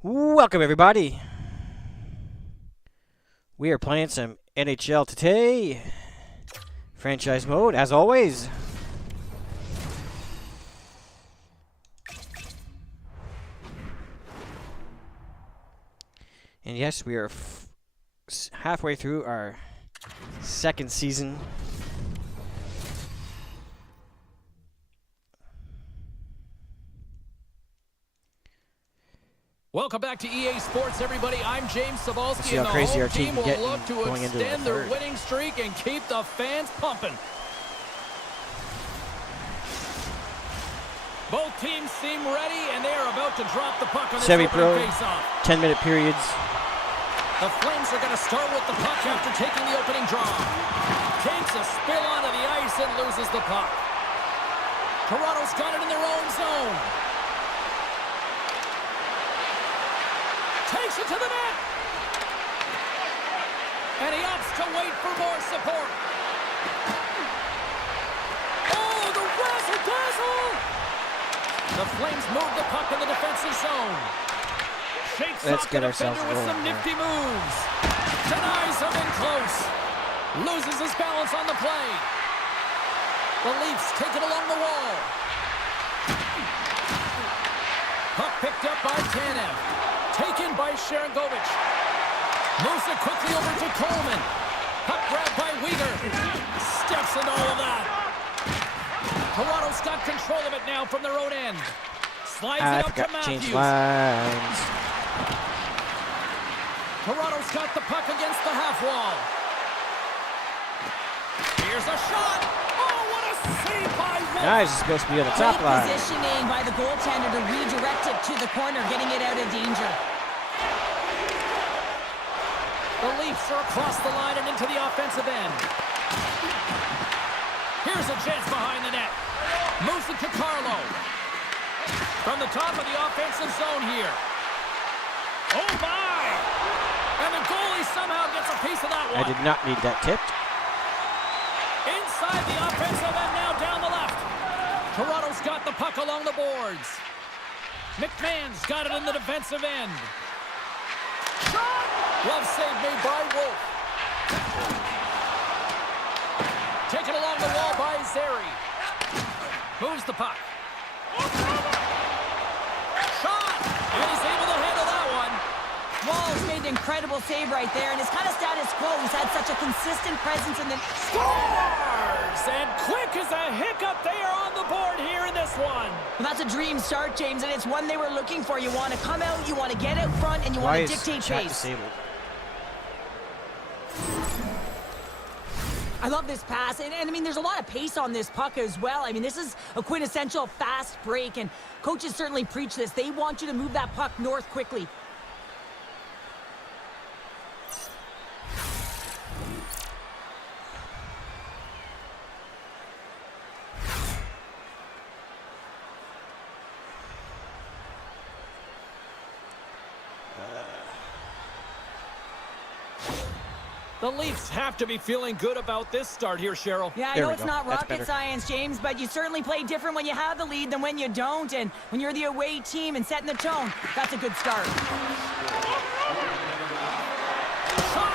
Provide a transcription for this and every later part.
Welcome, everybody. We are playing some NHL today. Franchise mode, as always. And yes, we are halfway through our second season. Welcome back to EA Sports, everybody. I'm James Cebulski, and the crazy home team will look to going into extend the their third. winning streak and keep the fans pumping. Both teams seem ready, and they are about to drop the puck on this opening faceoff. 10-minute periods. The Flames are going to start with the puck after taking the opening draw. Takes a spill onto the ice and loses the puck. Toronto's got it in their own zone. Takes it to the net. And he opts to wait for more support. Oh, the razzle-dazzle! The Flames move the puck in the defensive zone. Shakes Let's off get the ourselves defender with some rolling nifty moves. Denies him in close. Loses his balance on the play. The Leafs take it along the wall. Puck picked up by Tanev. Taken by Sharangovich. Moves it quickly over to Coleman. Puck grabbed by Weegar. Steps into all of that. Toronto's got control of it now from their own end. Slides it up to Matthews. Change lines. Toronto's got the puck against the half wall. Here's a shot. Oh, what a save by Wolf. Guys, it's supposed to be on the top line. Positioning by the goaltender to redirect it to the corner, getting it out of danger. The Leafs are across the line and into the offensive end. Here's a chance behind the net. Moves it to Carlo. From the top of the offensive zone here. Oh, my! And the goalie somehow gets a piece of that one. I did not need that tipped. Inside the offensive end now down the left. Toronto's got the puck along the boards. McMahon's got it in the defensive end. Shot! Glove save made by Wolf. Taken along the wall by Zary. Moves the puck. Shot! And he's able to handle that one. Wall's made an incredible save right there, and it's kind of status quo. He's had such a consistent presence in the... Scores! And quick as a hiccup, they are on the board here in this one. Well, that's a dream start, James, and it's one they were looking for. You want to come out, you want to get out front, and you want to dictate pace. Disabled? I love this pass, and I mean, there's a lot of pace on this puck as well. I mean, this is a quintessential fast break, and coaches certainly preach this. They want you to move that puck north quickly. The Leafs have to be feeling good about this start here, Cheryl. Yeah, I There know we it's go. not That's rocket better. science, James, but you certainly play different when you have the lead than when you don't, and when you're the away team and setting the tone, that's a good start. Shot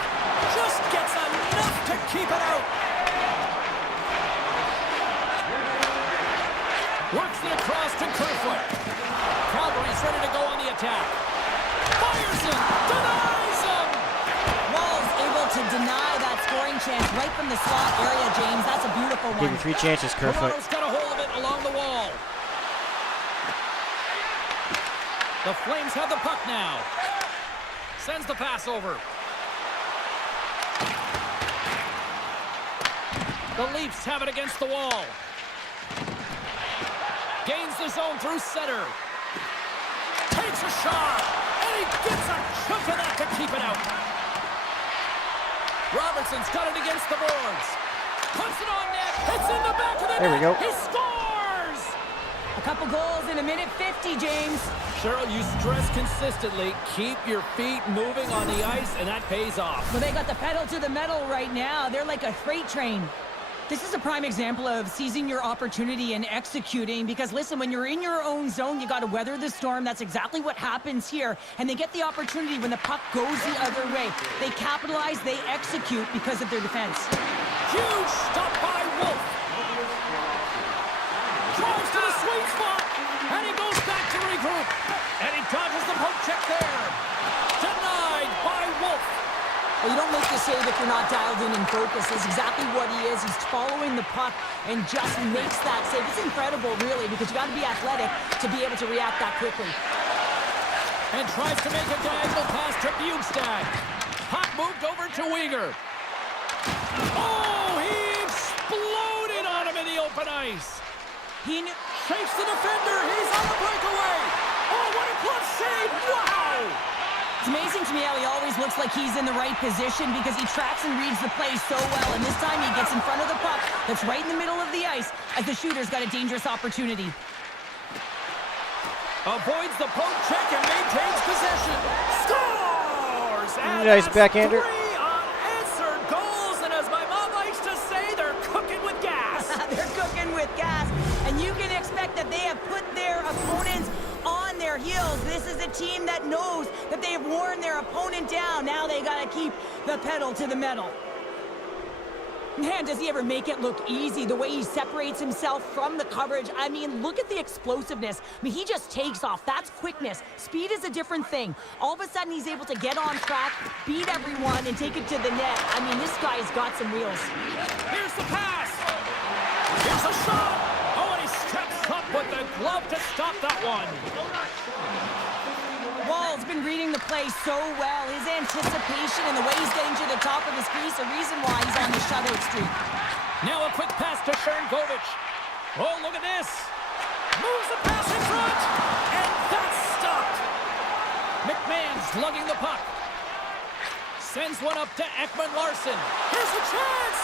just gets enough to keep it out. Works it across to Kerfoot. Calgary's ready to go on the attack. Fires it, denies him. Wall's able to deny that scoring chance right from the slot area, James. That's a beautiful Give one. you 3 chances, Kerfoot. Toronto's got a hold of it along the wall. The Flames have the puck now. Sends the pass over. The Leafs have it against the wall. Gains the zone through center. Takes a shot. And he gets a chunk of that to keep it out. Robertson's got it against the boards. Puts it on net. It's in the back of the net. There we go. He scores! A couple goals in a minute 50, James. Cheryl, you stress consistently, keep your feet moving on the ice, and that pays off. Well, they got the pedal to the metal right now. They're like a freight train. This is a prime example of seizing your opportunity and executing, because listen, when you're in your own zone, you got to weather the storm. That's exactly what happens here. And they get the opportunity when the puck goes the other way. They capitalize, they execute because of their defense. Huge stop by Wolf. Drives to the sweet spot, and he goes back to regroup. And he dodges the poke check there. Denied by Wolf. Well, you don't make the save if you're not dialed in and focused. It's exactly what he is. He's following the puck and just makes that save. It's incredible, really, because you got to be athletic to be able to react that quickly. And tries to make a diagonal pass to Bukestad. Puck moved over to Uyghur. Oh, he exploded on him in the open ice. He Shakes the defender. He's on the breakaway. Oh, what a glove save. Wow. It's amazing to me how he always looks like he's in the right position, because he tracks and reads the play so well. And this time he gets in front of the puck that's right in the middle of the ice as the shooter's got a dangerous opportunity. Avoids the poke check and maintains possession. Scores! And Nice that's backhander. 3 unanswered goals. And as my mom likes to say, they're cooking with gas. They're cooking with gas, and you can expect that they have put their opponents on their heels. This is a team that knows that they have worn their opponent down. Now they got to keep the pedal to the metal. Man, does he ever make it look easy, the way he separates himself from the coverage. I mean, look at the explosiveness. I mean, he just takes off. That's quickness. Speed is a different thing. All of a sudden, he's able to get on track, beat everyone, and take it to the net. I mean, this guy's got some wheels. Here's the pass. Here's a shot. Oh, and he steps up with the glove to stop that one. Wall's been reading the play so well. His anticipation and the way he's getting to the top of his crease, a reason why he's on the shutout streak. Now a quick pass to Sharangovich. Oh, look at this. Moves the pass in front. And that's stopped. McMahon's lugging the puck. Sends one up to Ekman-Larsson. Here's a chance.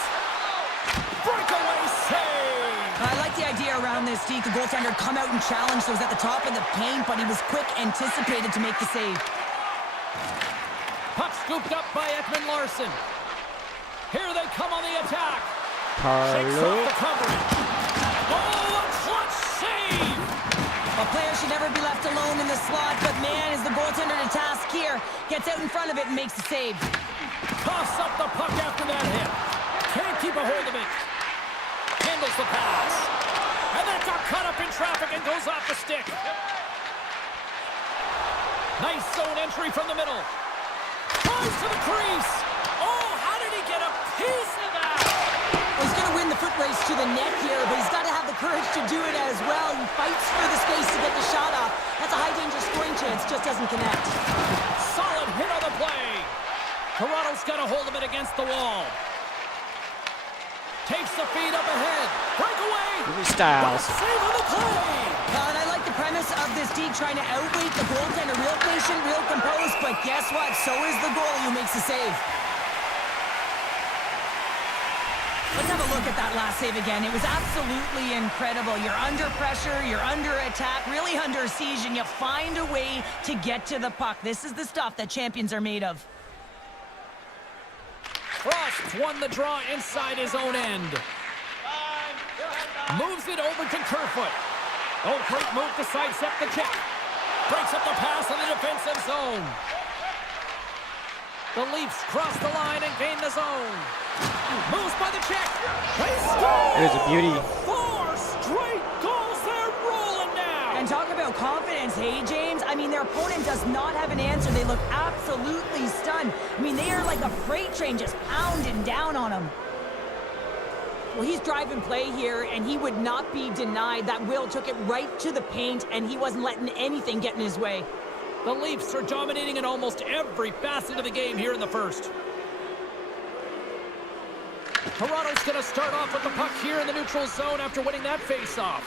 Breakaway save. I like the idea around this, Steve. The goaltender come out and challenge those at the top of the paint, but he was quick, anticipated to make the save. Puck scooped up by Ekman-Larsson. Here they come on the attack. Shakes Carlo. off the coverage. Oh, a clutch save. A player should never be left alone in the slot, but man, is the goaltender to task here. Gets out in front of it and makes the save. Toss up the puck after that hit. Can't keep a hold of it. Handles the pass. And that got caught up in traffic and goes off the stick. Nice zone entry from the middle. Tries to the crease. Oh, how did he get a piece of that? Well, he's going to win the foot race to the net here, but he's got to have the courage to do it as well. He fights for the space to get the shot off. That's a high-danger scoring chance, just doesn't connect. Solid hit on the play. Toronto's got a hold of it against the wall. Takes the feed up ahead. Breakaway. Styles. Save on the play. And I like the premise of this D, trying to outweight the goaltender. Real patient, real composed, but guess what? So is the goalie who makes the save. Let's have a look at that last save again. It was absolutely incredible. You're under pressure, you're under attack, really under siege, and you find a way to get to the puck. This is the stuff that champions are made of. Frost won the draw inside his own end. Moves it over to Kerfoot. Oh, great move to sidestep the check. Breaks up the pass in the defensive zone. The Leafs cross the line and gain the zone. Moves by the check. They score! It was a beauty. 4 straight goals. They're rolling now. And talk about confidence, hey, James? I mean, their opponent does not have an answer. They look absolutely stunned. I mean, they are like a freight train just pounding down on them. Well, he's driving play here, and he would not be denied. That Will took it right to the paint, and he wasn't letting anything get in his way. The Leafs are dominating in almost every facet of the game here in the first. Toronto's going to start off with the puck here in the neutral zone after winning that face-off.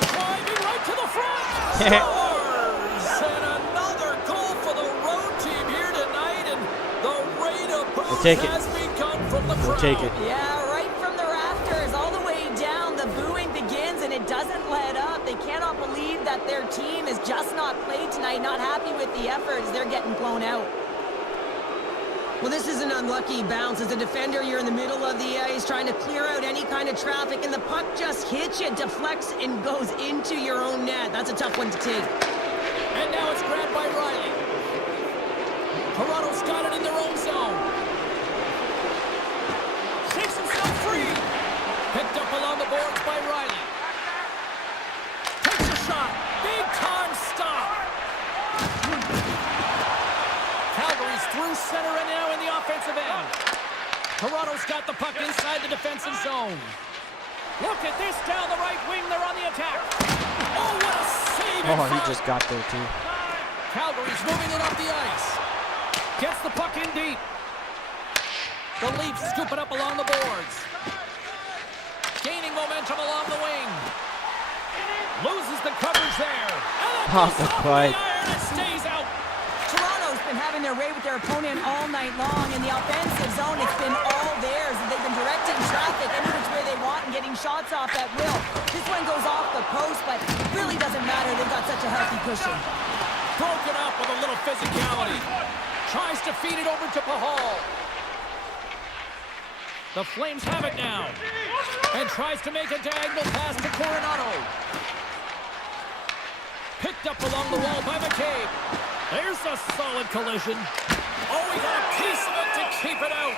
Driving right to the front. Scores! And another goal for the road team here tonight. And the rate of booze has begun from the crowd. We'll take it. Yeah, right from the rafters, all the way down. The booing begins, and it doesn't let up. They cannot believe that their team has just not played tonight. Not happy with the efforts. They're getting blown out. Well, this is an unlucky bounce. As a defender, you're in the middle of the ice trying to clear out any kind of traffic, and the puck just hits you, deflects, and goes into your own net. That's a tough one to take. And now it's grabbed by Riley. Toronto's got it in their own zone. Shakes himself free. Picked up along the boards by Riley. Takes a shot. Big time stop. Calgary's through center and now in the offensive end. Toronto's got the puck inside the defensive zone. Look at this down the right wing. They're on the attack. Oh, what a save! Oh, he just got there too. Calgary's moving it up the ice. Gets the puck in deep. The Leafs scoop it up along the boards. Gaining momentum along the wing. Loses the coverage there. Off the fight. It stays out. Toronto's been having their way with their opponent all night long. In the offensive zone, it's been all theirs. They've been directing traffic any which way they want and getting shots off at will. This one goes off the post, but really doesn't matter. They've got such a healthy cushion. Broken up with a little physicality. Tries to feed it over to Pahal. The Flames have it now. And tries to make a diagonal pass to Coronado. Picked up along the wall by McCabe. There's a solid collision. Oh, he got a piece of it to keep it out.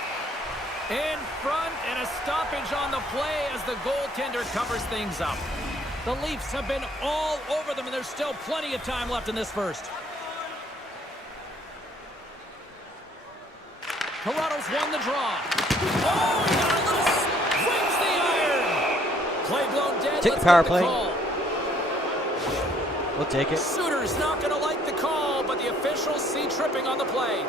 In front and a stoppage on the play as the goaltender covers things up. The Leafs have been all over them, and there's still plenty of time left in this first. Toronto's won the draw. Oh, he got a little swings the iron. Play blown dead. Take the power play. We'll take it. Suter's not going to like the call, but the officials see tripping on the play.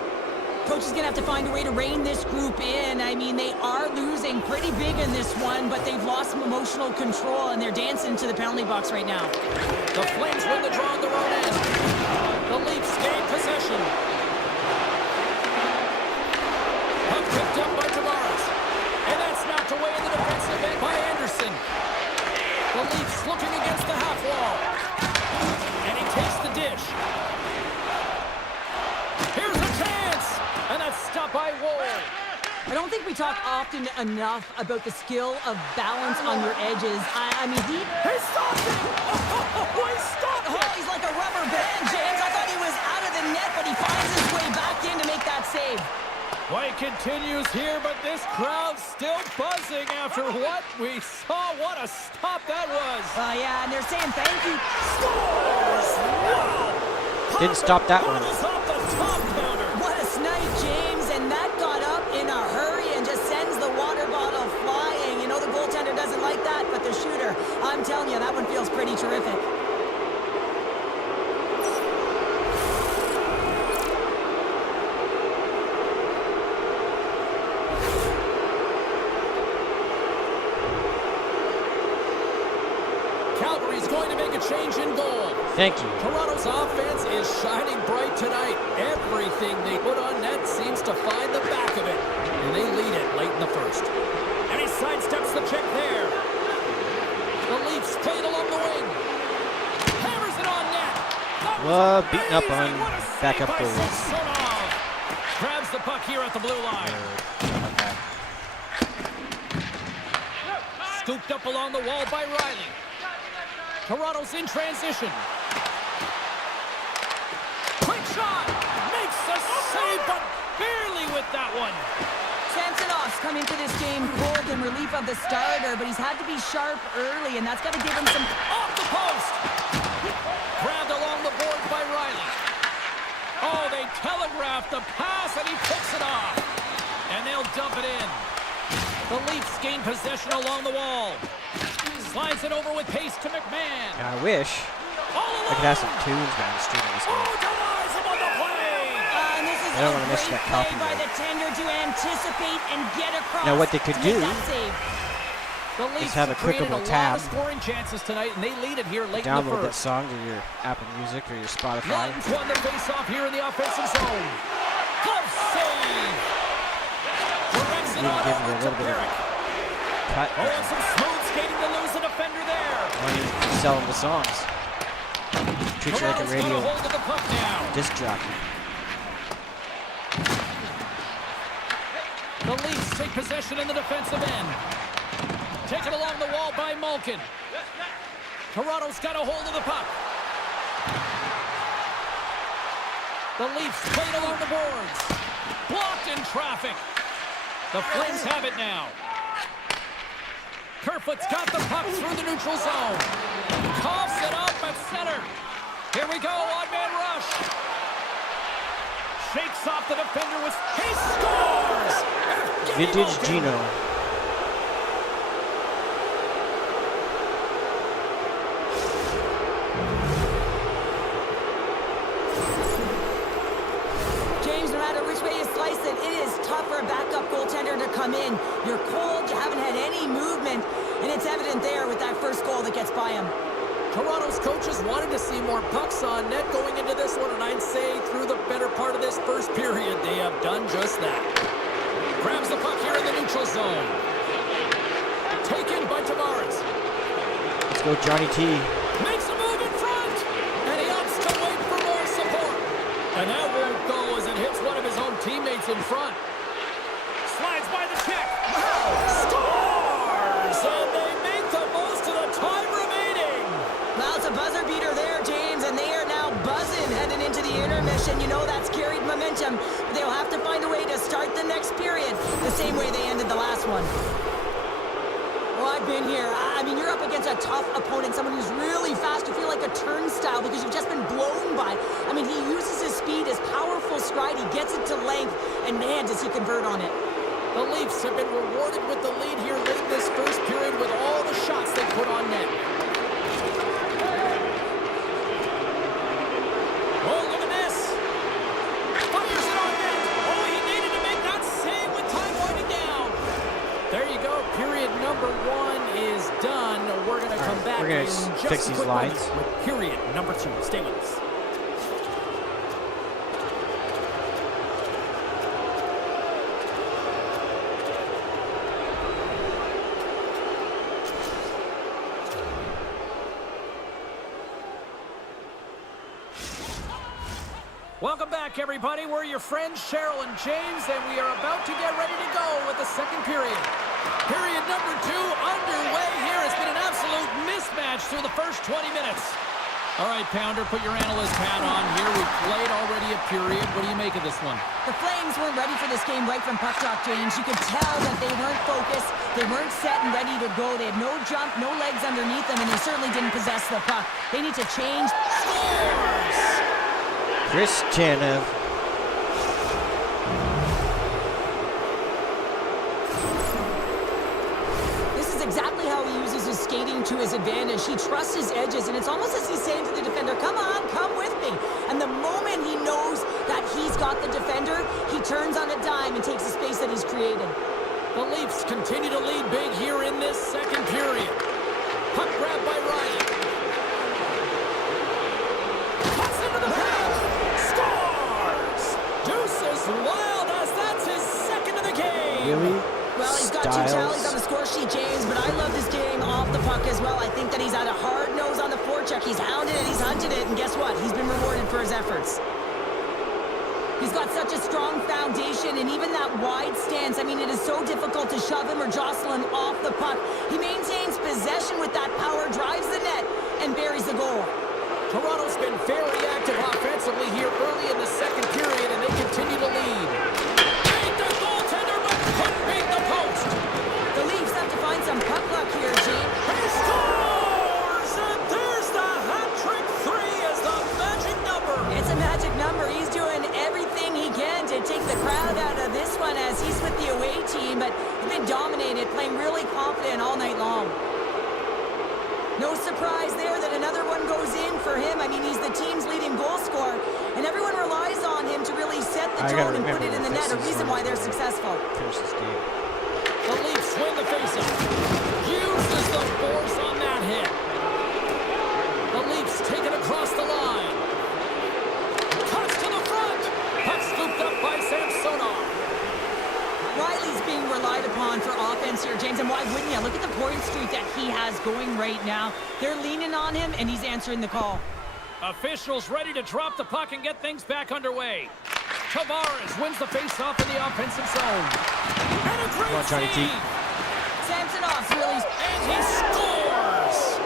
Coach is going to have to find a way to rein this group in. I mean, they are losing pretty big in this one, but they've lost some emotional control, and they're dancing to the penalty box right now. The Flames win the draw on their own end. The Leafs gain possession. Puck picked up by Tavares. And that's knocked away in the defensive end by Anderson. The Leafs looking against the half wall. And he takes the dish. Here's a chance. And that's stopped by Ward. I don't think we talk often enough about the skill of balance on your edges. I mean, he stopped it! Oh, he stopped it! he's like a rubber band, James. I thought he was out of the net, but he finds his way back in to make that save. Play continues here, but this crowd's still buzzing after what we saw. What a stop that was. Yeah, and they're saying thank you. Scores! Wow! Didn't stop that one. Off the top counter. What a snipe, James, and that got up in a hurry and just sends the water bottle flying. You know the goaltender doesn't like that, but the shooter, I'm telling you, that one feels pretty terrific. Calgary's going to make a change in goal. Thank you. Toronto's offense is shining bright tonight. Everything they put on net seems to find the back of it. And they lead it late in the first. And he sidesteps the check there. The Leafs play it along the wing. Hammers it on net. Beaten up on backup goalies. Grabs the puck here at the blue line. Scooped up along the wall by Riley. Toronto's in transition. Quick shot! Makes the save, but barely with that one. Samsonov's come into this game cold in relief of the starter, but he's had to be sharp early, and that's got to give him some... Off the post! Grabbed along the boards by Riley. Oh, they telegraphed the pass, and he picks it off. And they'll dump it in. The Leafs gain possession along the wall. Slides it over with pace to McMahon. I wish I could have some tunes while I'm streaming this game. Oh, denies him on the play! And this is I don't a want to miss great that play copyright. by the tender to anticipate and get across. Now what they could to make do that save. The Leafs have a created clickable a tab. lot of scoring chances tonight, and they lead it here late in the Download that first. song to your Apple Music or your Spotify. Martin's won the face-off here in the offensive zone. Glove save! Directs it Even on give over you a to little bit of Barrett. cut. Oh, and some smooth skating to lose a defender there. Money for selling the songs. Treat you like a Toronto's got radio a hold of the puck now. disc jockey. The Leafs take possession in the defensive end. Taken along the wall by Malkin. Toronto's got a hold of the puck. The Leafs played along the boards. Blocked in traffic. The Flames have it now. Kerfoot's got the puck through the neutral zone. Coughs it up at center. Here we go, odd-man rush. Shakes off the defender with... He scores! Vintage Gino. James, no matter which way you slice it, it is tough for a backup goaltender to come in. You're cold, you haven't had any movement, and it's evident there with that first goal that gets by him. Toronto's coaches wanted to see more pucks on net going into this one, and I'd say through the better part of this first period, they have done just that. Grabs the puck here in the neutral zone. Taken by Tavares. Let's go, Johnny T. Makes a move in front, and he opts to wait for more support. And that won't go as it hits one of his own teammates in front. Slides by the check. Scores! And they make the most of the time remaining. Well, it's a buzzer beater there, James, and they are now buzzing heading into the intermission. You know that's carried momentum. They'll have to find a way to start the next period the same way they ended the last one. Well, I've been here. I mean, you're up against a tough opponent, someone who's really fast. You feel like a turnstile because you've just been blown by. I mean, he uses his speed, his powerful stride. He gets it to length, and man, does he convert on it. The Leafs have been rewarded with the lead here late in this first period with all the shots they put on net. Oh, look at this. Fires it on net. Oh, he needed to make that save with time winding down. There you go. Period number 1 is done. We're going to come back we're gonna in just fix a these quick lines. moment with period number 2. Stay with us. Welcome back, everybody. We're your friends, Cheryl and James, and we are about to get ready to go with the second period. Period number 2 underway here. It's been an absolute mismatch through the first 20 minutes. All right, Pounder, put your analyst hat on here. We've played already a period. What do you make of this one? The Flames weren't ready for this game right from puck drop, James. You could tell that they weren't focused. They weren't set and ready to go. They had no jump, no legs underneath them, and they certainly didn't possess the puck. They need to change. Scores! Chris Tanev. This is exactly how he uses his skating to his advantage. He trusts his edges, and it's almost as he's saying to the defender, come on, come with me. And the moment he knows that he's got the defender, he turns on a dime and takes the space that he's created. The Leafs continue to lead big here in this second period. Puck grab by Ryan. Cuts into the paint. Scores! Deuces wild as that's his second of the game. Really? Well, he's got Styles. 2 tallies on the score sheet, James, but I love this game off the puck as well. I think that he's had a hard nose on the forecheck. He's hounded it, he's hunted it, and guess what? He's been rewarded for his efforts. He's got such a strong foundation, and even that wide stance, I mean, it is so difficult to shove him or jostle him off the puck. He maintains possession with that power, drives the net, and buries the goal. Toronto's been very active offensively here early in the second period, and they continue to lead. Beat the goaltender, but couldn't beat the post. The Leafs have to find some puck luck here, Gene. He scores! And there's the hat-trick 3 as the magic number. It's a magic number. He's doing everything he can to take the crowd out of this one as he's with the away team, but he's been dominated, playing really confident all night long. No surprise there that another one goes in for him. I mean, he's the team's leading goal scorer, and everyone relies on him to really set the tone and put it in the net, a reason why they're successful. Finish this game. The Leafs win the faceoff. Uses the force on that hit. The Leafs take it across the line. Cuts to the front. Puck scooped up by Samsonov. Riley's being relied upon for offense here, James, and why wouldn't you? Look at the point streak that he has going right now. They're leaning on him, and he's answering the call. Officials ready to drop the puck and get things back underway. Tavares wins the faceoff in the offensive zone. And a great Come on, Johnny T. save. Samsonov's really... And he scores!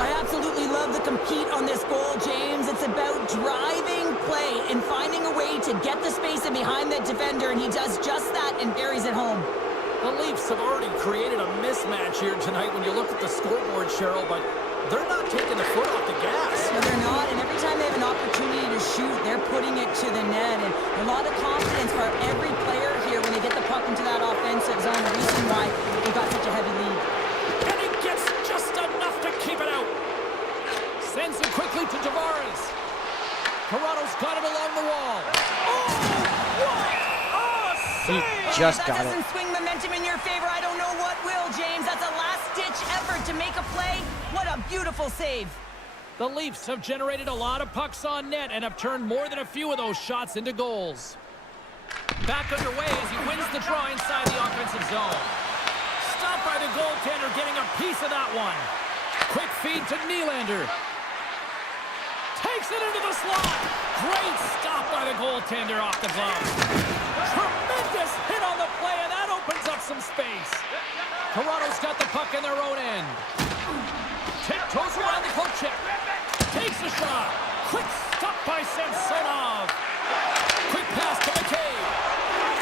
I absolutely love the compete on this goal, James. It's about driving play and finding a way to get the space in behind the defender, and he does just that and buries it home. The Leafs have already created a mismatch here tonight when you look at the scoreboard, Cheryl, but they're not taking the foot off the gas. No, they're not, and every time they have an opportunity to shoot, they're putting it to the net, and a lot of confidence for every player here when they get the puck into that offensive zone, the reason why they've got such a heavy lead. And he gets just enough to keep it out. Sends it quickly to Tavares. Toronto's got it along the wall. Oh, what a He save! just That got doesn't it. swing momentum in your favor. I don't know what will, James. That's a last-ditch effort to make a play. What a beautiful save. The Leafs have generated a lot of pucks on net and have turned more than a few of those shots into goals. Back underway as he wins the draw inside the offensive zone. Stopped by the goaltender, getting a piece of that one. Quick feed to Nylander. Takes it into the slot. Great stop by the goaltender off the glove. Tremendous hit on the play, and that opens up some space. Toronto's got the puck in their own end. Tiptoes around the poke check. Takes a shot. Quick stop by Samsonov. Quick pass to McCabe.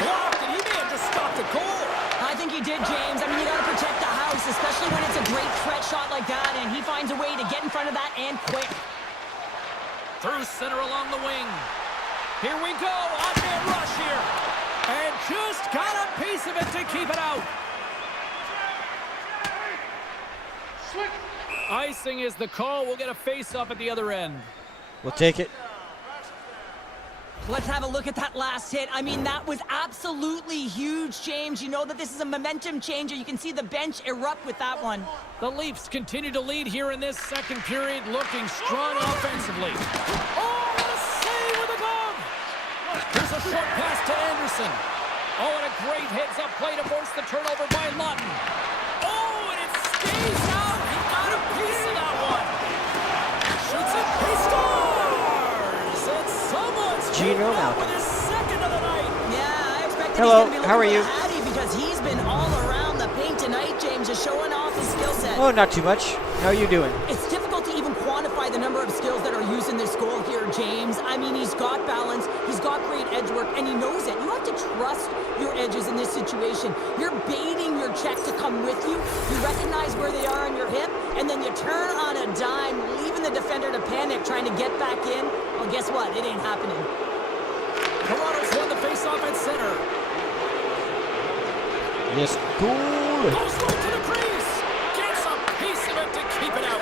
Blocked, and he may have just stopped a goal. I think he did, James. I mean, you got to protect the house, especially when it's a great threat shot like that, and he finds a way to get in front of that and quick. Through center along the wing. Here we go. On-man rush here. And just got a piece of it to keep it out. Icing is the call. We'll get a face-off at the other end. We'll take it. Let's have a look at that last hit. I mean, that was absolutely huge, James. You know that this is a momentum changer. You can see the bench erupt with that one. The Leafs continue to lead here in this second period, looking strong offensively. Oh, what a save with the glove! Here's a short pass to Anderson. Oh, and a great heads-up play to force the turnover by Lutton. Oh, and it stays out. He got a piece of that one. Shoots it. He scores! And someone's Gino came out Malkin. with his second of the night. Yeah, I expected Hello, he's going to be how are looking you? for Hattie because he's been all around the paint tonight, James, just showing off his skill set. Oh, not too much. How are you doing? It's difficult to even quantify the number of skills that are used in this goal here, James. I mean, he's got balance, he's got great edge work, and he knows it. You have to trust your edges in this situation. You're baiting your check to come with you. You recognize where they are on your hip, and then you turn on a dime, leaving the defender to panic, trying to get back in. Well, guess what? It ain't happening. Toronto's won the faceoff at center. Yes, cool. Goes right to the crease. Gets a piece of it to keep it out.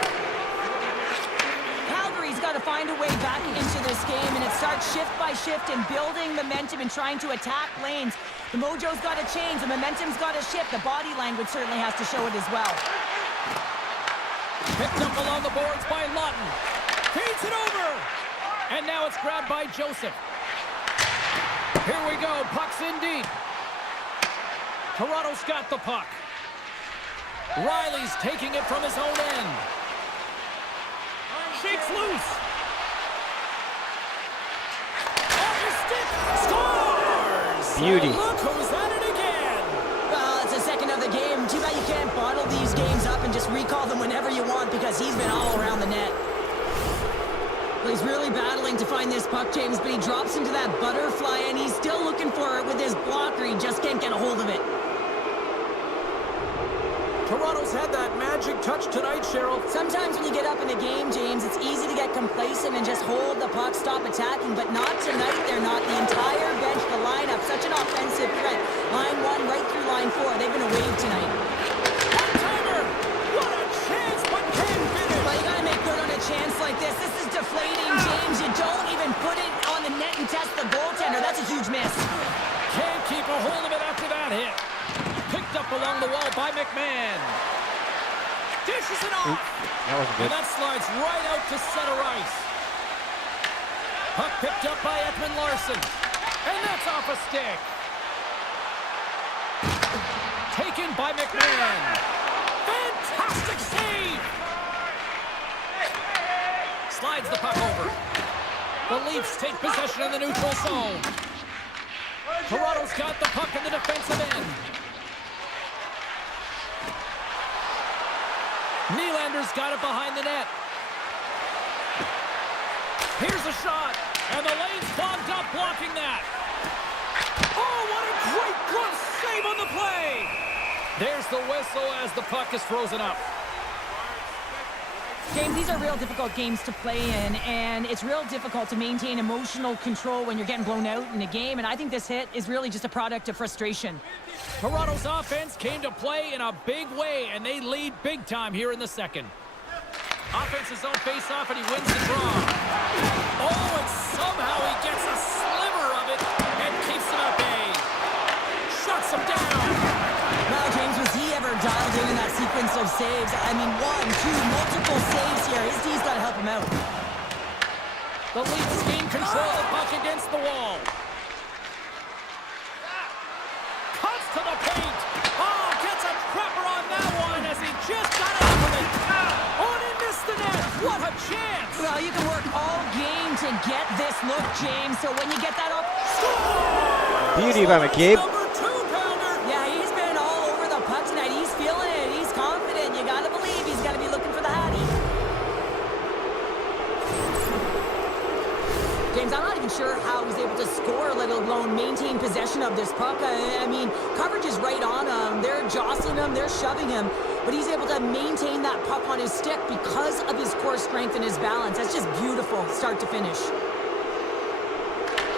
Calgary's got to find a way back into this game, and it starts shift by shift and building momentum and trying to attack lanes. The mojo's got to change. The momentum's got to shift. The body language certainly has to show it as well. Picked up along the boards by Lutton. Feeds it over. And now it's grabbed by Joseph. Here we go. Puck's in deep. Toronto's got the puck. Riley's taking it from his own end. Shakes loose. Off his stick. Scores! Beauty. And look who's at it again. Well, it's the second of the game. Too bad you can't bottle these games up and just recall them whenever you want because he's been all around the net. Well, he's really battling to find this puck, James, but he drops into that butterfly, and he's still looking for it with his blocker. He just can't get a hold of it. Toronto's had that magic touch tonight, Cheryl. Sometimes when you get up in a game, James, it's easy to get complacent and just hold the puck, stop attacking, but not tonight. They're not. The entire bench, the lineup, such an offensive threat. Line 1 right through line 4. They've been a wave tonight. One-timer! What a chance, but can't finish! Well, you gotta make good on a chance like this. This is deflating, James. You don't even put it on the net and test the goaltender. That's a huge miss. Can't keep a hold of it after that hit. Picked up along the wall by McMahon. Dishes it off. That wasn't And good. that slides right out to center ice. Puck picked up by Ekman Larson. And that's off a stick. Taken by McMahon. Fantastic save! Slides the puck over. The Leafs take possession in the neutral zone. Toronto's got the puck in the defensive end. Nylander's got it behind the net. Here's a shot, and the lane's clogged up blocking that. Oh, what a great glove save on the play! There's the whistle as the puck is frozen up. James, these are real difficult games to play in, and it's real difficult to maintain emotional control when you're getting blown out in a game, and I think this hit is really just a product of frustration. Toronto's offense came to play in a big way, and they lead big time here in the second. Offense's own face-off, and he wins the draw. Oh, and somehow he gets a sliver of it and keeps him at bay. Shuts him down. Wow, James, was he ever dialed in that sequence of saves? I mean, 1, 2, multiple saves here. His D's got to help him out. The Leafs gain control of the puck against the wall. Cuts to the paint. Oh, gets a trapper on that one as he just got out of it. Oh, and he missed the net. What a chance. Well, you can work all game to get this look, James. So when you get that up, Beauty by McCabe. Number 2-pounder. yeah, he's been all over the puck tonight. He's feeling it. He's confident. You got to believe he's got to be looking for the hattie. James, I'm not even sure how he's able to score, let alone maintain possession of this puck. I mean, coverage is right on him. They're jostling him. They're shoving him. But he's able to maintain that puck on his stick because of his core strength and his balance. That's just beautiful, start to finish.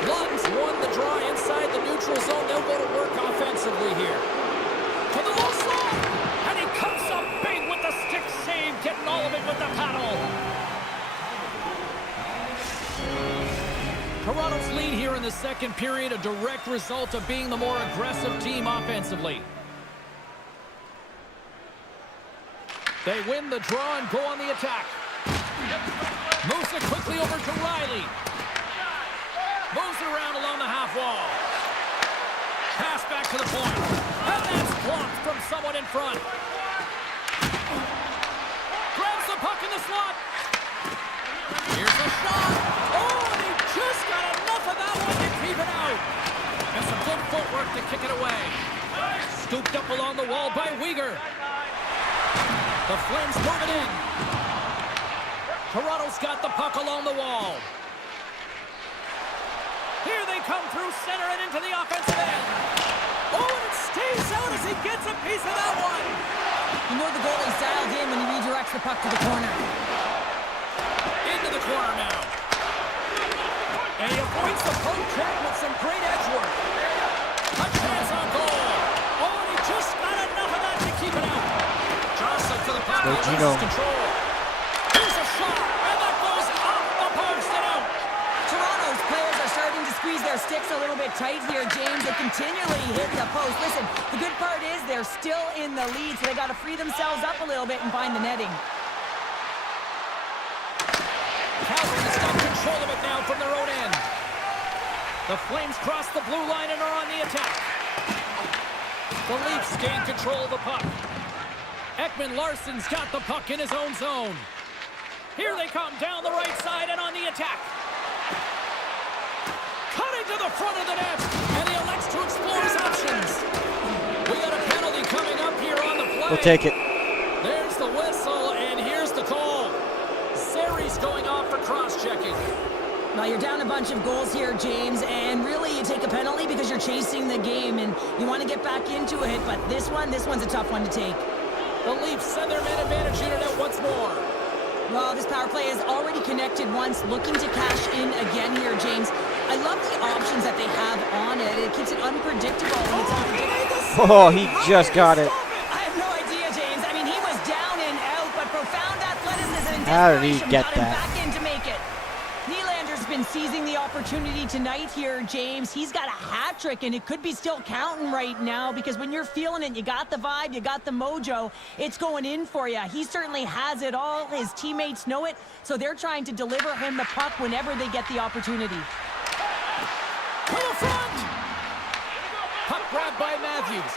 Lunds won the draw inside the neutral zone. They'll go to work offensively here. To the low slot. And he comes up big with the stick save, getting all of it with the paddle. Toronto's lead here in the second period, a direct result of being the more aggressive team offensively. They win the draw and go on the attack. Moves it quickly over to Riley. Moves it around along the half wall. Pass back to the point. And that's blocked from someone in front. Grabs the puck in the slot. Here's a shot. Oh, and he just got enough of that one to keep it out. And some good footwork to kick it away. Scooped up along the wall by Weegar. The Flames move it in. Toronto's got the puck along the wall. Here they come through center and into the offensive end. Oh, and it stays out as he gets a piece of that one. You know the goalie's dialed in when he redirects the puck to the corner. Into the corner now. And he avoids the poke check with some great edge work. A chance on goal. Oh, and he just got enough of that to keep it out. Jostling for the puck. Go, He Gino. loses control. Here's a shot. And that goes off the post and out. Toronto's players are starting to squeeze their sticks a little bit tight here, James. They continually hit the post. Listen, the good part is they're still in the lead, so they got to free themselves up a little bit and find the netting. Calgary's got control of it now from their own end. The Flames cross the blue line and are on the attack. The Leafs gain control of the puck. Ekman-Larsson's got the puck in his own zone. Here they come down the right side and on the attack. Cutting to the front of the net, and he elects to explore his options. We got a penalty coming up here on the play. We'll take it. There's the whistle, and here's the call. Sari's going off for cross-checking. Now you're down a bunch of goals here, James, and really you take a penalty because you're chasing the game and you want to get back into it, but this one's a tough one to take. The Leafs send their man advantage unit out once more. Well, this power play is already connected once, looking to cash in again here, James. I love the options that they have on it. It keeps it unpredictable. And it's unpredictable. Oh, he just got it. I have no idea, James. I mean, he was down and out, but profound athleticism and How did he desperation get got him that? back in to make it. Nylander's been seizing the opportunity tonight here, James. He's got a hat trick, and it could be still counting right now because when you're feeling it, you got the vibe, you got the mojo, it's going in for you. He certainly has it all. His teammates know it, so they're trying to deliver him the puck whenever they get the opportunity. To the front! Puck grabbed by Matthews.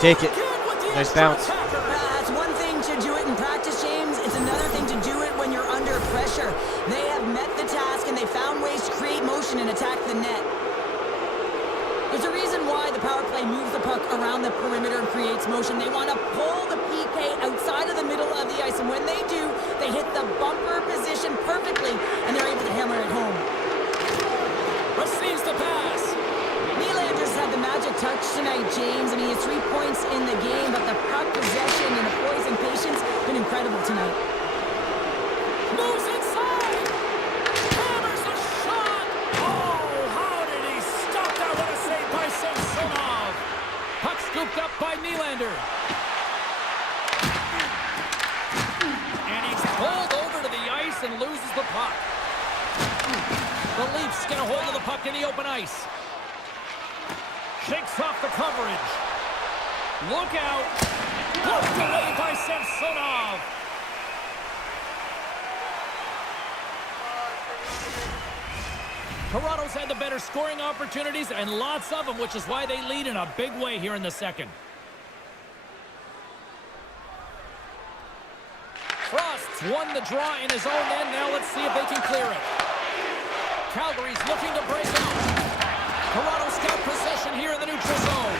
Take it. Nice bounce. It's one thing to do it in practice, James. It's another thing to do it when you're under pressure. They have met the task, and they found ways to create motion and attack the net. There's a reason why the power play moves the puck around the perimeter and creates motion. They want to pull the PK outside of the middle of the ice, and when they do, they hit the bumper position perfectly, and they're able to hammer it home. Receives the pass. Nylander's had the magic touch tonight, James. I mean, he has 3 points in the game, but the puck possession and the poise and patience have been incredible tonight. Moves inside. Hammers a shot. Oh, how did he stop that? What a save by Samsonov. Puck scooped up by Nylander. And he's pulled over to the ice and loses the puck. The Leafs get a hold of the puck in the open ice. Shakes off the coverage. Look out. Blocked away by Samsonov. Toronto's had the better scoring opportunities and lots of them, which is why they lead in a big way here in the second. Frost's won the draw in his own end. Now let's see if they can clear it. Calgary's looking to break out. Toronto's got possession here in the neutral zone.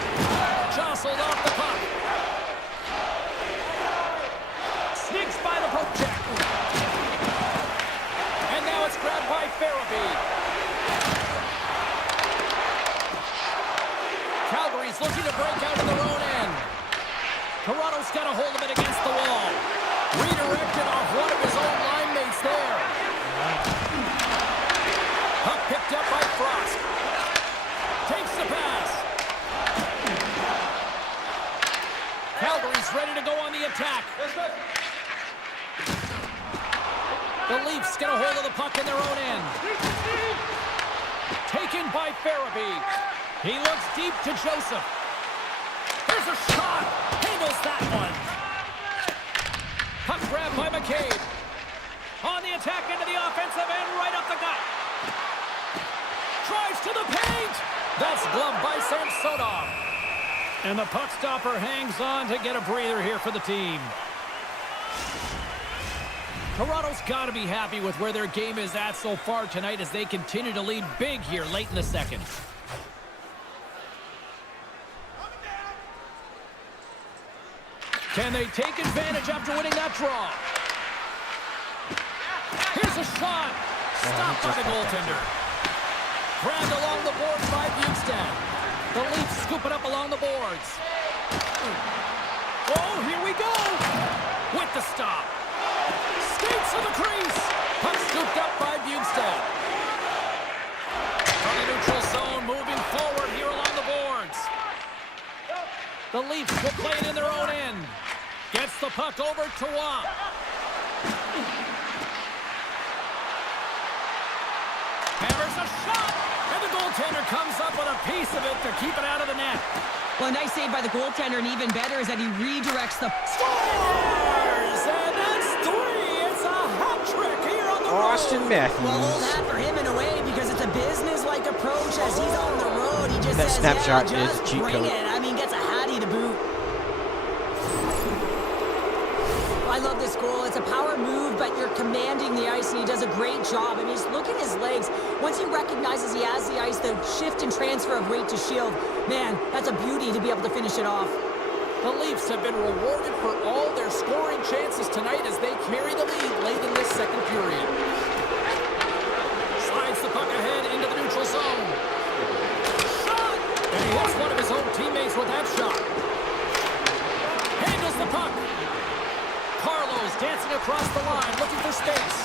Jostled off the puck. Sneaks by the poke check. And now it's grabbed by Farabee. Calgary's looking to break out in their own end. Toronto's got a hold of it against the wall. Redirected off one of his own line mates there. Puck picked up by Frost. Takes the pass. Calgary's ready to go on the attack. The Leafs get a hold of the puck in their own end. Taken by Farabee. He looks deep to Joseph. Here's a shot. Handles that one. Puck grab by McCabe. On the attack into the offensive end, right up the gut. Drives to the paint. That's gloved by Samsonov. And the puck stopper hangs on to get a breather here for the team. Toronto's got to be happy with where their game is at so far tonight as they continue to lead big here late in the second. Can they take advantage after winning that draw? Here's a shot. Stopped by the goaltender. Grabbed along the boards by Bukestad. The Leafs scoop it up along the boards. Oh, here we go. With the stop. Skates to the crease. Puck scooped up by Bukestad. From the neutral zone, moving forward here along the boards. The Leafs will play it in their own end. Gets the puck over to Waugh. Hammers a shot. And the goaltender comes up with a piece of it to keep it out of the net. Well, a nice save by the goaltender, and even better is that he redirects the... Scores! And that's 3. It's a hat trick here on the Austin road. Matthews. Well, hold that for him in a way, because it's a business-like approach. As he's on the road, he just That says, snapshot yeah, is just cheat bring code. it. I mean, gets a hattie to boot. I love this goal. It's a power move, but you're commanding the ice, and he does a great job. I mean, just look at his legs. Once he recognizes he has the ice, the shift and transfer of weight to shield, man, that's a beauty to be able to finish it off. The Leafs have been rewarded for all their scoring chances tonight as they carry the lead late in this second period. Slides the puck ahead into the neutral zone. Shot! And he hits one of his own teammates with that shot. Handles the puck. Carlos dancing across the line, looking for space.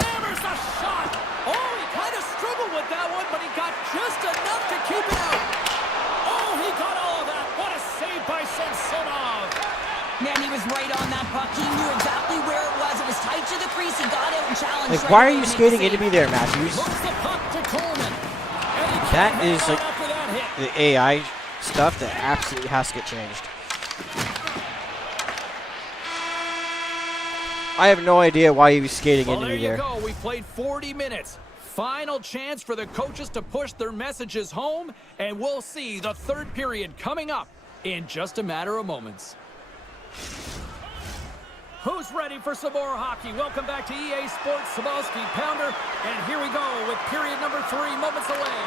Hammers a shot. Oh, he kind of struggled with that one, but he got just enough to keep it out. Oh, he got all of that. What a save by Samsonov. Man, he was right on that puck. He knew exactly where it was. It was tight to the crease. He got out and challenged. Like, why are you skating into me there, Matthews? Moves the puck to Coleman. And he That can't is hang on like after that hit. the AI stuff that absolutely has to get changed. I have no idea why he was skating Well, into there me you there. go. We played 40 minutes. Final chance for the coaches to push their messages home, and we'll see the third period coming up in just a matter of moments. Who's ready for some more hockey? Welcome back to EA Sports Sabalski Pounder. And here we go with period number 3 moments away.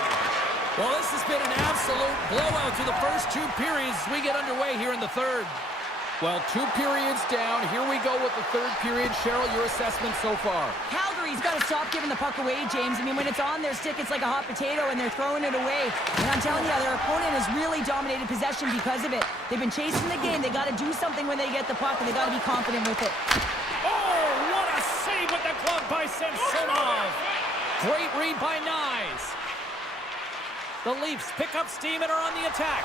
Well, this has been an absolute blowout through the first 2 periods as we get underway here in the third. Well, 2 periods down. Here we go with the third period. Cheryl, your assessment so far? Calgary's got to stop giving the puck away, James. I mean, when it's on their stick, it's like a hot potato, and they're throwing it away. And I'm telling you, their opponent has really dominated possession because of it. They've been chasing the game. They got to do something when they get the puck, and they got to be confident with it. Oh, what a save with the glove by Samsonov. Great read by Nyes. The Leafs pick up steam and are on the attack.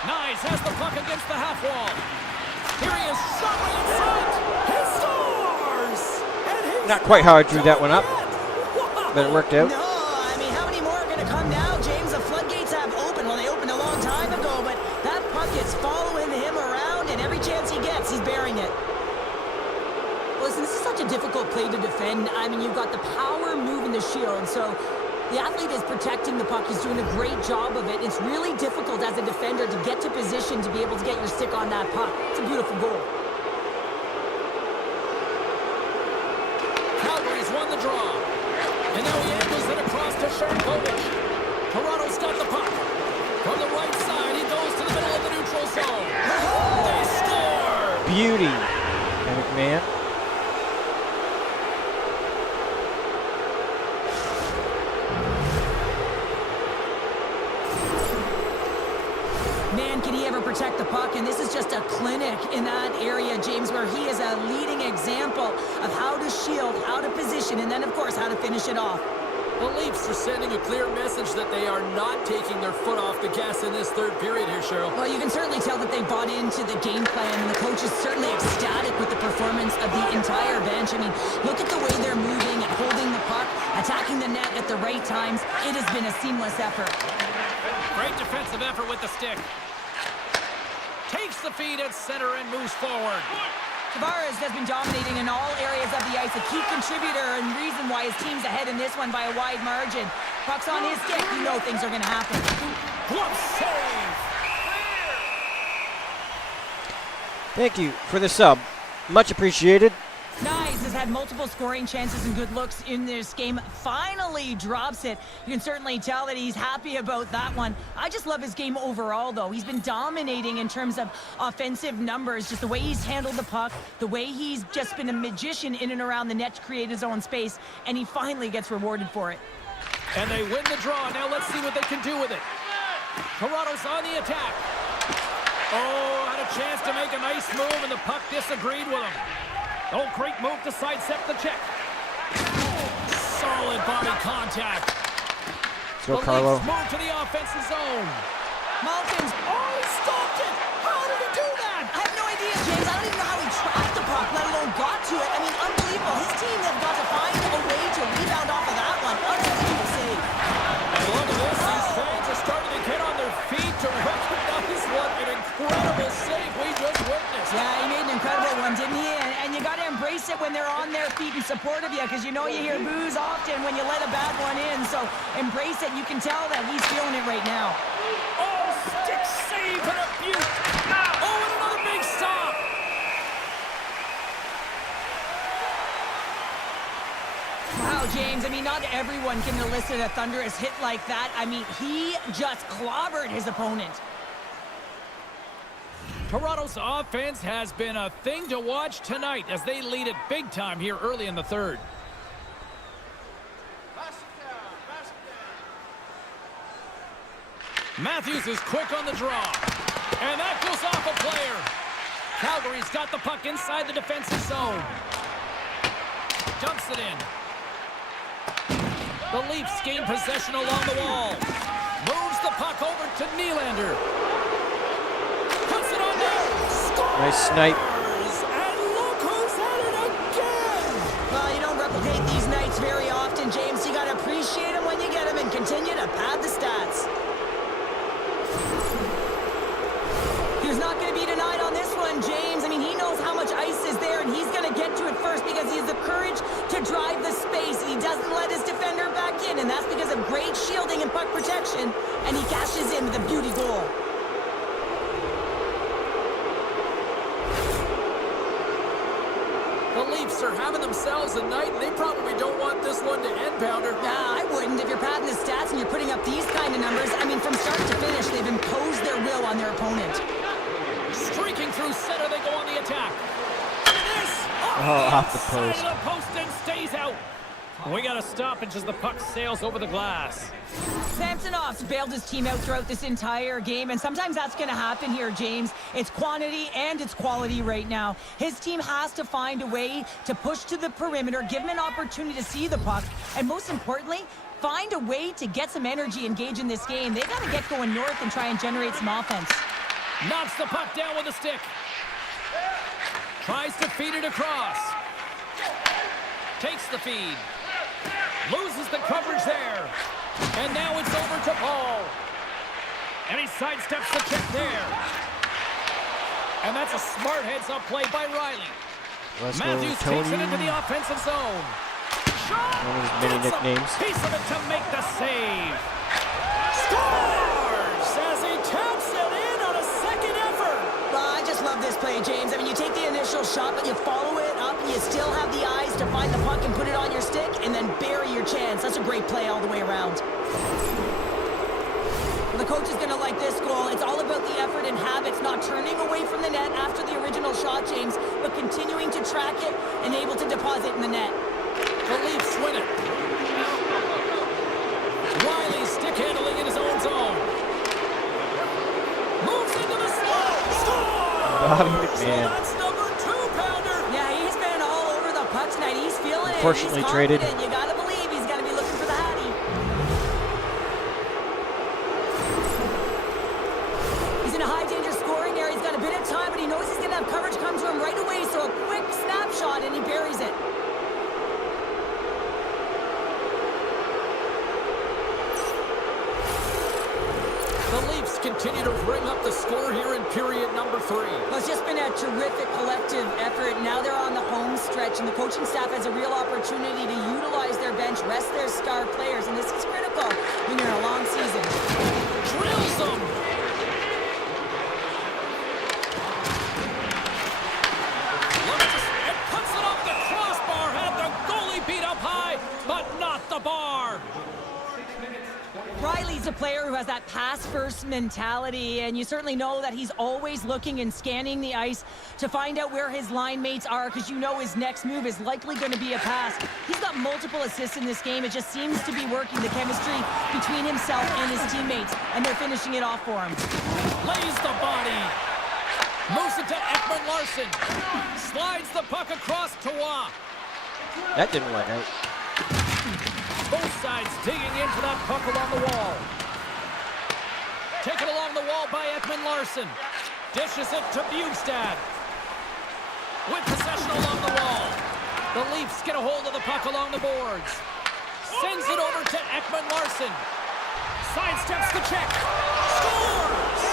Nyes has the puck against the half wall. Here he is, somewhere in front. He scores! And Not quite how I drew that one up, but it worked out. No, I mean, how many more are going to come now, James? The floodgates have opened. Well, they opened a long time ago, but that puck is following him around, and every chance he gets, he's bearing it. Listen, this is such a difficult play to defend. I mean, you've got the power move in the shield, so the athlete is protecting the puck. He's doing a great job of it. It's really difficult as a defender to get to position to be able to get your stick on that puck. It's a beautiful goal. Calgary's won the draw. And now he angles it across to Sharangovich. Toronto's got the puck. From the right side, he goes to the middle of the neutral zone. They score! Beauty, McMahon. Man, can he ever protect the puck? And this is just a clinic in that area, James, where he is a leading example of how to shield, how to position, and then, of course, how to finish it off. The Leafs are sending a clear message that they are not taking their foot off the gas in this third period here, Cheryl. Well, you can certainly tell that they bought into the game plan, and the coach is certainly ecstatic with the performance of the entire bench. I mean, look at the way they're moving and holding the puck, attacking the net at the right times. It has been a seamless effort. Great defensive effort with the stick. Takes the feed at center and moves forward. Tavares has been dominating in all areas of the ice, a key contributor and reason why his team's ahead in this one by a wide margin. Puck's on his stick, you know things are going to happen. Glove save! Thank you for the sub. Much appreciated. Nyes has had multiple scoring chances and good looks in this game. Finally drops it. You can certainly tell that he's happy about that one. I just love his game overall, though. He's been dominating in terms of offensive numbers, just the way he's handled the puck, the way he's just been a magician in and around the net to create his own space, and he finally gets rewarded for it. And they win the draw. Now let's see what they can do with it. Toronto's on the attack. Oh, had a chance to make a nice move, and the puck disagreed with him. Oh, great move to sidestep the check. Solid body contact. Let's go, Carlo. Move to the offensive zone. Malkin's, Oh, he stopped it! How did he do that? I have no idea, James. I don't even know how he tracked the puck, let alone got to it. I mean, unbelievable. His team has got to find a way to rebound off of that one. Unbelievable save. And look at this. These fans are starting to get on their feet to recognize what an incredible save we just witnessed. Yeah, he made an incredible one, didn't he? And you got to embrace it when they're on their feet in support of you, because you know you hear boos often when you let a bad one in. So embrace it. You can tell that he's feeling it right now. Oh, stick save and a beaut. Oh, and another big stop. Wow, James. I mean, not everyone can elicit a thunderous hit like that. I mean, he just clobbered his opponent. Toronto's offense has been a thing to watch tonight as they lead it big time here early in the third. Matthews is quick on the draw. And that goes off a player. Calgary's got the puck inside the defensive zone. Dumps it in. The Leafs gain possession along the wall. Moves the puck over to Nylander. Puts it on there. Scores! Nice snipe. And look who's at it again! Well, you don't replicate these nights very often, James. You got to appreciate them when you get them and continue to pad the stats. He's not going to be denied on this one, James. I mean, he knows how much ice is there, and he's going to get to it first because he has the courage to drive the space. He doesn't let his defender back in, and that's because of great shielding and puck protection, and he cashes in with a beauty goal. themselves a night, and they probably don't want this one to end, Pounder. Nah, I wouldn't. If you're padding the stats and you're putting up these kind of numbers, I mean, from start to finish, they've imposed their will on their opponent. Streaking through center, they go on the attack. This off the side post. of the post and stays out. We got a stoppage as the puck sails over the glass. Samsonov's bailed his team out throughout this entire game, and sometimes that's going to happen here, James. It's quantity and it's quality right now. His team has to find a way to push to the perimeter, give him an opportunity to see the puck, and most importantly, find a way to get some energy engaged in this game. They got to get going north and try and generate some offense. Knocks the puck down with a stick. Tries to feed it across. Takes the feed. Loses the coverage there. And now it's over to Paul. And he sidesteps the check there. And that's a smart heads-up play by Riley. Let's Matthews go, takes it Tony. into the offensive zone. Shot! One of his many Gets a nicknames. piece of it to make the save. Scores! As he taps it in on a second effort. I just love this play, James. I mean, you take the initial shot, but you follow it up, and you still have the eyes to find the puck and put it on your stick, and then bury your chance. That's a great play all the way around. The coach is going to like this goal. It's all about the effort and habits, not turning away from the net after the original shot, James, but continuing to track it and able to deposit in the net. The Leafs win it. Riley stick handling in his own zone. Moves into the slot. Scores! Bobby McMahon. That's number 2-pounder. Yeah, he's been all over the puck tonight. He's feeling it. Unfortunately He's traded. confident. You got to believe he's going to be looking for the Hattie. He's in a high-danger scoring area. He's got a bit of time, but he knows he's going to have coverage come to him right away, so a quick snapshot, and he buries it. The Leafs continue to bring up the score here in period number 3. Well, it's just been a terrific collective effort. Now they're on the home stretch, and the coaching staff has a real opportunity to utilize their bench, rest their star players, and this is critical when you're in a long season. Drills them. And puts it off the crossbar. Had the goalie beat up high, but not the bar. Riley's a player who has that pass-first mentality, and you certainly know that he's always looking and scanning the ice to find out where his line mates are, because you know his next move is likely going to be a pass. He's got multiple assists in this game. It just seems to be working, the chemistry between himself and his teammates, and they're finishing it off for him. Lays the body. Moves it to Ekman Larson. Slides the puck across to Waugh. That didn't work out. Both sides digging into that puck along the wall. Taken along the wall by Ekman Larson. Dishes it to Bjugstad. With possession along the wall. The Leafs get a hold of the puck along the boards. Sends it over to Ekman Larson. Sidesteps the check. Scores!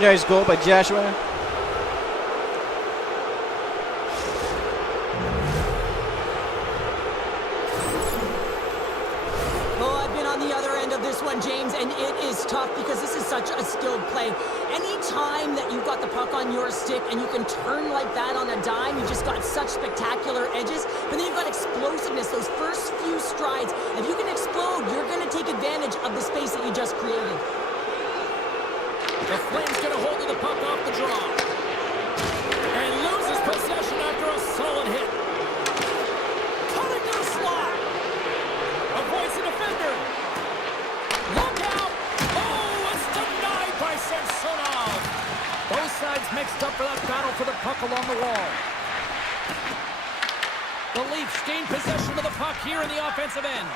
Nice goal by Joshua. This one, James, and it is tough because this is such a skilled play. Any time that you've got the puck on your stick and you can turn like that on a dime, you just got such spectacular edges, but then you've got explosiveness, those first few strides. If you can explode, you're going to take advantage of the space that you just created. The Flames get a hold of the puck off the draw and loses possession after a solid hit. Cutting to the slot. Avoids the defender. Look out! Oh, it's denied by Samsonov. Both sides mixed up for that battle for the puck along the wall. The Leafs gain possession of the puck here in the offensive end.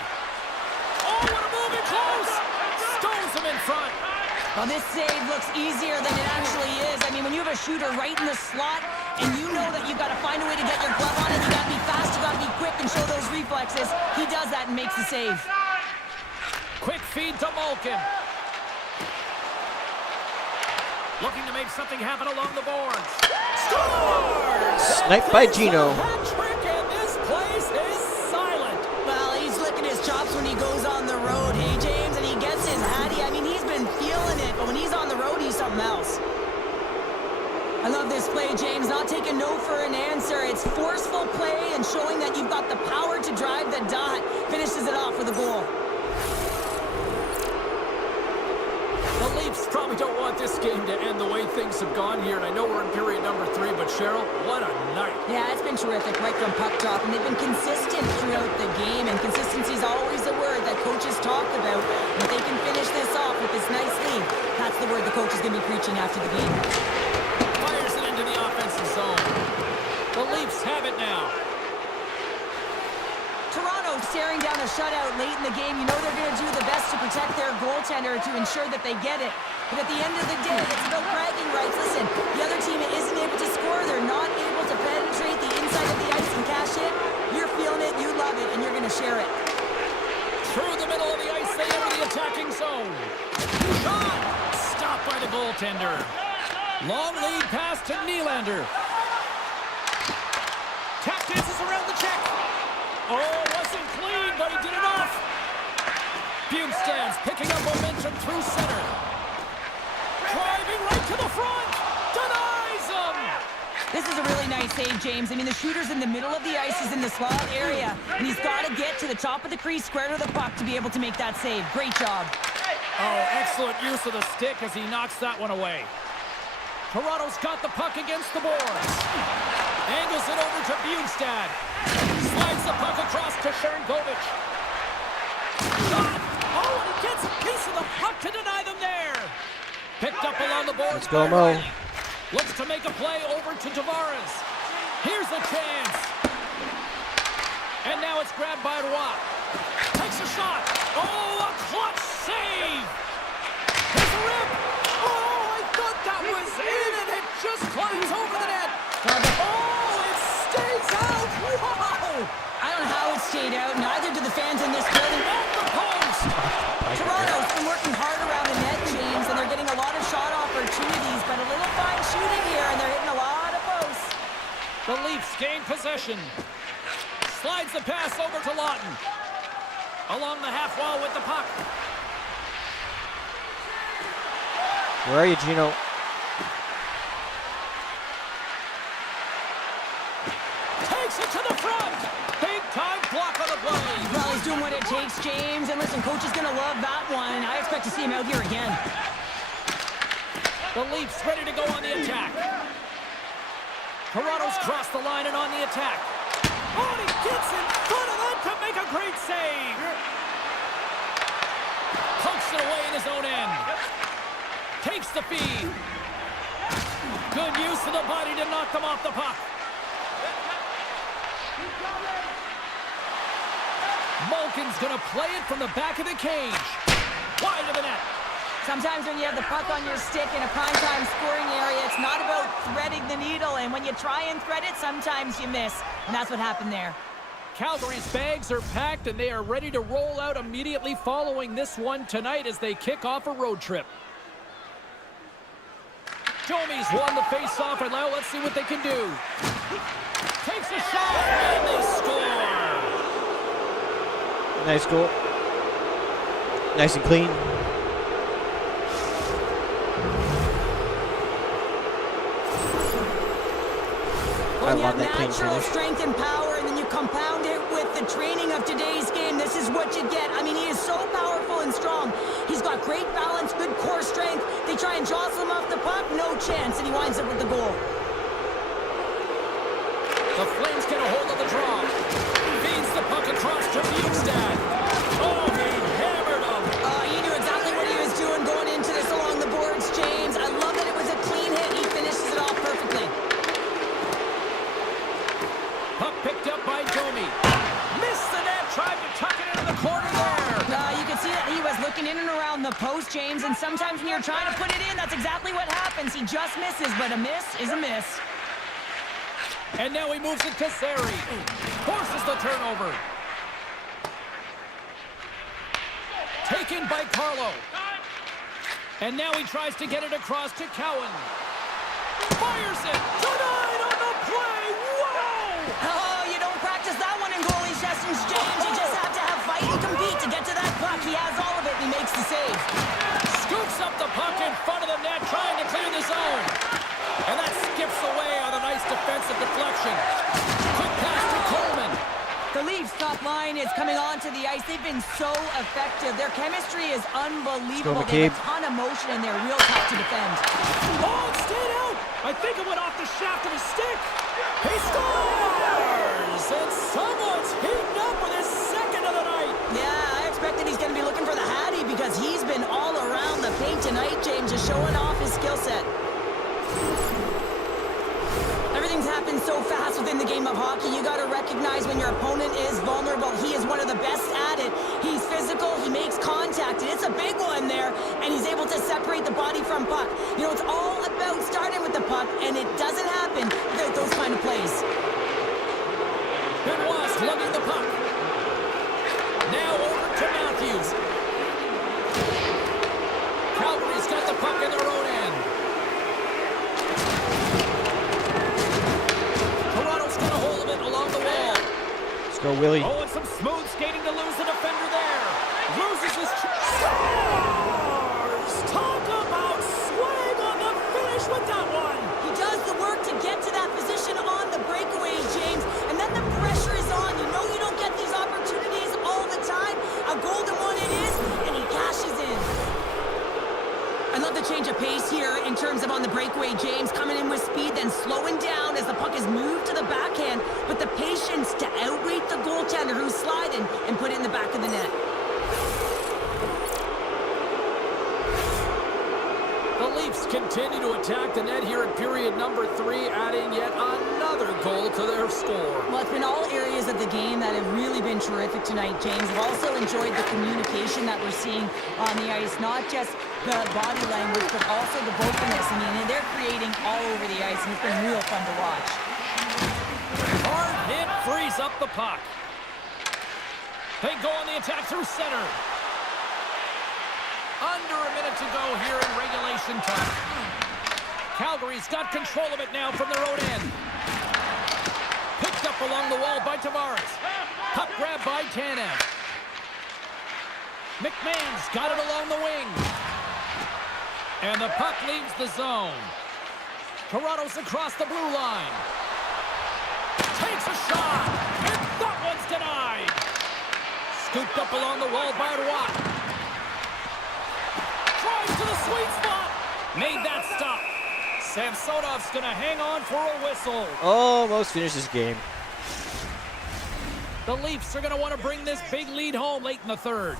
Oh, what a move in close! Stones him in front. Well, this save looks easier than it actually is. I mean, when you have a shooter right in the slot and you know that you've got to find a way to get your glove on it, you got to be fast, you got to be quick and show those reflexes. He does that and makes the save. Quick feed to Malkin. Looking to make something happen along the boards. Scores! Sniped by Gino. Hat-trick, and this place is silent. Well, he's licking his chops when he goes on the road, hey, James, and he gets his Hattie. I mean, he's been feeling it, but when he's on the road, he's something else. I love this play, James. Not taking no for an answer. It's forceful play and showing that you've got the power to drive the dot. Finishes it off with a goal. The Leafs probably don't want this game to end the way things have gone here, and I know we're in period number 3, but Cheryl, what a night. Yeah, it's been terrific right from puck drop, and they've been consistent throughout the game, and consistency is always a word that coaches talk about. And if they can finish this off with this nice lead, that's the word the coach is going to be preaching after the game. Fires it into the offensive zone. The Leafs have it now. Toronto staring down a shutout late in the game. You know they're going to do the best to protect their goaltender to ensure that they get it. But at the end of the day, it's about bragging rights. Listen, the other team isn't able to score. They're not able to penetrate the inside of the ice and cash it. You're feeling it, you love it, and you're going to share it. Through the middle of the ice, they enter the attacking zone. Shot! Stopped by the goaltender. Long lead pass to Nylander. Tap dances around the check. Oh, wasn't clean, but he did enough. Bjugstad's picking up momentum through center. Driving right to the front. Denies him. This is a really nice save, James. I mean, the shooter's in the middle of the ice. He's in the slot area, and he's got to get to the top of the crease, square to the puck to be able to make that save. Great job. Oh, excellent use of the stick as he knocks that one away. Toronto's got the puck against the boards. Angles it over to Bjugstad. Slides the puck across to Sharangovich. Shot! Oh, and he gets a piece of the puck to deny them there. Picked up along the boards. Let's go, Mo. Looks to make a play over to Tavares. Here's a chance. And now it's grabbed by Roy. Takes a shot. Oh, a clutch save. Here's a rip. Oh, I thought that was in, and it just climbs over the net. Oh, it stays out. Wow. I don't know how it stayed out. Neither do the fans in this building. Off the post. Toronto's been working hard around the net, James, and they're getting a lot of shot opportunities, but a little fine shooting here, and they're hitting a lot of posts. The Leafs gain possession. Slides the pass over to Lawton. Along the half wall with the puck. Where are you, Gino? Takes it to the front. Big time block on the play. Well, he's doing what it takes, James, and listen, coach is going to love that one, and I expect to see him out here again. The Leafs ready to go on the attack. Toronto's crossed the line and on the attack. Oh, and he gets in front of that to make a great save. Pokes it away in his own end. Takes the feed. Good use of the body to knock them off the puck. Malkin's going to play it from the back of the cage. Wide of the net. Sometimes when you have the puck on your stick in a primetime scoring area, it's not about threading the needle, and when you try and thread it, sometimes you miss, and that's what happened there. Calgary's bags are packed, and they are ready to roll out immediately following this one tonight as they kick off a road trip. Domi's won the face-off, and now let's see what they can do. Takes a shot, and they score! Nice goal. Nice and clean. I love that clean Natural finish. strength and power, and then you compound it with the training of today's game. This is what you get. I mean, he is so powerful and strong. He's got great balance, good core strength. They try and jostle him off the puck, no chance, and he winds up with the goal. The Flames get a hold of the draw. Feeds the puck across to Bjugstad. Oh, he hammered him. He knew exactly what he was doing going into this along the boards, James. I love that it was a clean hit. He finishes it off perfectly. Puck picked up by Domi. Missed the net, tried to tuck it into the corner there. You can see that he was looking in and around the post, James, and sometimes when you're trying to put it in, that's exactly what happens. He just misses, but a miss is a miss. And now he moves it to Sari. Forces the turnover. Taken by Carlo. And now he tries to get it across to Cowan. Fires it. Denied on the play. Wow! Oh, you don't practice that one in goalie sessions, James. You just have to have fight and compete to get to that puck. He has all of it, and he makes the save. Scoops up the puck in front of the net, trying to clear the zone. And that's motion. Quick pass to Coleman. The Leafs top line is coming onto the ice. They've been so effective. Their chemistry is unbelievable. They have a ton of motion and they're real tough to defend. Oh, it stayed out. I think it went off the shaft of his stick. He scores! And someone's heating up with his second of the night. Yeah, I expected he's going to be looking for the Hattie because he's been all around the paint tonight, James, just showing off his skill set. Everything's happened so fast within the game of hockey. You got to recognize when your opponent is vulnerable. He is one of the best at it. He's physical. He makes contact, and it's a big one there, and he's able to separate the body from puck. You know, it's all about starting with the puck, and it doesn't happen without those kind of plays. Benoit's lugging the puck. Now over to Matthews. Calgary's got the puck in their own end. Toronto's got a hold of it along the wall. Let's go, Willie. Oh, and some smooth skating to lose the defender there. Loses his... Scores! Talk about swing on the finish with that one. He does the work to get to that position on the breakaway, James, and then the pressure is on. You know you don't get these opportunities all the time. A golden one it is, and he cashes in. I love the change of pace here in terms of on the breakaway, James, coming in with speed, then slowing down as the puck is moved to the backhand, but the patience to outweight the goaltender who's sliding and put it in the back of the net. The Leafs continue to attack the net here in period number 3, adding yet another goal to their score. Well, it's been all areas of the game that have really been terrific tonight, James. We've also enjoyed the communication that we're seeing on the ice, not just the body language, but also the vocalness. I mean, they're creating all over the ice, and it's been real fun to watch. Hard hit frees up the puck. They go on the attack through center. Under a minute to go here in regulation time. Calgary's got control of it now from their own end. Picked up along the wall by Tavares. Puck grab by Tanev. McMahon's got it along the wing. And the puck leaves the zone. Toronto's across the blue line. Takes a shot. And that one's denied. Scooped up along the wall by Watt. Tries to the sweet spot. Made that stop. Samsonov's going to hang on for a whistle. Almost finished this game. The Leafs are going to want to bring this big lead home late in the third.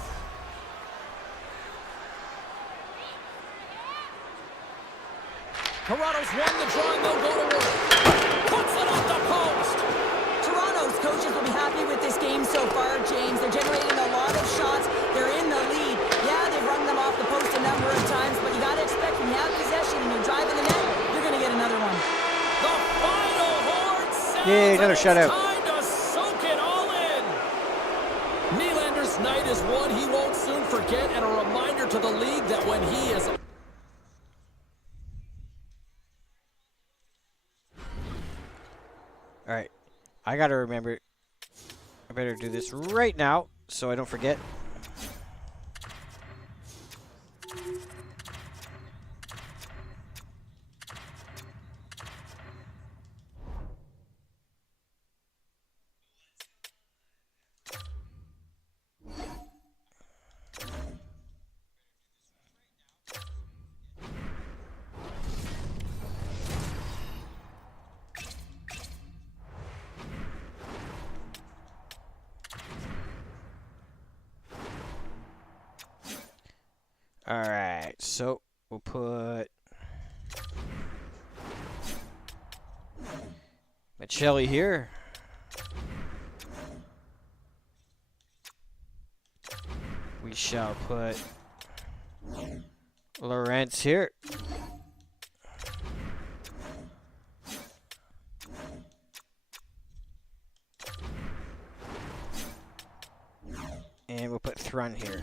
Toronto's won the draw and they'll go to work. Puts it on the post. Toronto's coaches will be happy with this game so far, James. They're generating a lot of shots. They're in the lead. Yeah, they've run them off the post a number of times, but you got to expect when you have possession and you're driving the net, you're going to get another one. The final horn sounds. Yay, another shutout. Time to soak it all in. Nylander's night is one he won't soon forget, and a reminder to the league that when he is... All right, I got to remember. I better do this right now so I don't forget. All right, so we'll put Michelli here. We shall put Lawrence here. And we'll put Thrun here.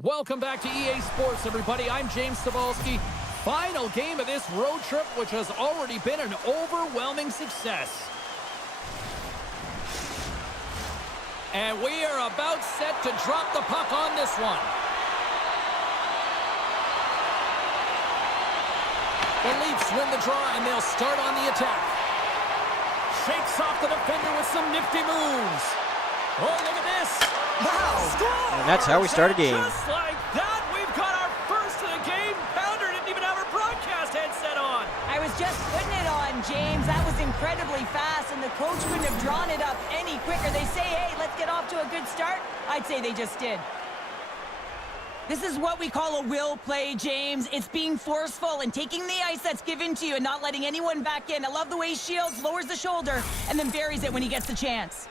Welcome back to EA Sports, everybody. I'm James Cebulski. Final game of this road trip, which has already been an overwhelming success. And we are about set to drop the puck on this one. The Leafs win the draw, and they'll start on the attack. Shakes off the defender with some nifty moves. Oh, look at this. Wow. Score! And that's how we start a game. Just like that, we've got our first of the game. Pounder didn't even have her broadcast headset on. I was just putting it on, James. That was incredibly fast, and the coach couldn't have drawn it up any quicker. They say, hey, let's get off to a good start. I'd say they just did. This is what we call a will play, James. It's being forceful and taking the ice that's given to you and not letting anyone back in. I love the way Shields lowers the shoulder and then buries it when he gets the chance.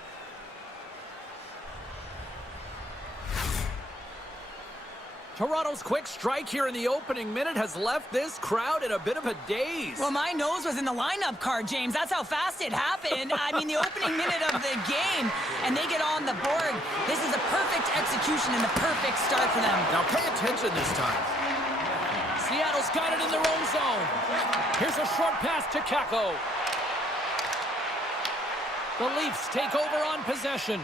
Toronto's quick strike here in the opening minute has left this crowd in a bit of a daze. Well, my nose was in the lineup card, James. That's how fast it happened. I mean, the opening minute of the game, and they get on the board. This is a perfect execution and the perfect start for them. Now pay attention this time. Seattle's got it in their own zone. Here's a short pass to Kakko. The Leafs take over on possession.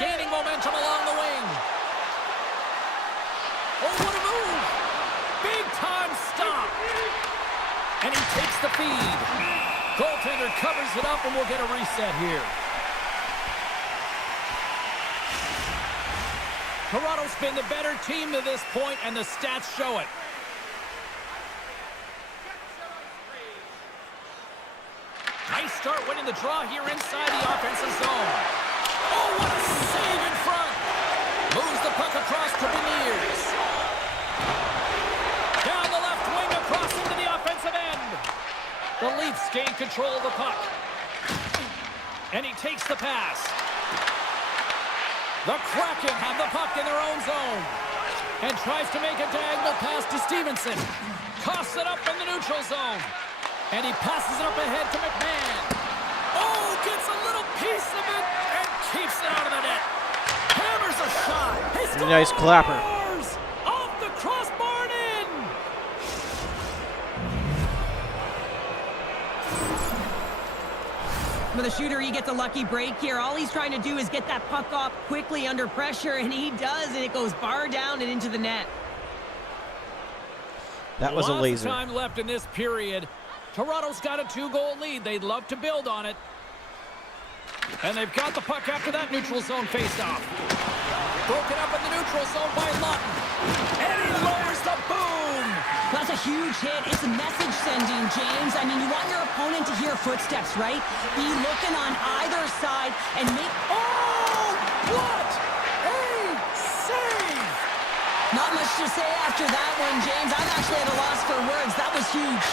Gaining momentum along the wing. Oh, what a move! Big time stop! And he takes the feed. Goaltender covers it up, and we'll get a reset here. Toronto's been the better team to this point, and the stats show it. Nice start winning the draw here inside the offensive zone. Oh, what a save in front! Moves the puck across to Beniers. Down the left wing across into the offensive end. The Leafs gain control of the puck. And he takes the pass. The Kraken have the puck in their own zone. And tries to make a diagonal pass to Stevenson. Coughs it up in the neutral zone. And he passes it up ahead to McMahon. Oh, gets a little piece of it and keeps it out of the net. Hammers a shot. He scores! Nice clapper. Off the crossbar and in. For the shooter, he gets a lucky break here. All he's trying to do is get that puck off quickly under pressure, and he does, and it goes bar down and into the net. That was a laser. Lots of time left in this period. Toronto's got a 2-goal lead. They'd love to build on it. And they've got the puck after that neutral zone faceoff. Broken up in the neutral zone by Lawton. And he lowers the boom. That's a huge hit. It's a message sending, James. I mean, you want your opponent to hear footsteps, right? Be looking on either side and make... Oh, what a save! Not much to say after that one, James. I'm actually at a loss for words. That was huge.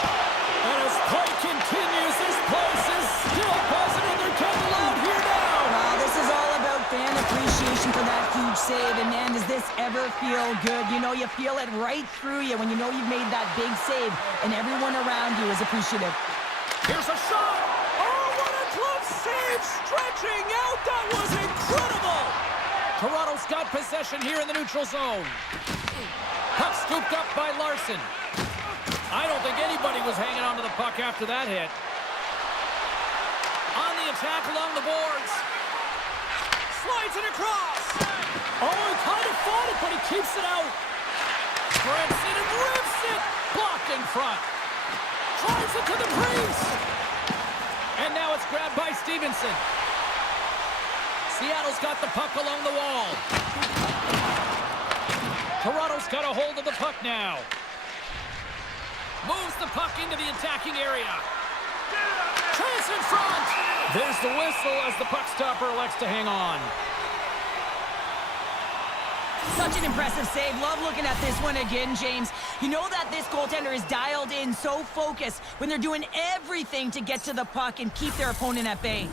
And as play continues, this place is still positive. They're coming out here now. Wow, this is all about fan appreciation for that huge save. And man, does this ever feel good? You know, you feel it right through you when you know you've made that big save and everyone around you is appreciative. Here's a shot. Oh, what a glove save. Stretching out. That was incredible. Toronto's got possession here in the neutral zone. Puck scooped up by Larson. I don't think anybody was hanging on to the puck after that hit. On the attack along the boards. Slides it across. Oh, he kind of fought it, but he keeps it out. Spreads it and rips it. Blocked in front. Drives it to the crease. And now it's grabbed by Stevenson. Seattle's got the puck along the wall. Toronto's got a hold of the puck now. Moves the puck into the attacking area. Chance in front. There's the whistle as the puck stopper elects to hang on. Such an impressive save. Love looking at this one again, James. You know that this goaltender is dialed in, so focused when they're doing everything to get to the puck and keep their opponent at bay.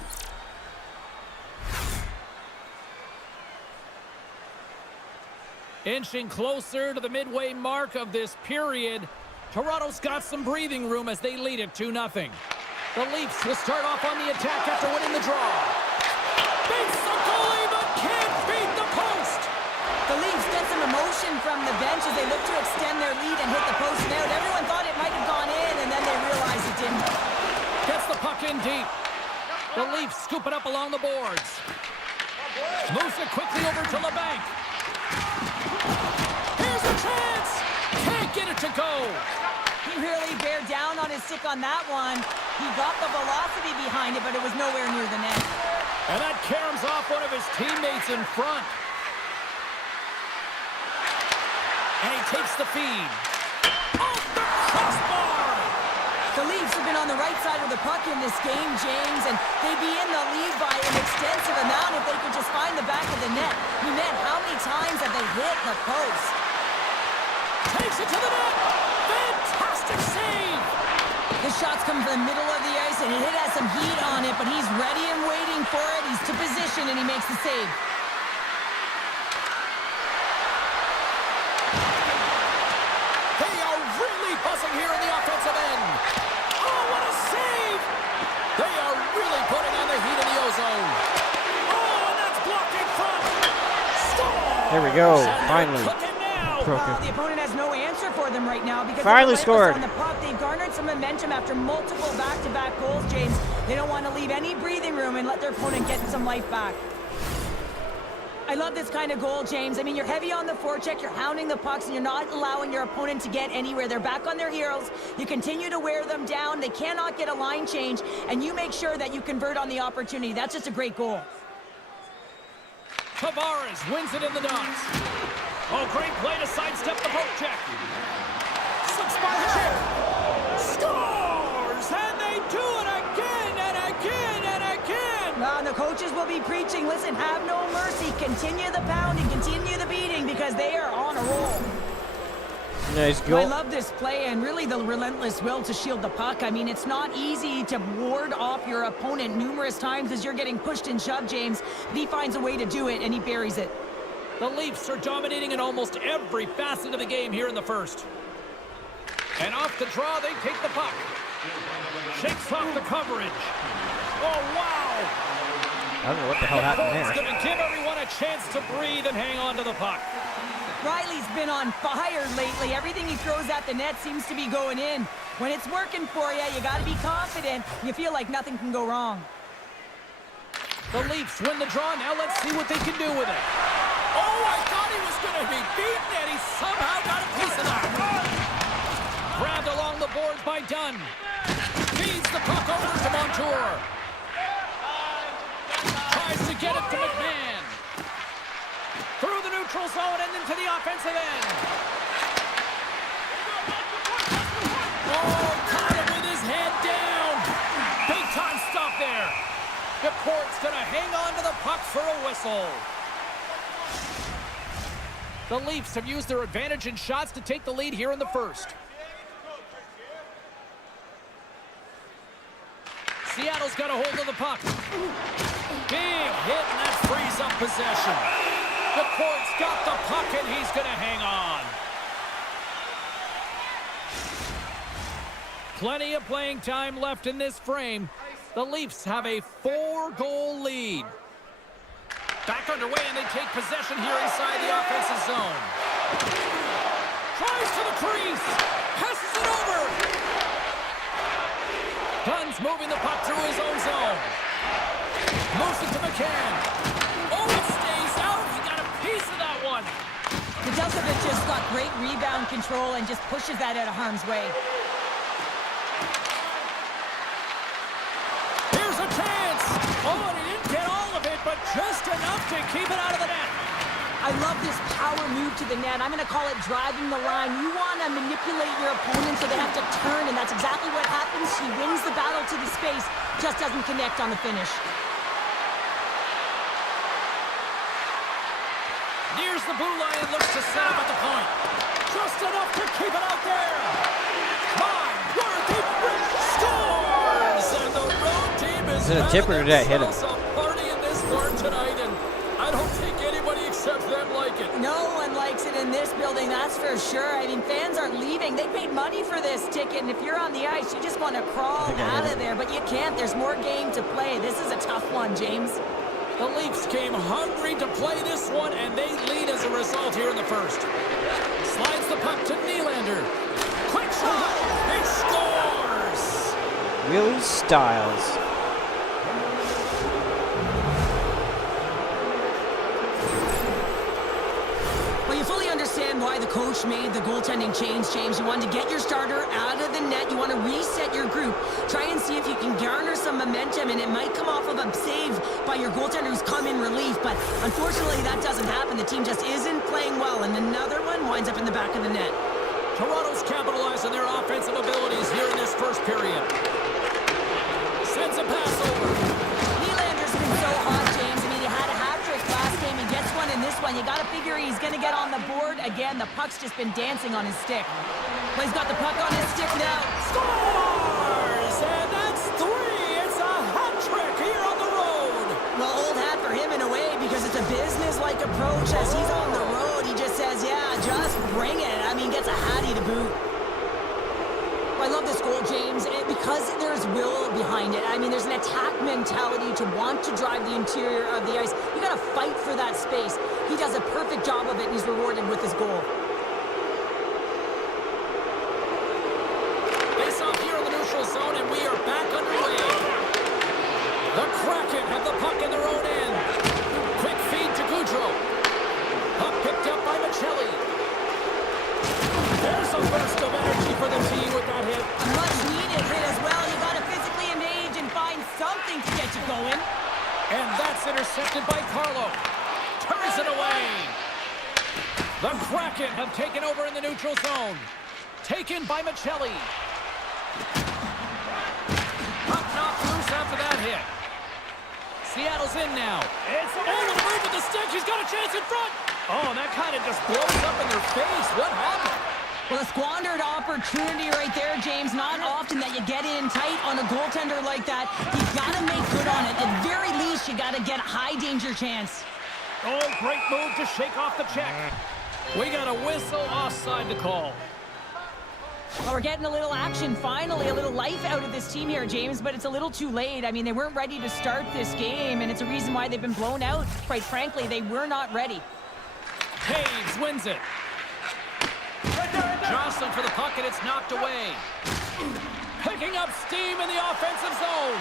Inching closer to the midway mark of this period. Toronto's got some breathing room as they lead it 2-0. The Leafs will start off on the attack after winning the draw. Beats the goalie, but can't beat the post. The Leafs get some emotion from the bench as they look to extend their lead and hit the post and out. Everyone thought it might have gone in, and then they realized it didn't. Gets the puck in deep. The Leafs scoop it up along the boards. Moves it quickly over to LeBanc. Here's a chance. Can't get it to go. He really bared down on his stick on that one. He got the velocity behind it, but it was nowhere near the net. And that caroms off one of his teammates in front. And he takes the feed. Off the crossbar! The Leafs have been on the right side of the puck in this game, James, and they'd be in the lead by an extensive amount if they could just find the back of the net. I mean, how many times have they hit the post? Takes it to the net! Fantastic save! The shots come from the middle of the ice, and it has some heat on it, but he's ready and waiting for it. He's to position, and he makes the save. They are really buzzing here in the offensive end. Oh, what a save! They are really putting on the heat in the ozone. Oh, and that's blocked in front. Score! There we go. And Finally. they're cooking now. Broken. The opponent has no answer for them right now because Finally they're scored. on the puck. They've garnered some momentum after multiple back-to-back goals, James. They don't want to leave any breathing room and let their opponent get some life back. I love this kind of goal, James. I mean, you're heavy on the forecheck, you're hounding the pucks, and you're not allowing your opponent to get anywhere. They're back on their heels. You continue to wear them down. They cannot get a line change, and you make sure that you convert on the opportunity. That's just a great goal. Tavares wins it in the dots. Oh, great play to sidestep the poke check. Slips by the chip. Scores! And they do it again and again and again! The coaches will be preaching, listen, have no mercy. Continue the pounding, continue the beating, because they are on a roll. Nice I goal. love this play and really the relentless will to shield the puck. I mean, it's not easy to ward off your opponent numerous times as you're getting pushed and shoved, James. But he finds a way to do it, and he buries it. The Leafs are dominating in almost every facet of the game here in the first. And off the draw, they take the puck. Shakes off the coverage. Oh, wow! I don't know what the hell happened It's there. going to give everyone a chance to breathe and hang on to the puck. Riley's been on fire lately. Everything he throws at the net seems to be going in. When it's working for you, you got to be confident. You feel like nothing can go wrong. The Leafs win the draw. Now let's see what they can do with it. Oh, I thought he was going to be beaten, and he somehow got a piece of that. Grabbed along the boards by Dunn. Feeds the puck over to Montour. Tries to get it to McMahon. Through the neutral zone and into the offensive end. Oh, caught him with his head down. Big time stop there. The court's going to hang on to the puck for a whistle. The Leafs have used their advantage in shots to take the lead here in the first. Seattle's got a hold of the puck. Big hit, and that frees up possession. The court's got the puck, and he's going to hang on. Plenty of playing time left in this frame. The Leafs have a 4-goal lead. Back underway, and they take possession here inside the offensive zone. Tries to the crease. Passes it over. Dunn's moving the puck through his own zone. Moves it to McCann. Oh, it stays out. He got a piece of that one. Nedeljkovic just got great rebound control and just pushes that out of harm's way. Here's a chance. Oh, and he didn't get all of it, but just enough to keep it out of the net. I love this power move to the net. I'm going to call it driving the line. You want to manipulate your opponent so they have to turn, and that's exactly what happens. He wins the battle to the space, just doesn't connect on the finish. Nears the blue line and looks to set up at the point. Just enough to keep it out there. My word, he scores! And the road team is Is it a tip or did that hit him? a party in this barn tonight, and I don't think anybody except them like it. No one likes it in this building, that's for sure. I mean, fans are leaving. They paid money for this ticket, and if you're on the ice, you just want to crawl out of there, but you can't. There's more game to play. This is a tough one, James. The Leafs came hungry to play this one, and they lead as a result here in the first. Slides the puck to Nylander. Quick shot! He scores! Willie Styles. why the coach made the goaltending change, James. You wanted to get your starter out of the net. You want to reset your group. Try and see if you can garner some momentum, and it might come off of a save by your goaltender who's come in relief. But unfortunately, that doesn't happen. The team just isn't playing well, and another one winds up in the back of the net. Toronto's capitalized on their offensive abilities here in this first period. Sends a pass over. Nylander's been so hot, James. I mean, he had a hat-trick last game. He gets one in this one. You got to figure he's going to get on the board again. The puck's just been dancing on his stick. Well, he's got the puck on his stick now. Scores! And that's 3. It's a hat trick here on the road. Well, old hat for him in a way because it's a business-like approach. As he's on the road, he just says, yeah, just bring it. I mean, gets a hattie to boot. I love this goal, James, because there's will behind it. I mean, there's an attack mentality to want to drive the interior of the ice. You got to fight for that space. He does a perfect job of it, and he's rewarded with his goal. Face off here in the neutral zone, and we are back underway. The Kraken have the puck in their own end. Quick feed to Gaudreau. Puck picked up by Michelli. There's a burst of energy for the team with that hit. A much-needed hit as well. You got to physically engage and find something to get you going. And that's intercepted by Carlo. Turns it away. The Kraken have taken over in the neutral zone. Taken by Michelli. Puck knocked loose after that hit. Seattle's in now. It's over the move with the stick. He's got a chance in front. Oh, that kind of just blows up in their face. What happened? Well, a squandered opportunity right there, James. Not often that you get in tight on a goaltender like that. You got to make good on it. At very least, you got to get a high-danger chance. Oh, great move to shake off the check. We got a whistle offside to call. Well, we're getting a little action, finally, a little life out of this team here, James, but it's a little too late. I mean, they weren't ready to start this game, and it's a reason why they've been blown out. Quite frankly, they were not ready. Taves wins it. Jocelyn for the puck, and it's knocked away. Picking up steam in the offensive zone.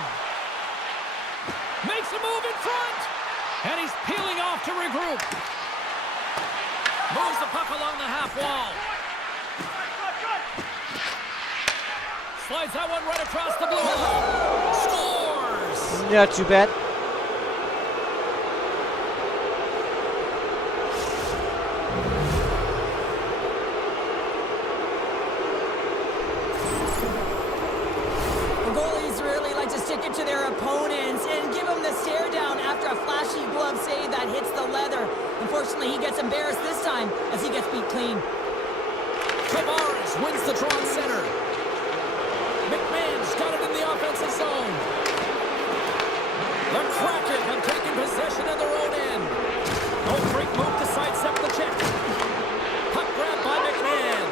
Makes a move in front. And he's peeling off to regroup. Moves the puck along the half wall. Slides that one right across the blue line. Scores! Not too bad. To their opponents and give them the stare down after a flashy glove save that hits the leather. Unfortunately, he gets embarrassed this time as he gets beat clean. Tavares wins the draw center. McMahon's got it in the offensive zone. The Kraken have taken possession of their own end. Oh, great move to sidestep the check. Puck grab by McMahon.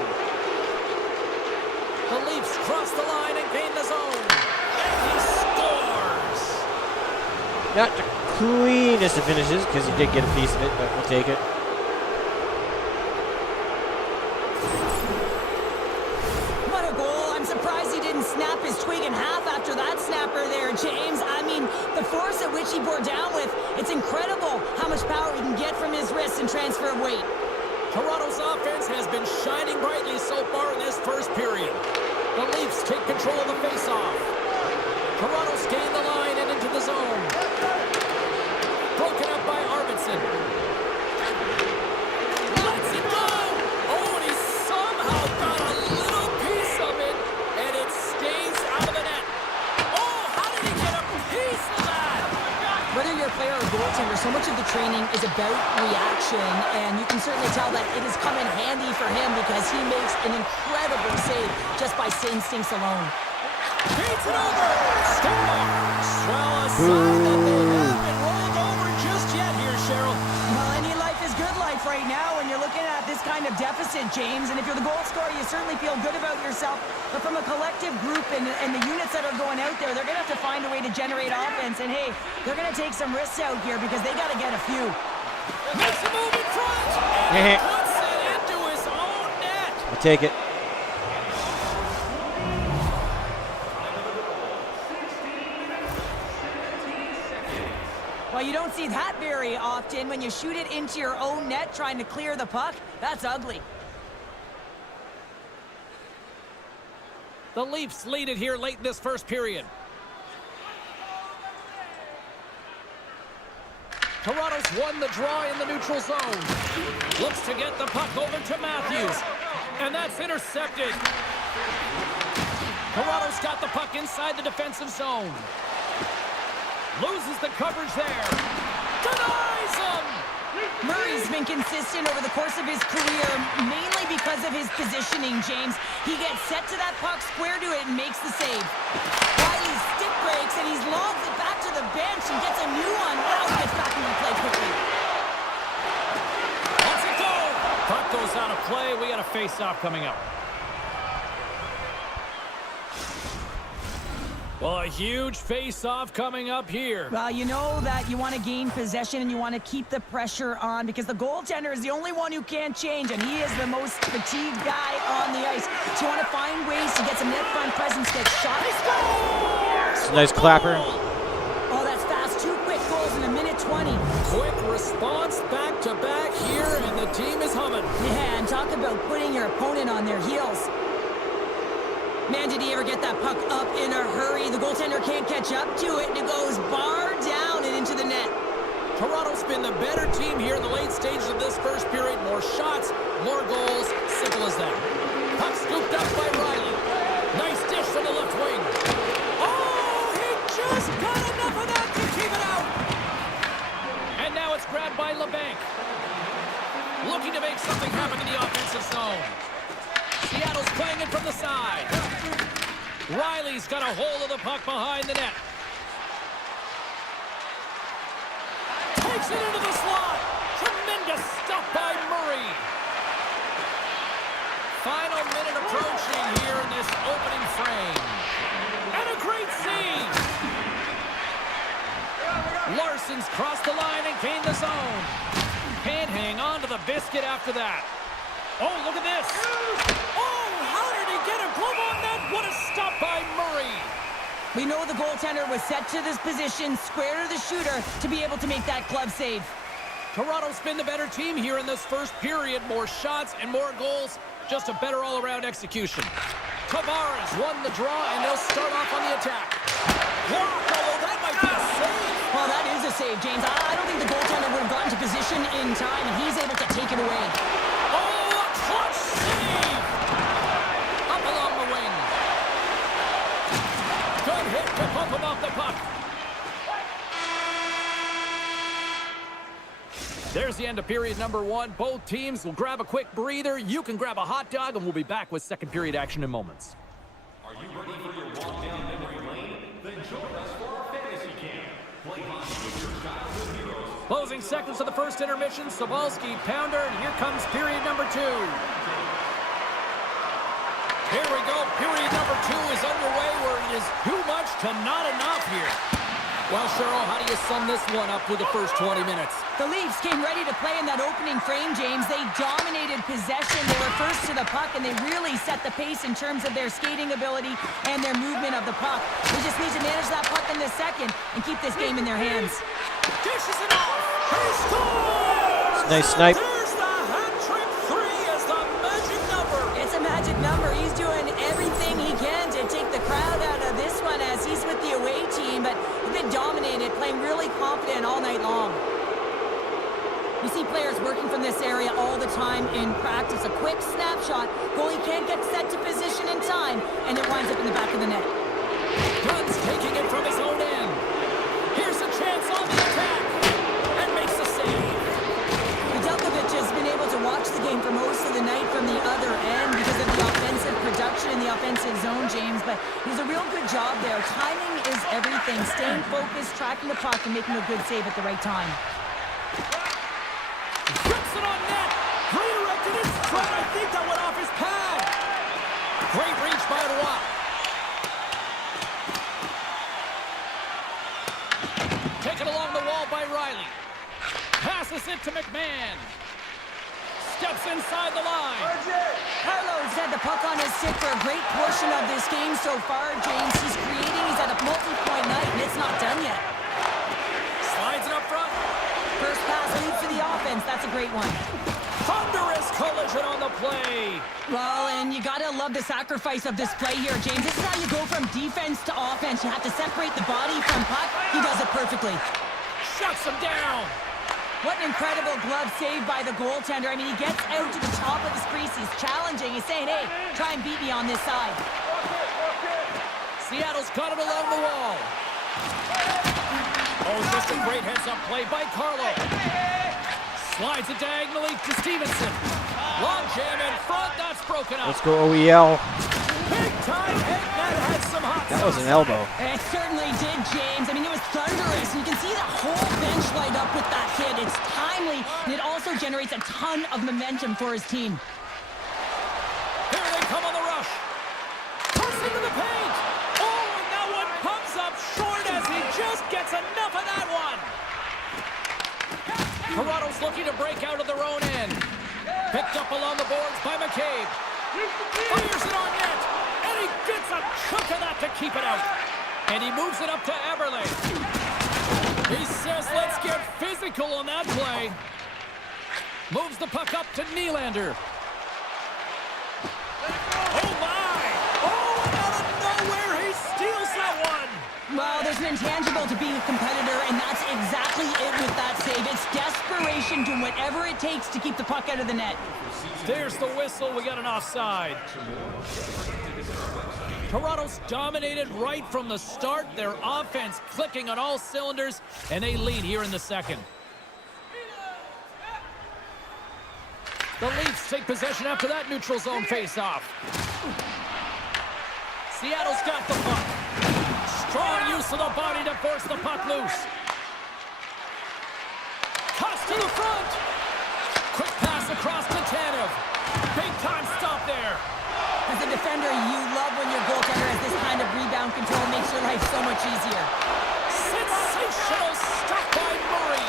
The Leafs cross the line and gain the zone. Not the cleanest of finishes, because he did get a piece of it, but we'll take it. What a goal. I'm surprised he didn't snap his twig in half after that snapper there, James. I mean, the force at which he bore down with, it's incredible how much power he can get from his wrists and transfer of weight. Toronto's offense has been shining brightly so far in this first period. The Leafs take control of the faceoff. Toronto's gained the line and into the zone. Broken up by Arvidsson. Lets it go! Oh, and he somehow got a little piece of it, and it stays out of the net. Oh, how did he get a piece of that? Whether you're a player or goaltender, so much of the training is about reaction, and you can certainly tell that it has come in handy for him because he makes an incredible save just by instincts alone. Beats it over! Scores! Well, a sign that they haven't been rolled over just yet here, Cheryl. Well, any life is good life right now when you're looking at this kind of deficit, James. And if you're the goal scorer, you certainly feel good about yourself. But from a collective group and the units that are going out there, they're going to have to find a way to generate offense. And, hey, they're going to take some risks out here because they got to get a few. Makes a move in front! And puts it into his own net! I'll take it. Well, you don't see that very often when you shoot it into your own net trying to clear the puck. That's ugly. The Leafs lead it here late in this first period. Toronto's won the draw in the neutral zone. Looks to get the puck over to Matthews. And that's intercepted. Toronto's got the puck inside the defensive zone. Loses the coverage there. Denies him! Murray's been consistent over the course of his career, mainly because of his positioning, James. He gets set to that puck, square to it, and makes the save. Riley stick breaks, and he's lobbed it back to the bench and gets a new one. Wow, he gets back into play quickly. Let's it go! Puck goes out of play. We got a face-off coming up. Well, a huge face-off coming up here. Well, you know that you want to gain possession and you want to keep the pressure on because the goaltender is the only one who can't change, and he is the most fatigued guy on the ice. So you want to find ways to get some net front presence, get shot. It's a nice clapper. Oh, that's fast. 2 quick goals in a minute 20. Quick response back-to-back here, and the team is humming. Yeah, and talk about putting your opponent on their heels. Man, did he ever get that puck up in a hurry. The goaltender can't catch up to it, and it goes bar down and into the net. Toronto's been the better team here in the late stages of this first period. More shots, more goals. Simple as that. Puck scooped up by Riley. Nice dish from the left wing. Oh, he just got enough of that to keep it out. And now it's grabbed by LeBanc. Looking to make something happen in the offensive zone. Seattle's playing it from the side. Riley's got a hold of the puck behind the net. Takes it into the slot. Tremendous stuff by Murray. Final minute approaching here in this opening frame. And a great save. Larson's crossed the line and gained the zone. Can't hang on to the biscuit after that. Oh, look at this. Oh, how did he get a glove on that? What a stop by Murray. We know the goaltender was set to this position, square to the shooter, to be able to make that glove save. Toronto's been the better team here in this first period. More shots and more goals. Just a better all-around execution. Tavares won the draw, and they'll start off on the attack. Oh, that might be a save. Well, that is a save, James. I don't think the goaltender would have gotten to position in time, and he's able to take it away. Oh, a clutch save! Up along the wing. Good hit to bump him off the puck. There's the end of period number 1. Both teams will grab a quick breather. You can grab a hot dog, and we'll be back with second period action in moments. Are you ready for your walk down memory lane? Then join us for our fantasy camp. Play hockey with your childhood heroes. Closing seconds of the first intermission. Sobalski, pounder, and here comes period number 2. Here we go. Period number 2 is underway where it is too much to not enough here. Well, Cheryl, how do you sum this one up through the first 20 minutes? The Leafs came ready to play in that opening frame, James. They dominated possession. They were first to the puck, and they really set the pace in terms of their skating ability and their movement of the puck. They just need to manage that puck in the second and keep this game in their hands. Dishes it off. He scores! Nice snipe. There's the hat trick. 3 is the magic number. It's a magic number. He's doing everything he can to take the crowd out of this one as he's with the away team, but he's been dominated, playing really confident all night long. We see players working from this area all the time in practice. A quick snapshot. Goalie can't get set to position in time, and it winds up in the back of the net. Guns taking it from his own end. Here's a chance on the attack. And makes the save. Nedeljkovic has been able to watch the game for most of the night from the other end because of the offensive production in the offensive zone, James, but he's a real good job there. Timing is everything. Staying focused, tracking the puck, and making a good save at the right time. Rips it on net. Redirected his shot. I think that went off his pad. Great reach by Roy. Taken along the wall by Riley. Passes it to McMahon. Steps inside the line. Carlo's had the puck on his stick for a great portion of this game so far, James. He's creating. He's had a multi-point night, and it's not done yet. Slides it up front. First pass leads to the offense. That's a great one. Thunderous collision on the play. Well, and you gotta love the sacrifice of this play here, James. This is how you go from defense to offense. You have to separate the body from puck. He does it perfectly. Shuts him down. What an incredible glove save by the goaltender. I mean, he gets out to the top of his crease. He's challenging. He's saying, hey, try and beat me on this side. Seattle's got it along the wall. Oh, just a great heads-up play by Carlo. Slides it diagonally to Stevenson. Long jam in front. That's broken up. Let's go OEL. Big time hit. That had some hot That was an elbow. It certainly did, James. I mean, it was thunderous. You can see the whole bench light up with that hit. It's timely, and it also generates a ton of momentum for his team. Here they come on the rush. Push into the paint. Oh, and that one comes up short as he just gets enough of that one. Toronto's looking to break out of their own end. Picked up along the boards by McCabe. Fires it on net. And he gets a chunk of that to keep it out. And he moves it up to Eberle. He says, let's get physical on that play. Moves the puck up to Nylander. Oh, my! Oh, and out of nowhere, he steals that one! Well, there's an intangible to being a competitor, and that's exactly it with that save. It's desperation, doing whatever it takes to keep the puck out of the net. There's the whistle. We got an offside. Toronto's dominated right from the start. Their offense clicking on all cylinders, and they lead here in the second. The Leafs take possession after that neutral zone face-off. Seattle's got the puck. Strong use of the body to force the puck loose. Cuts to the front. Quick pass across to Tanev. Big time stop there. As a defender, you love when your goaltender has this kind of rebound control. Makes your life so much easier. Sensational stop by Murray.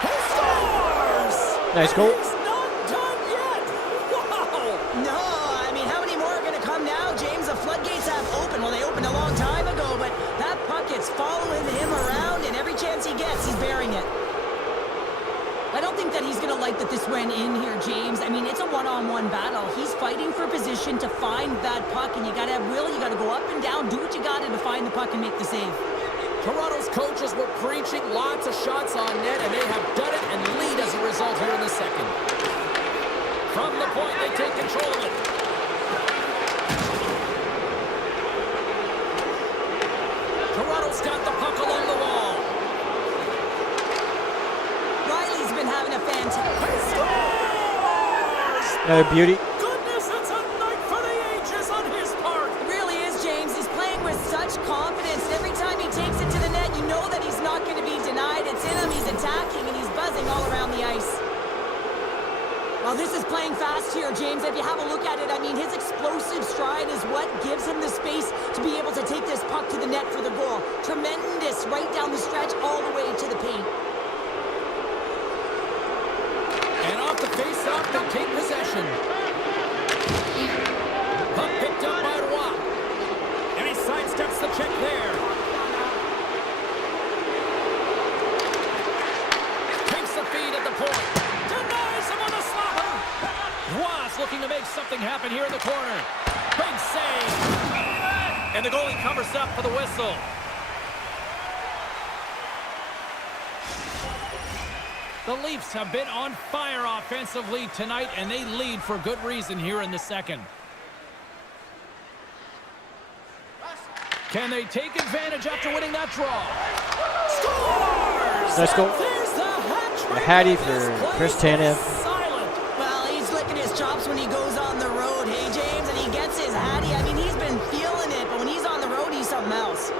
He scores! Nice goal. He's not done yet. Wow! No, I mean, how many more are going to come now, James? The floodgates have opened. Well, they opened a long time ago, but that puck is following him around, and every chance he gets, he's bearing it. I don't think that he's going to like that this went in here, James. I mean, it's a one-on-one battle. He's fighting for position to find that puck, and you got to have will. You got to go up and down, do what you got to find the puck and make the save. Toronto's coaches were preaching lots of shots on net, and they have done it and lead as a result here in the second. From the point, they take control of it. Toronto's got the puck along the wall. Riley's been having a fantastic... He scores! Another beauty. Goodness, it's a night for the ages on his part. It really is, James. He's playing with such confidence. Every time he takes it to the net, you know that he's not going to be denied. It's in him. He's attacking, and he's buzzing all around the ice. Well, this is playing fast here, James. If you have a look at it, I mean, his explosive stride is what gives him the space to be able to take this puck to the net for the goal. Tremendous right down the stretch all the way to the paint. And off the face-off, they take possession. Puck picked up by Roy. And he sidesteps the check there. Takes the feed at the point. Denies him on the slapper. Roy's looking to make something happen here in the corner. Big save. And the goalie covers up for the whistle. The Leafs have been on fire offensively tonight, and they lead for good reason here in the second. Can they take advantage after winning that draw? Scores! Let's go. There's the hat trick. The Hattie This for place Chris is Tanev. silent. Well, he's licking his chops when he goes on the road, hey, James? And he gets his hattie. I mean, he's been feeling it, but when he's on the road, he's something else.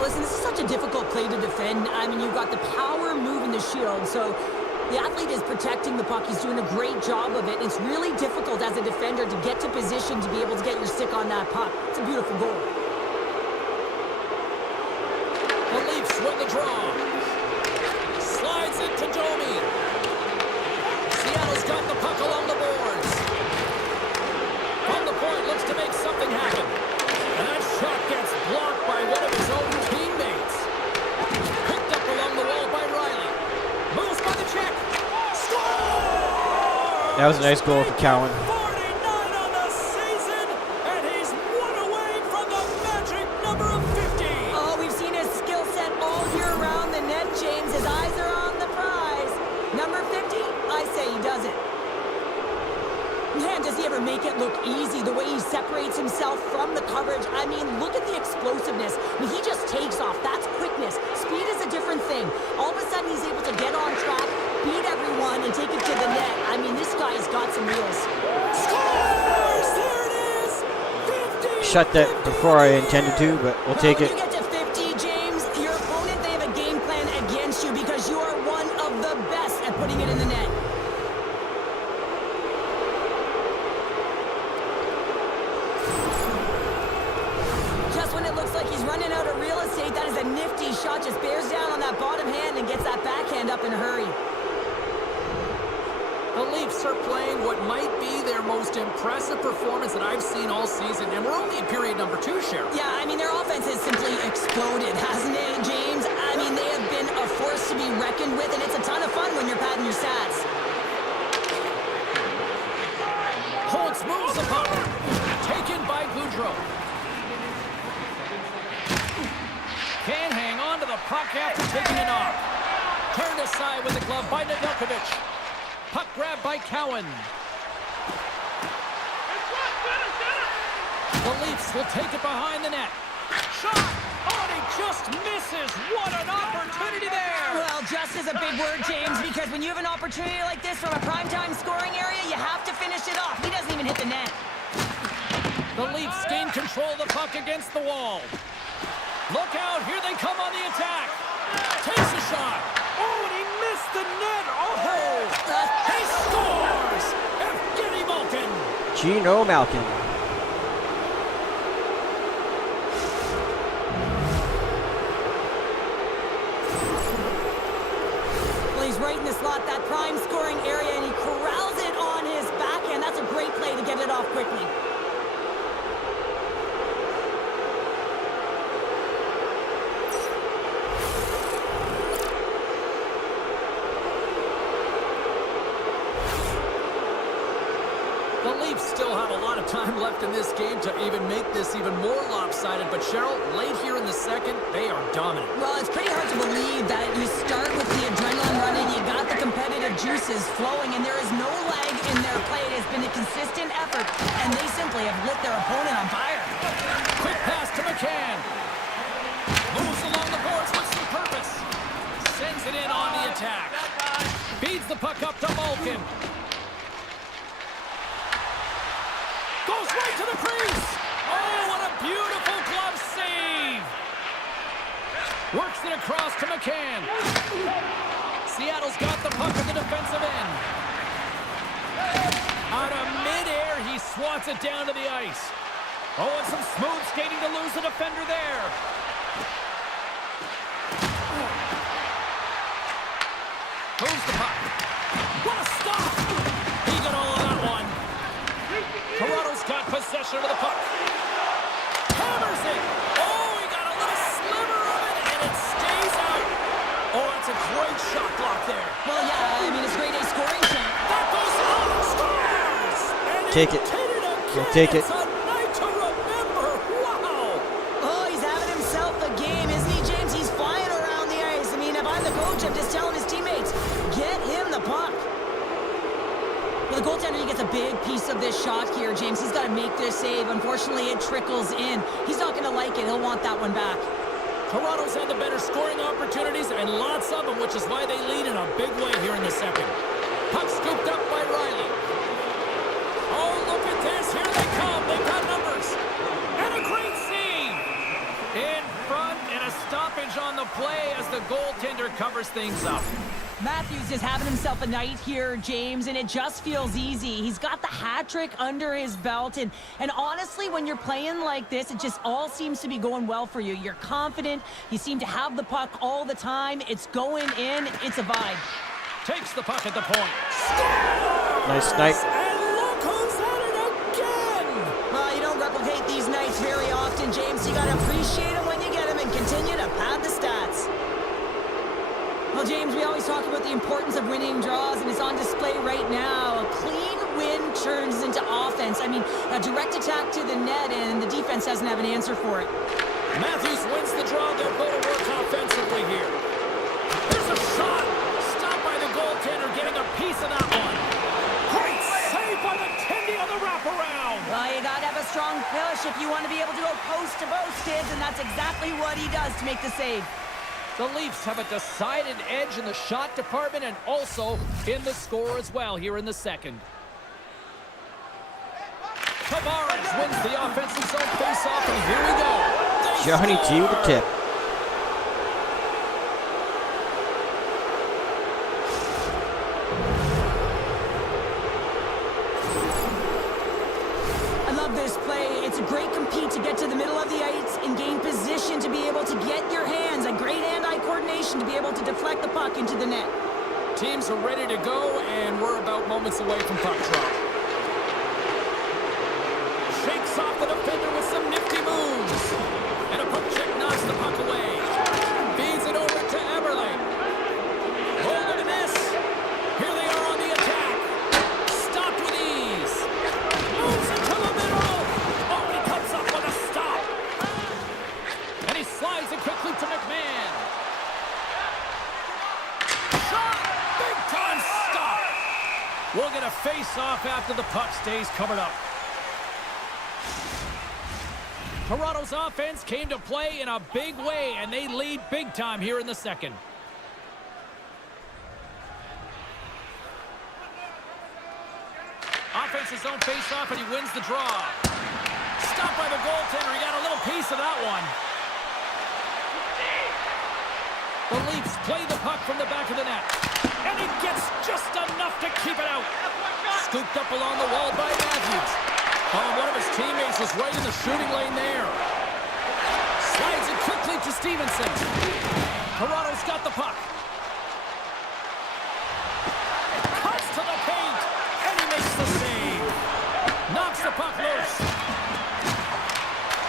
Listen, this is such a difficult play to defend. I mean, you've got the power moving the shield, so the athlete is protecting the puck. He's doing a great job of it. It's really difficult as a defender to get to position to be able to get your stick on that puck. It's a beautiful goal. The Leafs win the draw. Slides it to Domi. Seattle's got the puck along the boards. From the point, looks to make something happen. And that shot gets blocked by one of his own teammates. Picked up along the wall by Riley. That was a nice goal for Cowan. 49 on the season, and he's one away from the magic number of 50. Oh, we've seen his skill set all year around the net, James. His eyes are on the prize. Number 50, I say he does it. Man, does he ever make it look easy, the way he separates himself from the coverage. I mean, look at the explosiveness. I mean, he just takes off. That's quickness. Speed is a different thing. All of a sudden, he's able to get on track, beat everyone, and take it to the net. I mean, this guy's got some wheels. Scores! There it is! 50! Shut that before I intended to, but we'll take When it. you get to 50, James, your opponent, they have a game plan against you because you are one of the best at putting it in the net. Just when it looks like he's running out of real estate, that is a nifty shot. Just bears down on that bottom hand and gets that backhand up in a hurry. The Leafs are playing what might be their most impressive performance that I've seen all season, and we're only in period number 2, Cheryl. Yeah, I mean, their offense has simply exploded, hasn't it, James? I mean, they have been a force to be reckoned with, and it's a ton of fun when you're padding your stats. Holtz moves the puck. Taken by Goudreau. Can't hang on to the puck after taking it off. Turned aside with the glove by Nedeljkovic. Puck grab by Cowan. The Leafs will take it behind the net. Shot! Oh, and he just misses. What an opportunity there! Well, just is a big word, James, because when you have an opportunity like this from a primetime scoring area, you have to finish it off. He doesn't even hit the net. The Leafs gain control of the puck against the wall. Look out, here they come on the attack. Takes a shot. Oh, and he missed the net. Oh, he scores! Evgeny Malkin. Gino Malkin. Well, he's right in the slot, that prime scoring area, and he corrals it on his backhand. That's a great play to get it off quickly. The Leafs still have a lot of time left in this game to even make this even more lopsided, but Cheryl, late here in the second, they are dominant. Well, it's pretty hard to believe that you start with the adrenaline running, you got the competitive juices flowing, and there is no lag in their play. It has been a consistent effort, and they simply have lit their opponent on fire. Quick pass to McCann. Moves along the boards with some purpose. Sends it in on the attack. Feeds the puck up to Malkin. Goes right to the crease. Oh, what a beautiful glove save. Works it across to McCann. Seattle's got the puck in the defensive end. Out of midair, he swats it down to the ice. Oh, and some smooth skating to lose the defender there. Moves the puck. What a stop! He got all of that one. Toronto's got possession of the puck. Hammers it. Oh, he got a little sliver of it, and it stays out. Oh, that's a great shot block there. Well, yeah, I mean, it's grade A scoring chance. That goes out. Scores! And Take he it. did again. We'll take it. It's a night to remember. Wow. Oh, he's having himself a game, isn't he, James? He's flying around the ice. I mean, if I'm the coach, I'm just telling his teammates, get him the puck. Well, the goaltender, he gets a big piece of this shot here, James. He's got to make this save. Unfortunately, it trickles in. He's not going to like it. He'll want that one back. Toronto's had the better scoring opportunities, and lots of them, which is why they lead in a big way here in the second. Puck scooped up by Riley. Oh, look at this. Here they come. They've got numbers. And a great save. In front, and a stoppage on the play as the goaltender covers things up. Matthews is having himself a night here, James, and it just feels easy. He's got the hat trick under his belt, and honestly, when you're playing like this, it just all seems to be going well for you. You're confident. You seem to have the puck all the time. It's going in. It's a vibe. Takes the puck at the point. Nice night. And look who's at it again. Well, you don't replicate these nights very often, James. You got to appreciate them when you get them and continue to pad the stats. Well, James, we always talk about the importance of winning draws, and it's on display right now. A clean win turns into offense. I mean, a direct attack to the net, and the defense doesn't have an answer for it. Matthews wins the draw. They'll go to work offensively here. There's a shot. Stopped by the goaltender, getting a piece of that one. Great save by the Tendy on the wraparound. Well, you got to have a strong push if you want to be able to go post to post, kids, and that's exactly what he does to make the save. The Leafs have a decided edge in the shot department and also in the score as well here in the second. Tavares wins the offensive zone faceoff, and here we go. Johnny G with the tip. I love this play. It's a great compete to get to the middle of the ice and gain position to be able to get your hands, a great hand-eye coordination to be able to deflect the puck into the net. Teams are ready to go, and we're about moments away from puck drop. Shakes off the defender with some nifty moves. And a puck check knocks the puck away. Feeds it over to Eberle. Oh, look at this. Here they are on the attack. Stopped with ease. Moves into the middle. Oh, he comes up with a stop. And he slides it quickly to McMahon. Shot! Big time stop. We'll get a face-off after the puck stays covered up. Toronto's offense came to play in a big way, and they lead big time here in the second. Offensive zone face-off, and he wins the draw. Stopped by the goaltender. He got a little piece of that one. The Leafs play the puck from the back of the net. And he gets just enough to keep it out. Scooped up along the wall by Matthews. Oh, one of his teammates is right in the shooting lane there. Slides it quickly to Stevenson. Toronto's got the puck. Cuts to the paint, and he makes the save. Knocks the puck loose.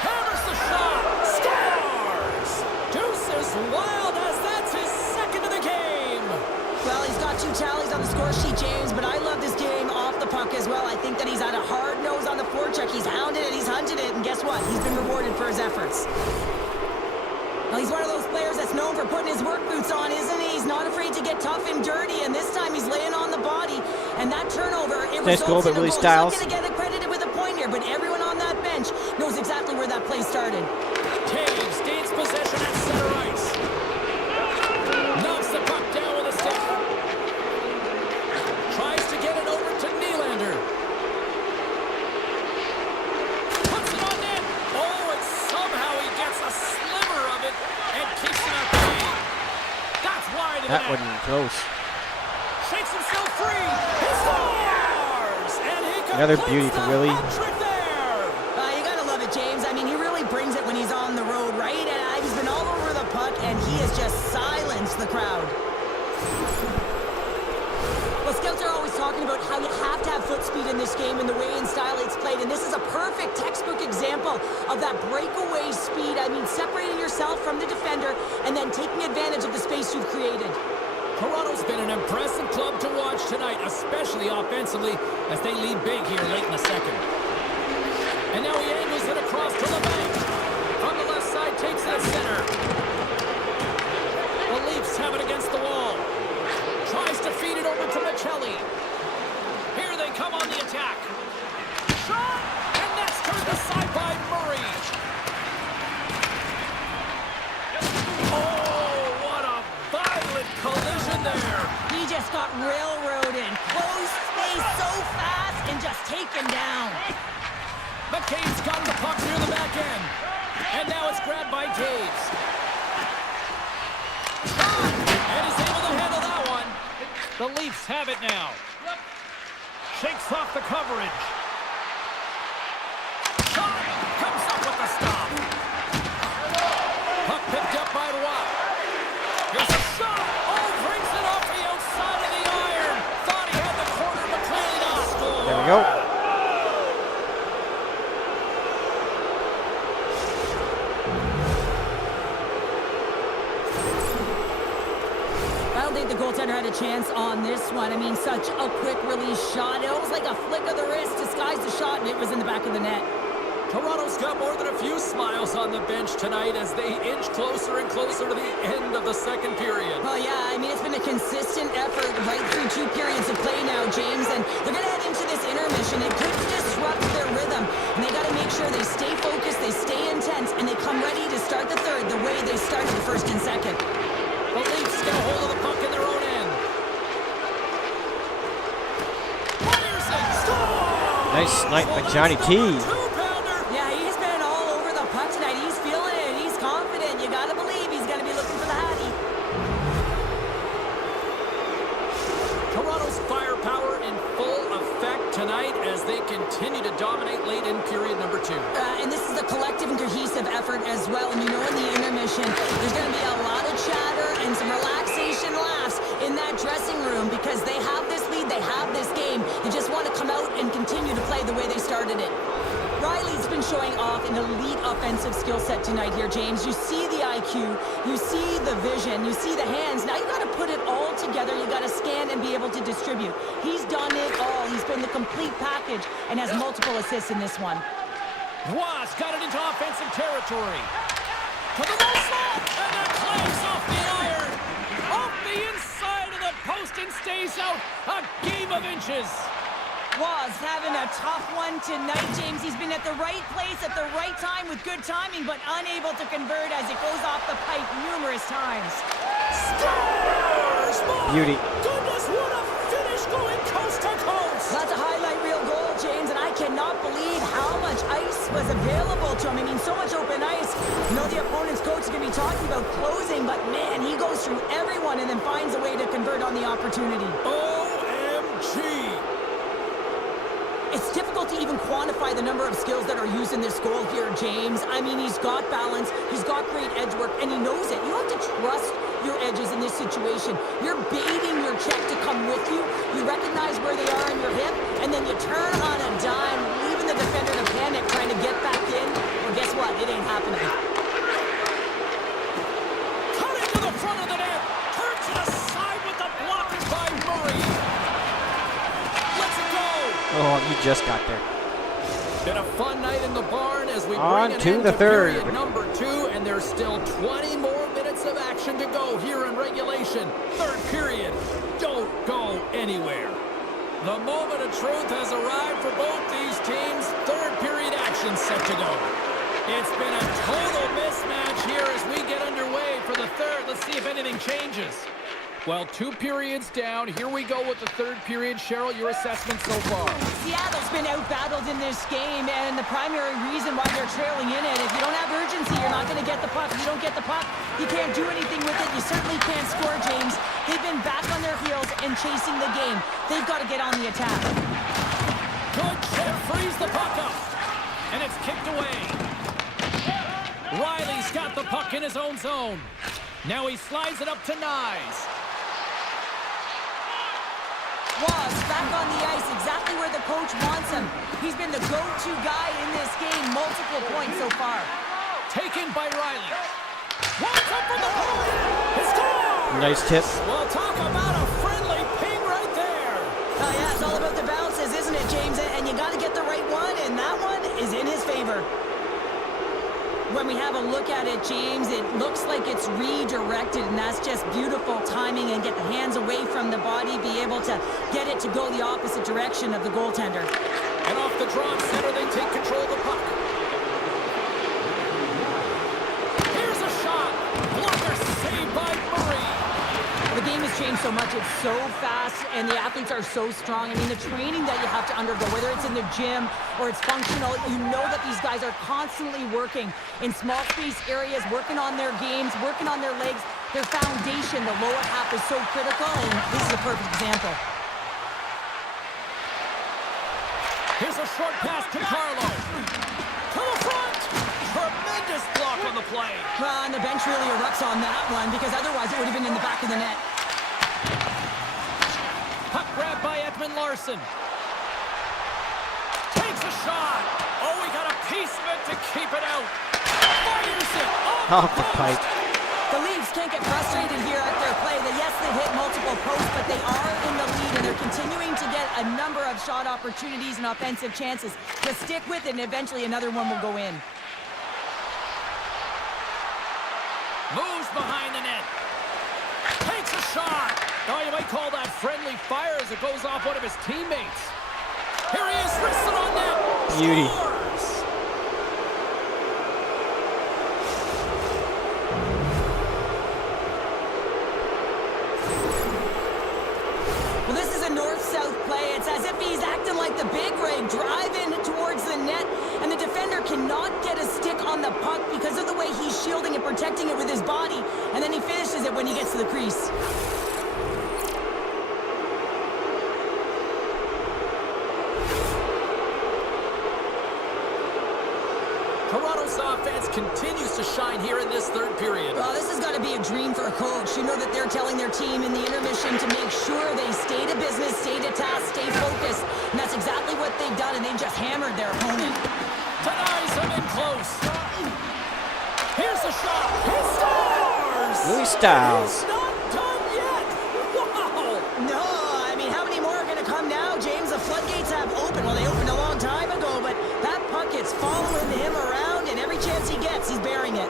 Hammers the shot. Scores! Deuces wild as that's his second of the game. Well, he's got 2 tallies on the score sheet, James, but I love this game off the puck as well. I think that he's had a hard nose on the forecheck. He's hounded it, he's hunted it, and guess what? He's been rewarded for his efforts. Well, he's one of those players that's known for putting his work boots on, isn't he? He's not afraid to get tough and dirty, and this time he's laying on the body, and that turnover, it Nice goal results by in a Willie goal. Styles. He's not going to get credited with a point here, but everyone on that bench knows exactly where that play started. Taves gains possession at center ice. Knocks the puck down with a stick. Tries to get it over to Nylander. Puts it on net. Oh, and somehow he gets a sliver of it and keeps it at bay. That's wide of the That net. wasn't even close. Shakes himself free. He scores! And he Another completes beauty the for Willie. hat trick there. You gotta love it, James. I mean, he really brings it when he's on the road, right? And he's been all over the puck, and he has just silenced the crowd. Well, scouts are always talking about how you have to have foot speed in this game and the way and style it's played, and this is a perfect textbook example of that breakaway speed. I mean, separating yourself from the defender and then taking advantage of the space you've created. Toronto's been an impressive club to watch tonight, especially offensively, as they lead big here late in the second. And now he angles it across to the bank. On the left side, takes it at center. The Leafs have it against the wall. Tries to feed it over to Michelli. Here they come on the attack. Shot! And that's turned aside by Murray. Oh, what a violent collision there. He just got railroaded. Close space so fast and just taken down. McCabe's got the puck near the back end. And now it's grabbed by Taves. And he's able to handle that one. The Leafs have it now. Shakes off the coverage. Shot! Comes up with the stop. Puck picked up by Roy. Here's a shot! Oh, brings it off the outside of the iron. Thought he had the corner, but clearly not. Score. There we go. goaltender had a chance on this one. I mean, such a quick release shot. It was like a flick of the wrist disguised the shot, and it was in the back of the net. Toronto's got more than a few smiles on the bench tonight as they inch closer and closer to the end of the second period. Well, yeah, I mean, it's been a consistent effort right through 2 periods of play now, James, and they're going to head into this intermission. It could disrupt their rhythm, and they got to make sure they stay focused, they stay intense, and they come ready to start the third the way they started the first and second. The Leafs get a hold of the puck in their own end. Ryerson scores! Nice night by Johnny T. Yeah, he's been all over the puck tonight. He's feeling it. He's confident. You got to believe he's going to be looking for the Hattie. Toronto's firepower in full effect tonight as they continue to dominate late in period number 2. And this is a collective and cohesive effort as well. And you know, in the intermission, there's going to be a lot of chatter and some relaxation laughs in that dressing room because they have this lead, they have this game. They just want to come out and continue to play the way they started it. Riley's been showing off an elite offensive skill set tonight here, James. You see the IQ, you see the vision, you see the hands. Now you got to put it all together. You got to scan and be able to distribute. He's done it all. He's been the complete package and has multiple assists in this one. Ross got it into offensive territory. To the low slot, and that clays off the iron. Off the inside of the post and stays out. A game of inches. Was having a tough one tonight, James. He's been at the right place at the right time with good timing, but unable to convert as it goes off the pipe numerous times. Scores! Beauty. Goodness, what a finish going coast to coast! That's a highlight reel goal, James, and I cannot believe how much ice was available to him. I mean, so much open ice. You know, the opponent's coach is going to be talking about closing, but man, he goes through everyone and then finds a way to convert on the opportunity. OMG! It's difficult to even quantify the number of skills that are used in this goal here, James. I mean, he's got balance, he's got great edge work, and he knows it. You have to trust your edges in this situation. You're baiting your check to come with you. You recognize where they are in your hip, and then you turn on a dime, leaving the defender to panic, trying to get back in. Well, guess what? It ain't happening. Cutting to the front of the net. Turns it aside with the block by Murray. Lets it go. Oh, you just got there. Been a fun night in the barn as we On bring an to end the to third. period number 2, and there's still 20 more minutes of action to go here in regulation. Third period. Don't go anywhere. The moment of truth has arrived for both these teams. Third period action set to go. It's been a total mismatch here as we get underway for the third. Let's see if anything changes. Well, 2 periods down. Here we go with the third period. Cheryl, your assessment so far? Seattle's been out-battled in this game, and the primary reason why they're trailing in it, if you don't have urgency, you're not going to get the puck. If you don't get the puck, you can't do anything with it. You certainly can't score, James. They've been back on their heels and chasing the game. They've got to get on the attack. Good check, frees the puck up, and it's kicked away. Riley's got the puck in his own zone. Now he slides it up to Nyes. Was back on the ice, exactly where the coach wants him. He's been the go-to guy in this game, multiple points so far. Taken by Riley. Wants up for the point. He scores! Nice tip. Well, talk about a friendly ping right there. Oh yeah, it's all about the bounces, isn't it, James? And you got to get the right one, and that one is in his favor. When we have a look at it, James, it looks like it's redirected, and that's just beautiful timing, and get the hands away from the body, be able to get it to go the opposite direction of the goaltender. And off the draw center, they take control of the puck. Here's a shot. Blocker saved by Murray. The game has changed so much. It's so fast, and the athletes are so strong. I mean, the training that you have to undergo, whether it's in the gym or it's functional, you know that these guys are constantly working in small space areas, working on their games, working on their legs. Their foundation, the lower half, is so critical, and this is a perfect example. Here's a short pass to Carlo. To the front. Tremendous block on the play. Well, and the bench really erupts on that one, because otherwise it would have been in the back of the net. Puck grab by Edmund Larson. Takes a shot. Oh, we got a piece of it to keep it out. Fires it Off the pipe. The Leafs can't get frustrated here at their play. They yes, they've hit multiple posts, but they are in the lead, and they're continuing to get a number of shot opportunities and offensive chances. Just stick with it, and eventually another one will go in. Moves behind the net. Takes a shot. Oh, you might call that friendly fire as it goes off one of his teammates. Here he is, wristed on net. Beauty. Scores! Well, this is a north-south play. It's as if he's acting like the big rig, driving towards the net, and the defender cannot get a stick on the puck because of the way he's shielding and protecting it with his body, and then he finishes it when he gets to the crease. Toronto's offense continues to shine here in this third period. Well, this has got to be a dream for a coach. You know that they're telling their team in the intermission to make sure they stay to business, stay to task, stay focused. And that's exactly what they've done, and they've just hammered their opponent. Denies him in close. Here's the shot. He scores! Louis Styles. It's not done yet. Wow! No, I mean, how many more are going to come now, James? The floodgates have opened. Well, they opened a long time ago, but that puck is following him around, and every chance he gets, he's bearing it.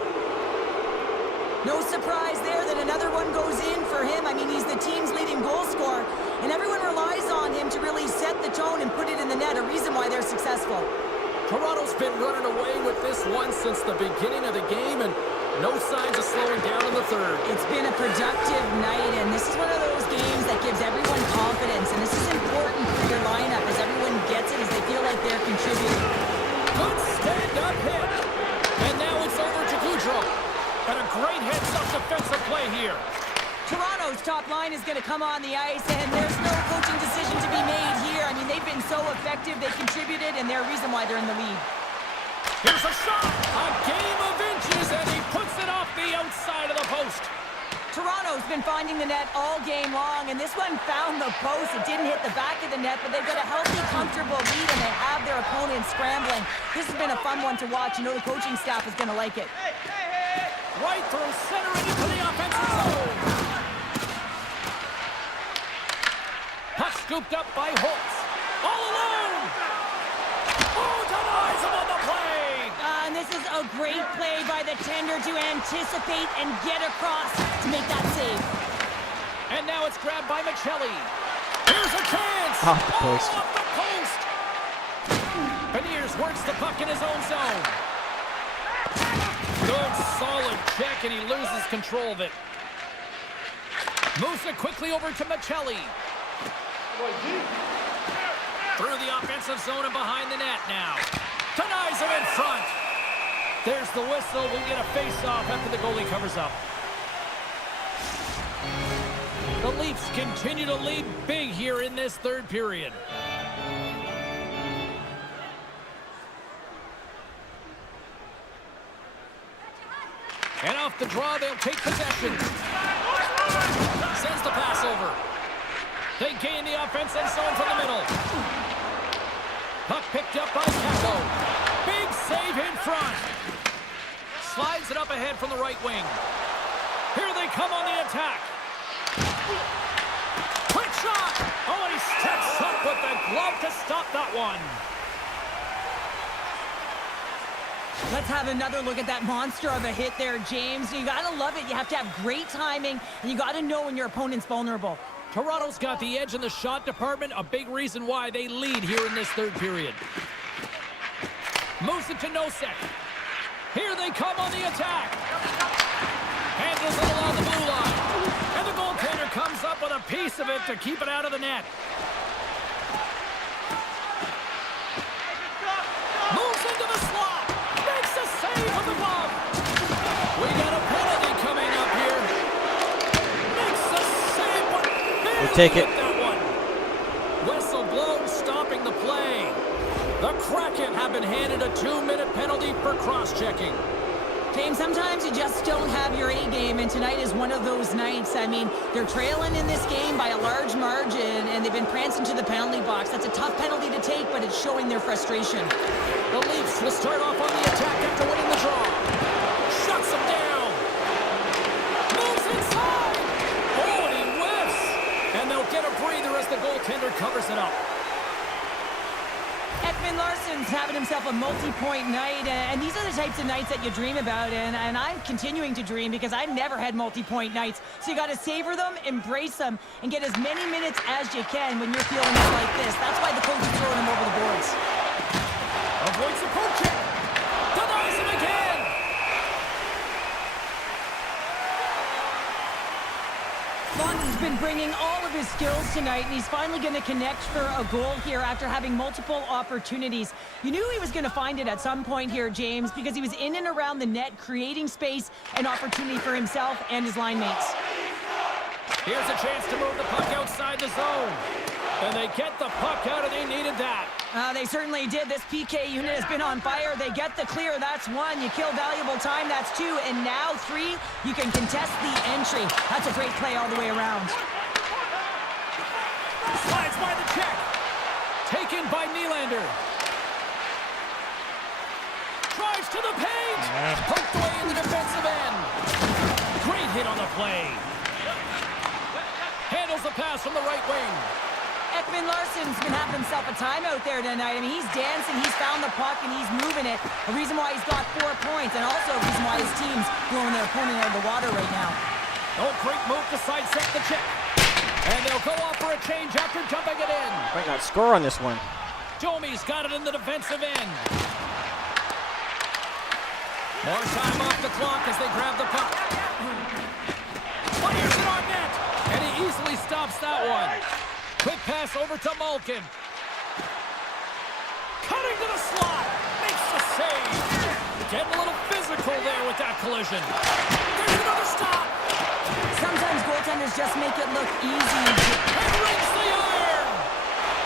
No surprise there that another one goes in for him. I mean, he's the team's leading goal scorer, and everyone relies on him to really set the tone and put it in the net, a reason why they're successful. Toronto's been running away with this one since the beginning of the game, and no signs of slowing down in the third. It's been a productive night, and this is one of those games that gives everyone confidence, and this is important for your lineup as everyone gets it, as they feel like they're contributing. Good stand-up hit. And now it's over to Goudreau. And a great heads-up defensive play here. Toronto's top line is going to come on the ice, and there's no coaching decision to be made here. I mean, they've been so effective, they contributed, and they're a reason why they're in the lead. Here's a shot. A game of inches, and he puts it off the outside of the post. Toronto's been finding the net all game long, and this one found the post. It didn't hit the back of the net, but they've got a healthy, comfortable lead, and they have their opponent scrambling. This has been a fun one to watch. You know the coaching staff is going to like it. Right through center and into the offensive zone. Puck scooped up by Holtz. All alone. Oh, denies him on the play. And this is a great play by the tender to anticipate and get across to make that save. And now it's grabbed by Michelli. Here's a chance. Off the post. Off the post. Beniers works the puck in his own zone. Good, solid check, and he loses control of it. Moves it quickly over to Michelli. Through the offensive zone and behind the net now. Denies him in front. There's the whistle. We'll get a face-off after the goalie covers up. The Leafs continue to lead big here in this third period. And off the draw, they'll take possession. Sends the pass over. They gain the offensive zone from the middle. Puck picked up by Capo. Big save in front. Slides it up ahead from the right wing. Here they come on the attack. Quick shot. Oh, he steps up with the glove to stop that one. Let's have another look at that monster of a hit there, James. You got to love it. You have to have great timing, and you got to know when your opponent's vulnerable. Toronto's got the edge in the shot department, a big reason why they lead here in this third period. Moves it to Nosek. Here they come on the attack. Handles it along the blue line. And the goaltender comes up with a piece of it to keep it out of the net. Moves into the slot. Makes a save with the glove. We got a penalty coming up here. Makes a save, but We'll take it. that one. Whistle blown, stopping the play. The Kraken have been handed a 2-minute penalty for cross-checking. James, sometimes you just don't have your A game, and tonight is one of those nights. I mean, they're trailing in this game by a large margin, and they've been prancing to the penalty box. That's a tough penalty to take, but it's showing their frustration. The Leafs will start off on the attack after winning the draw. Shuts them down. Moves inside. Oh, and he get a breather as the goaltender covers it up. Ekman Larsson's having himself a multi-point night, and these are the types of nights that you dream about, and I'm continuing to dream because I've never had multi-point nights. So you got to savor them, embrace them, and get as many minutes as you can when you're feeling it like this. That's why the coach is throwing them over the boards. Avoids the poke check. Denies him again. London's been bringing all of his skills tonight, and he's finally going to connect for a goal here after having multiple opportunities. You knew he was going to find it at some point here, James, because he was in and around the net, creating space and opportunity for himself and his line mates. Here's a chance to move the puck outside the zone. And they get the puck out, and they needed that. They certainly did. This PK unit has been on fire. They get the clear. That's one. You kill valuable time. That's two. And now three, you can contest the entry. That's a great play all the way around. Slides by the check. Taken by Nylander. Drives to the paint. Poked away in the defensive end. Great hit on the play. Handles the pass from the right wing. Ekman Larsson's been having himself a timeout there tonight. I mean, he's dancing, he's found the puck, and he's moving it. A reason why he's got 4 points, and also a reason why his team's blowing their opponent out of the water right now. Oh, great move to sidestep the check. And they'll go off for a change after dumping it in. Might not score on this one. Domi's got it in the defensive end. More time off the clock as they grab the puck. Fires it on net, and he easily stops that one. Quick pass over to Malkin. Cutting to the slot. Makes the save. Getting a little physical there with that collision. There's another stop. Sometimes goaltenders just make it look easy. And rings the iron.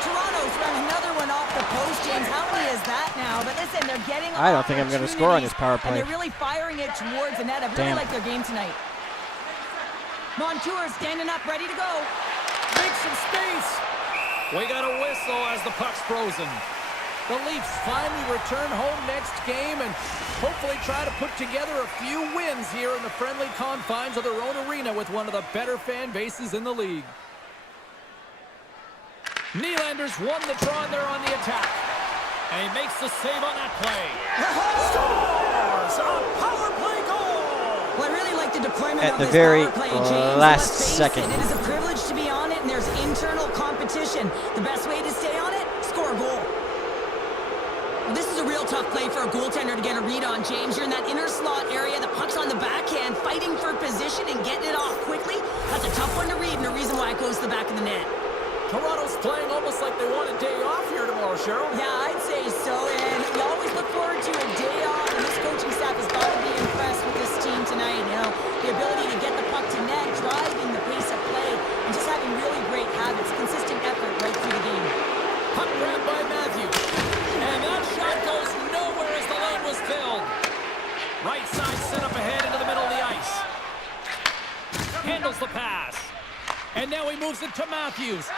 Toronto's run another one off the post, James. How many is that now? But listen, they're getting I don't think I'm going to score on this power play. And they're really firing it towards the net. I really like their game tonight. Montour standing up, ready to go. Make some space. We got a whistle as the puck's frozen. The Leafs finally return home next game and hopefully try to put together a few wins here in the friendly confines of their own arena with one of the better fan bases in the league. Nylander's won the draw and they're on the attack. And he makes the save on that play. Scores! A power play goal! Well, I really like the deployment At of the this very power play, James. last Let's face second. It is a privilege to be on it, and there's internal competition. The best way to stay on it, score a goal. Well, this is a real tough play for a goaltender to get a read on, James. You're in that inner slot area. The puck's on the backhand, fighting for position and getting it off quickly. That's a tough one to read, and a reason why it goes to the back of the net. Toronto's playing almost like they want a day off here tomorrow, Cheryl. Yeah, I'd say so, and you always look forward to a day off, and this coaching staff has got to be impressed with this team tonight. You know, the ability to get the puck to net, driving the pace of play, and just having really great habits, consistent effort right through the game. Puck grabbed by Matthews. And that shot goes nowhere as the lane was filled. Right side set up ahead into the middle of the ice. Handles the pass. And now he moves it to Matthews.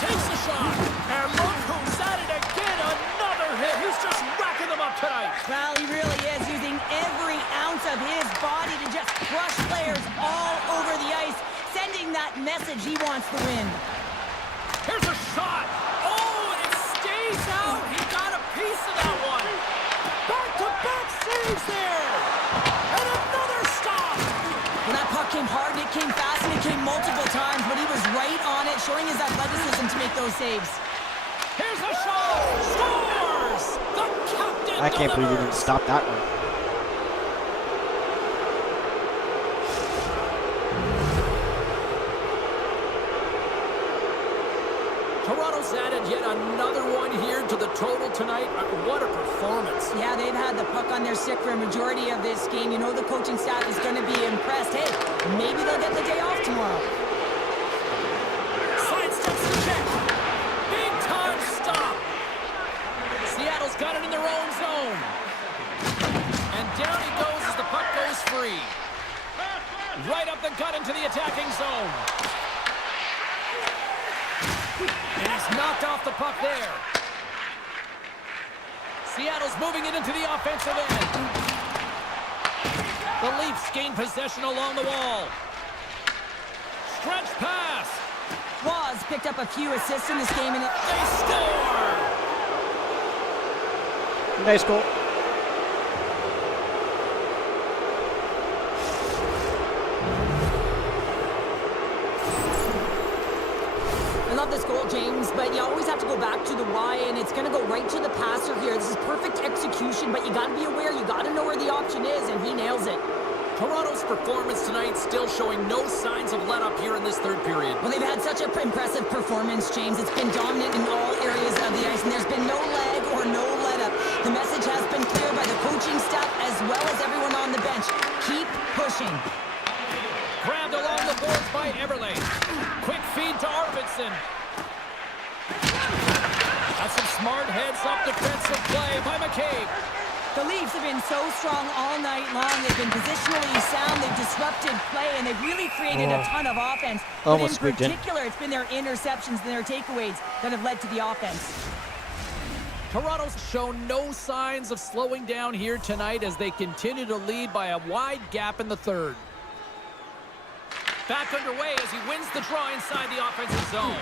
Takes the shot. And look who's at it again. Another hit. He's just racking them up tonight. Well, he really is using every ounce of his body to just crush players all over the ice, sending that message he wants the win. Here's a shot. Oh, and it stays out. He got a piece of that one. Back-to-back saves there. And another stop. Well, that puck came hard, and it came fast, and it came multiple times, but he was right on it, showing his athleticism to make those saves. Here's a shot. Scores. The captain I can't believe he didn't delivers. stop that one. Toronto's added yet another one here to the total tonight. What a performance. Yeah, they've had the puck on their stick for a majority of this game. You know the coaching staff is going to be impressed. Hey, maybe they'll get the day off tomorrow. Sidesteps the check. Big time stop. Seattle's got it in their own zone. And down he goes as the puck goes free. Right up the gut into the attacking zone. And he's knocked off the puck there. Seattle's moving it into the offensive end. The Leafs gain possession along the wall. Stretch pass. picked up a few assists in this game, and They score! Nice goal. I love this goal, James, but you always have to go back to the why, and it's going to go right to the passer here. This is perfect execution, but you got to be aware, you got to know where the option is, and he nails it. Toronto's performance tonight still showing no signs of let-up here in this third period. Well, they've had such an impressive performance, James. It's been dominant in all areas of the ice, and there's been no lag or no let-up. The message has been clear by the coaching staff as well as everyone on the bench. Keep pushing. Grabbed along the boards by Everlane. Quick feed to Arvidsson. That's some smart heads-up defensive play by McCabe. The Leafs have been so strong all night long. They've been positionally sound. They've disrupted play, and they've really created a ton of offense. Almost but in squeaked in. particular, it's been their interceptions and their takeaways that have led to the offense. Toronto's shown no signs of slowing down here tonight as they continue to lead by a wide gap in the third. Back underway as he wins the draw inside the offensive zone.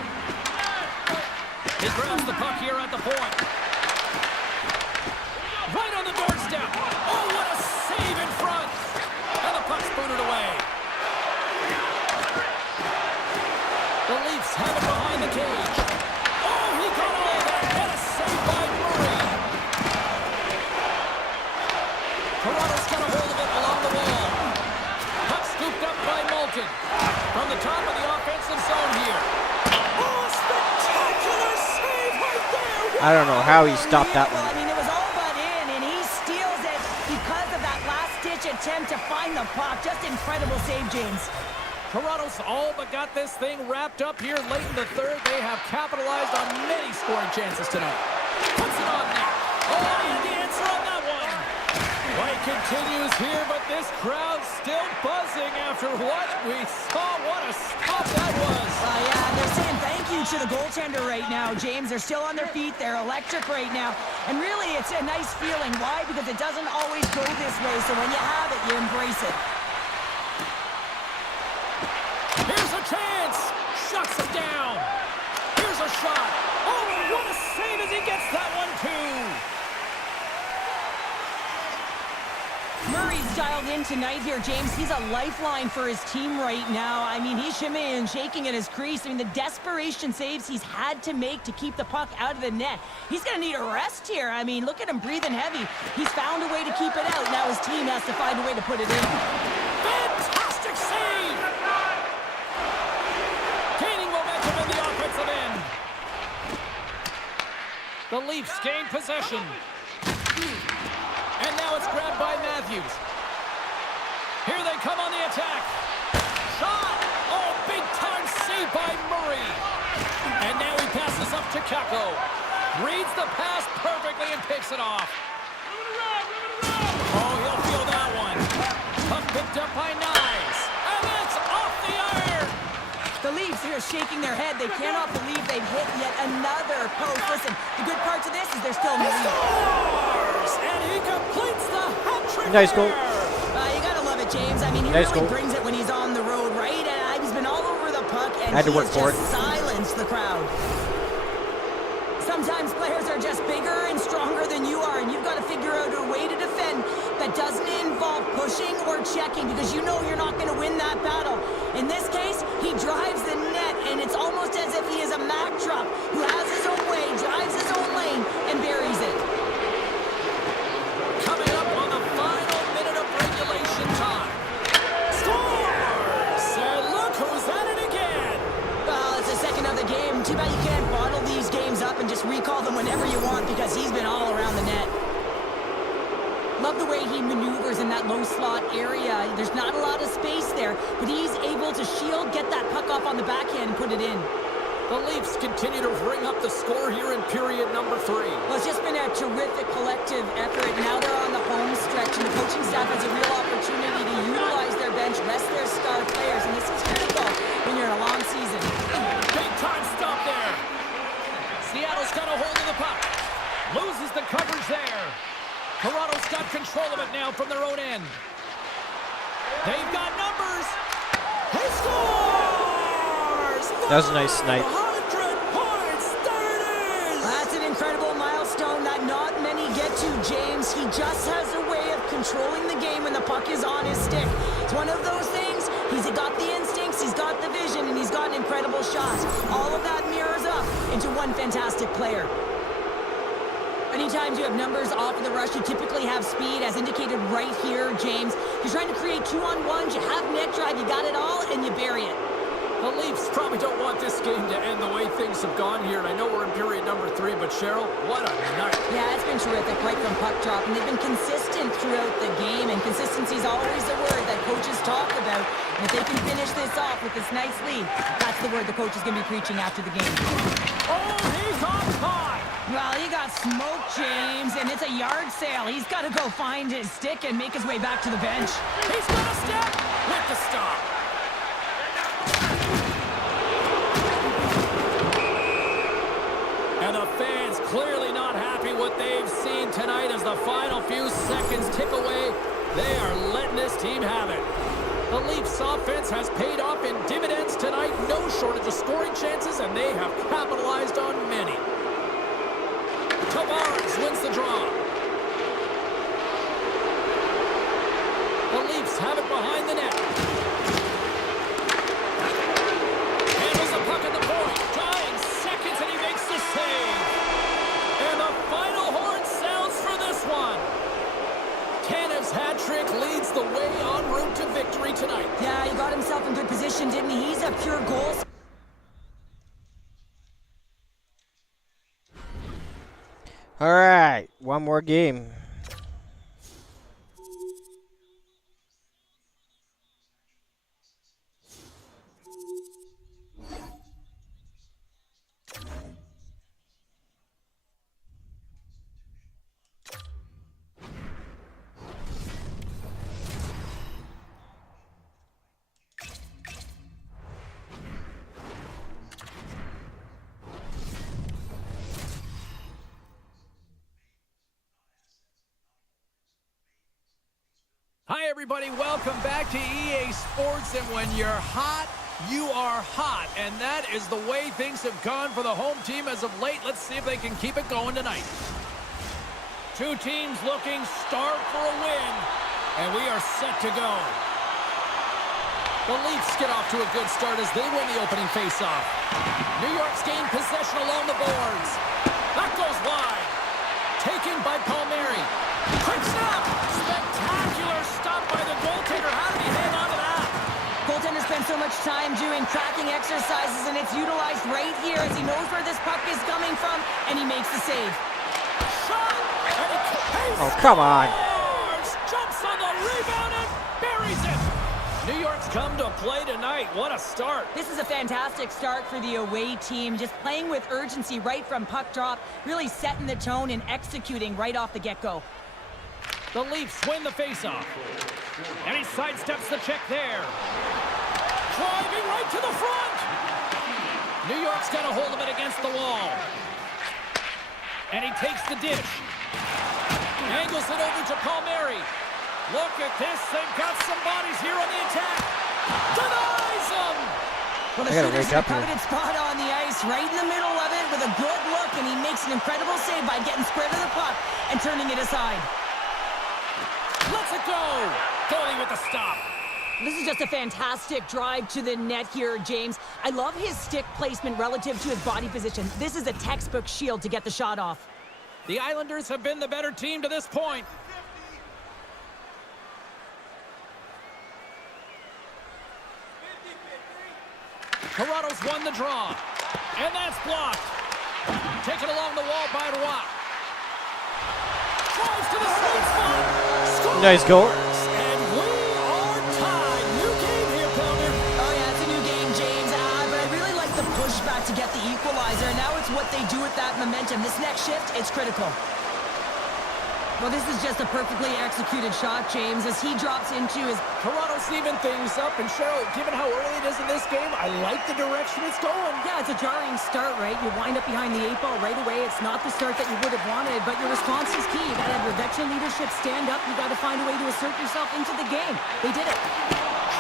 He grabs the puck here at the point. Right on the doorstep. Oh, what a save in front. And the puck's booted away. The Leafs have it behind the cage. Oh, he got all of that. What a save by Murray. Toronto's got a hold of it along the wall. Puck scooped up by Moulton. From the top of the offensive zone here. Oh, a spectacular save right there. I don't know how he stopped that Well, I one. mean, it was all but in, and he steals it because of that last-ditch attempt to find the puck. Just incredible save, James. Toronto's all but got this thing wrapped up here late in the third. They have capitalized on many scoring chances tonight. Puts it on net. Oh, and the answer on that one. Play continues here, but this crowd's still buzzing after what we saw. What a stop that was. Yeah, they're saying thank you to the goaltender right now, James. They're still on their feet. They're electric right now. And really, it's a nice feeling. Why? Because it doesn't always go this way. So when you have it, you embrace it. Here's a chance. Shuts him down. Here's a shot. Oh, what a save as he gets that one, too. Murray's dialed in tonight here, James. He's a lifeline for his team right now. I mean, he's shimmying and shaking at his crease. I mean, the desperation saves he's had to make to keep the puck out of the net. He's going to need a rest here. I mean, look at him breathing heavy. He's found a way to keep it out. Now his team has to find a way to put it in. Fantastic save. Gaining momentum in the offensive end. The Leafs gain possession. And now it's grabbed by Matthews. Here they come on the attack. Shot! Oh, big-time save by Murray. And now he passes up to Kakko. Reads the pass perfectly and picks it off. Oh, he'll feel that one. Puck picked up by Knies. And it's off the iron. The Leafs are shaking their head. They cannot believe they've hit yet another post. Listen, the good part to this is they're still in the lead. Scores! And he completes the hat-trick. Nice goal. You gotta love it, James. I mean, he Nice really goal. brings it when he's on the road, right? He's been all over the puck, and Had to he work has for just it. silenced the crowd. Sometimes players are just bigger and stronger than you are, and you've got to figure out a way to defend that doesn't involve pushing or checking, because you know you're not going to win that battle. In this case, he drives the net, and it's almost as if he is a Mack truck who has his own way, drives his own lane, and buries it. Coming up on the final minute of regulation time. Scores! And look who's at it again. Well, it's the second of the game. Too bad you can't bottle these games up and just recall them whenever you want, because he's been all around the net. Love the way he maneuvers in that low slot area. There's not a lot of space there, but he's able to shield, get that puck off on the backhand, and put it in. The Leafs continue to ring up the score here in period number 3. Well, it's just been a terrific collective effort. Now they're on the home stretch, and the coaching staff has a real opportunity to utilize their bench, rest their star players, and this is critical when you're in a long season. Big time stop there. Seattle's got a hold of the puck. Loses the coverage there. Toronto's got control of it now from their own end. They've got numbers. He scores! That was a nice snipe. Behind attitude, James. He just has a way of controlling the game when the puck is on his stick. It's one of those things. He's got the instincts, he's got the vision, and he's got an incredible shot. All of that mirrors up into one fantastic player. Anytime you have numbers off of the rush, you typically have speed, as indicated right here, James. You're trying to create 2-on-1s, you have net drive, you got it all, and you bury it. The Leafs probably don't want this game to end the way things have gone here, and I know we're in period number 3, but Cheryl, what a night. Yeah, it's been terrific right from puck drop, and they've been consistent throughout the game, and consistency is always the word that coaches talk about. And if they can finish this off with this nice lead, that's the word the coach is going to be preaching after the game. Oh, he got caught! Well, he got smoked, James, and it's a yard sale. He's got to go find his stick and make his way back to the bench. He's got a step with the stop. And the fans clearly not happy what they've seen tonight as the final few seconds tick away. They are letting this team have it. The Leafs offense has paid off in dividends tonight. No shortage of scoring chances, and they have capitalized on many. Tavares wins the draw. The Leafs have it behind the net. Handles the puck at the point. Dying seconds, and he makes the save. And the final horn sounds for this one. Tanev's hat trick leads the way en route to victory tonight. Yeah, he got himself in good position, didn't he? He's a pure goal. All right, one more game. Hi, everybody. Welcome back to EA Sports. And when you're hot, you are hot. And that is the way things have gone for the home team as of late. Let's see if they can keep it going tonight. Two teams looking starved for a win. And we are set to go. The Leafs get off to a good start as they win the opening faceoff. New York's gained possession along the boards. That goes wide. Taken by Palmieri. Quick snap! Spectacular stop by the goaltender. How did he hang on to that? Goaltender spends so much time doing tracking exercises, and it's utilized right here as he knows where this puck is coming from, and he makes the save. Shot! And he Oh, come on. scores! Jumps on the rebound and buries it! New York's come to play tonight. What a start. This is a fantastic start for the away team, just playing with urgency right from puck drop, really setting the tone and executing right off the get-go. The Leafs win the faceoff. And he sidesteps the check there. Driving right to the front. New York's got a hold of it against the wall. And he takes the dish. Angles it over to Palmieri. Look at this. They've got some bodies here on the attack. Denies them. Well, the I gotta shooter's wake up in a here. coveted spot on the ice, right in the middle of it with a good look, and he makes an incredible save by getting square to the puck and turning it aside. Let's it go. Goalie with the stop. This is just a fantastic drive to the net here, James. I love his stick placement relative to his body position. This is a textbook shield to get the shot off. The Islanders have been the better team to this point. Toronto's won the draw. And that's blocked. Taken along the wall by Roy. Drives to the sweet spot. Scores! Nice goal. And we are tied. New game here, Pounder. Oh, yeah, it's a new game, James. But I really like the pushback to get the equalizer. Now it's what they do with that momentum. This next shift, it's critical. Well, this is just a perfectly executed shot, James, as he drops into his... Toronto's even things up. And Cheryl, given how early it is in this game, I like the direction it's going. Yeah, it's a jarring start, right? You wind up behind the 8-ball right away. It's not the start that you would have wanted, but your response is key. You got to have your veteran leadership stand up. You got to find a way to assert yourself into the game. They did it.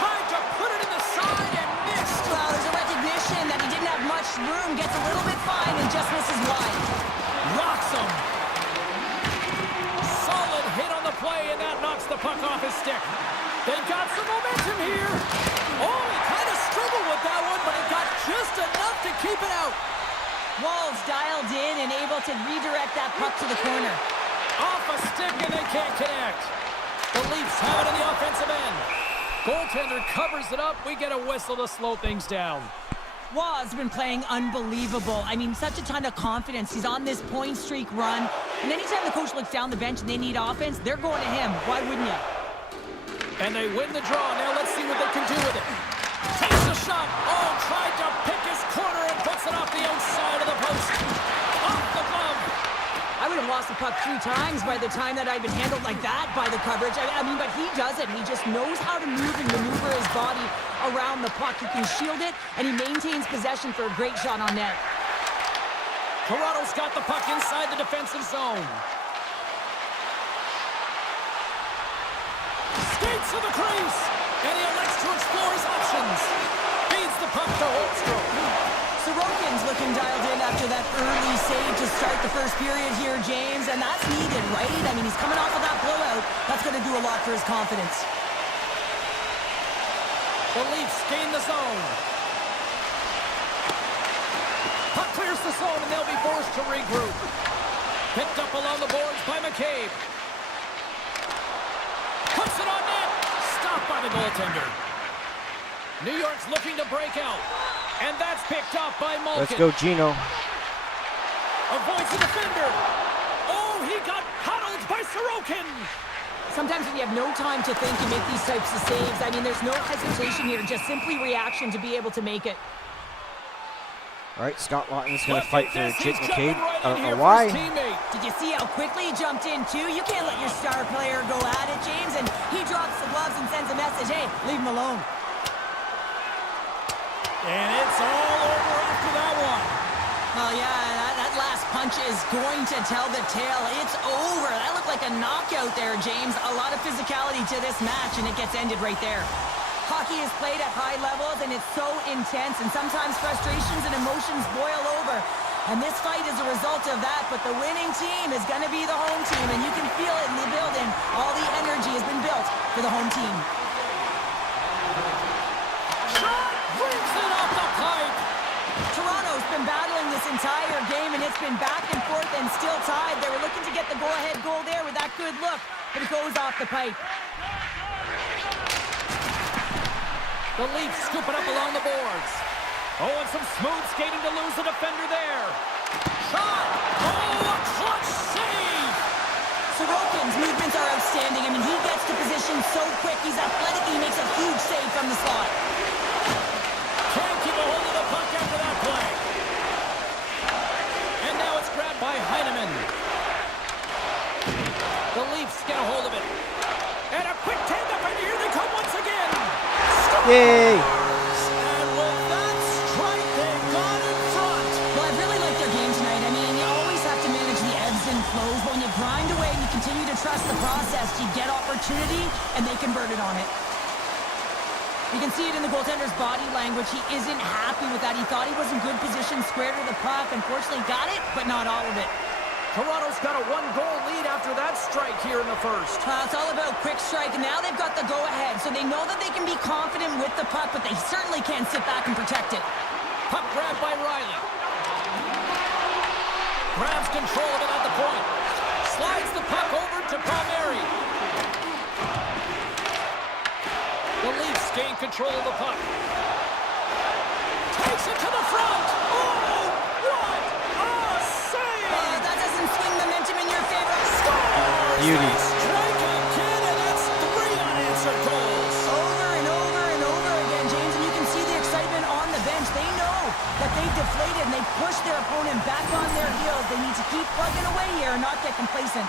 Tried to put it in the side and missed. Well, there's a recognition that he didn't have much room, gets a little bit fine, and just misses wide. Rocks him. play, and that knocks the puck off his stick. They've got some momentum here. Oh, he kind of struggled with that one, but it got just enough to keep it out. Wolves dialed in and able to redirect that puck to the corner. Off a stick, and they can't connect. The Leafs have it on the offensive end. Goaltender covers it up. We get a whistle to slow things down. Waugh's been playing unbelievable. I mean, such a ton of confidence. He's on this point streak run. And anytime the coach looks down the bench and they need offense, they're going to him. Why wouldn't you? And they win the draw. Now let's see what they can do with it. Takes a shot. Oh, tried to pick his corner and puts it off the outside of the post. Off the glove. I would have lost the puck 3 times by the time that I'd been handled like that by the coverage. I mean, but he doesn't. He just knows how to move and maneuver his body around the puck. He can shield it, and he maintains possession for a great shot on net. Toronto's got the puck inside the defensive zone. Skates to the crease, and he elects to explore his options. Feeds the puck to Holmstrom. Sorokin's looking dialed in after that early save to start the first period here, James, and that's needed, right? I mean, he's coming off of that blowout. That's going to do a lot for his confidence. The Leafs gain the zone. Puck clears the zone, and they'll be forced to regroup. Picked up along the boards by McCabe. Puts it on net. Stopped by the goaltender. New York's looking to break out. And that's picked up by Malkin. Let's go, Gino. Avoids the defender. Oh, he got paddled by Sorokin. Sometimes when you have no time to think, you make these types of saves. I mean, there's no hesitation here, just simply reaction to be able to make it. All right, Scott Laughton's going to fight for Jake McCabe. Right I don't know why. Did you see how quickly he jumped in, too? You can't let your star player go at it, James. And he drops the gloves and sends a message, hey, leave him alone. And it's all over after that one. Well, yeah, that last punch is going to tell the tale. It's over. That looked like a knockout there, James. A lot of physicality to this match, and it gets ended right there. Hockey is played at high levels, and it's so intense, and sometimes frustrations and emotions boil over. And this fight is a result of that, but the winning team is going to be the home team, and you can feel it in the building. All the energy has been built for the home team. Brings it off the pipe. Toronto's been battling this entire game, and it's been back and forth and still tied. They were looking to get the go-ahead goal there with that good look, but it goes off the pipe. The Leafs scoop it up along the boards. Oh, and some smooth skating to lose the defender there. Shot! Oh, a clutch save! Sorokin's movements are outstanding. I mean, he gets to position so quick. He's athletic. He makes a huge save from the slot. Can't keep a hold of the puck after that play. And now it's grabbed by Heineman. The Leafs get a hold of it. And a quick tag-up, and here they come once again. Yay! And with that strike, they got in front. Well, I really like their game tonight. I mean, you always have to manage the ebbs and flows. But when you grind away and you continue to trust the process, you get opportunity, and they convert it on it. You can see it in the goaltender's body language. He isn't happy with that. He thought he was in good position, square to the puck. Unfortunately, got it, but not all of it. Toronto's got a 1-goal lead after that strike here in the first. It's all about quick strike, and now they've got the go-ahead, so they know that they can be confident with the puck, but they certainly can't sit back and protect it. Puck grabbed by Riley. Grabs control of it at the point. Slides the puck over to Palmieri. The Leafs gain control of the puck. Takes it to the front. Oh, what a save! That doesn't swing momentum in your favor. Beauty. Strike again, and that's 3 unanswered goals. Over and over and over again, James, and you can see the excitement on the bench. They know that they've deflated and they've pushed their opponent back on their heels. They need to keep plugging away here and not get complacent.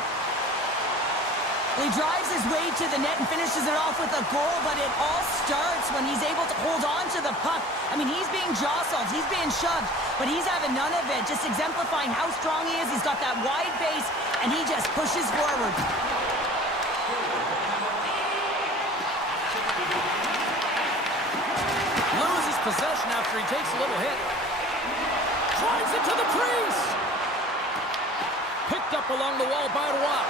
He drives his way to the net and finishes it off with a goal, but it all starts when he's able to hold on to the puck. I mean, he's being jostled, he's being shoved, but he's having none of it, just exemplifying how strong he is. He's got that wide base, and he just pushes forward. Loses possession after he takes a little hit. Drives it to the crease. Picked up along the wall by Roy.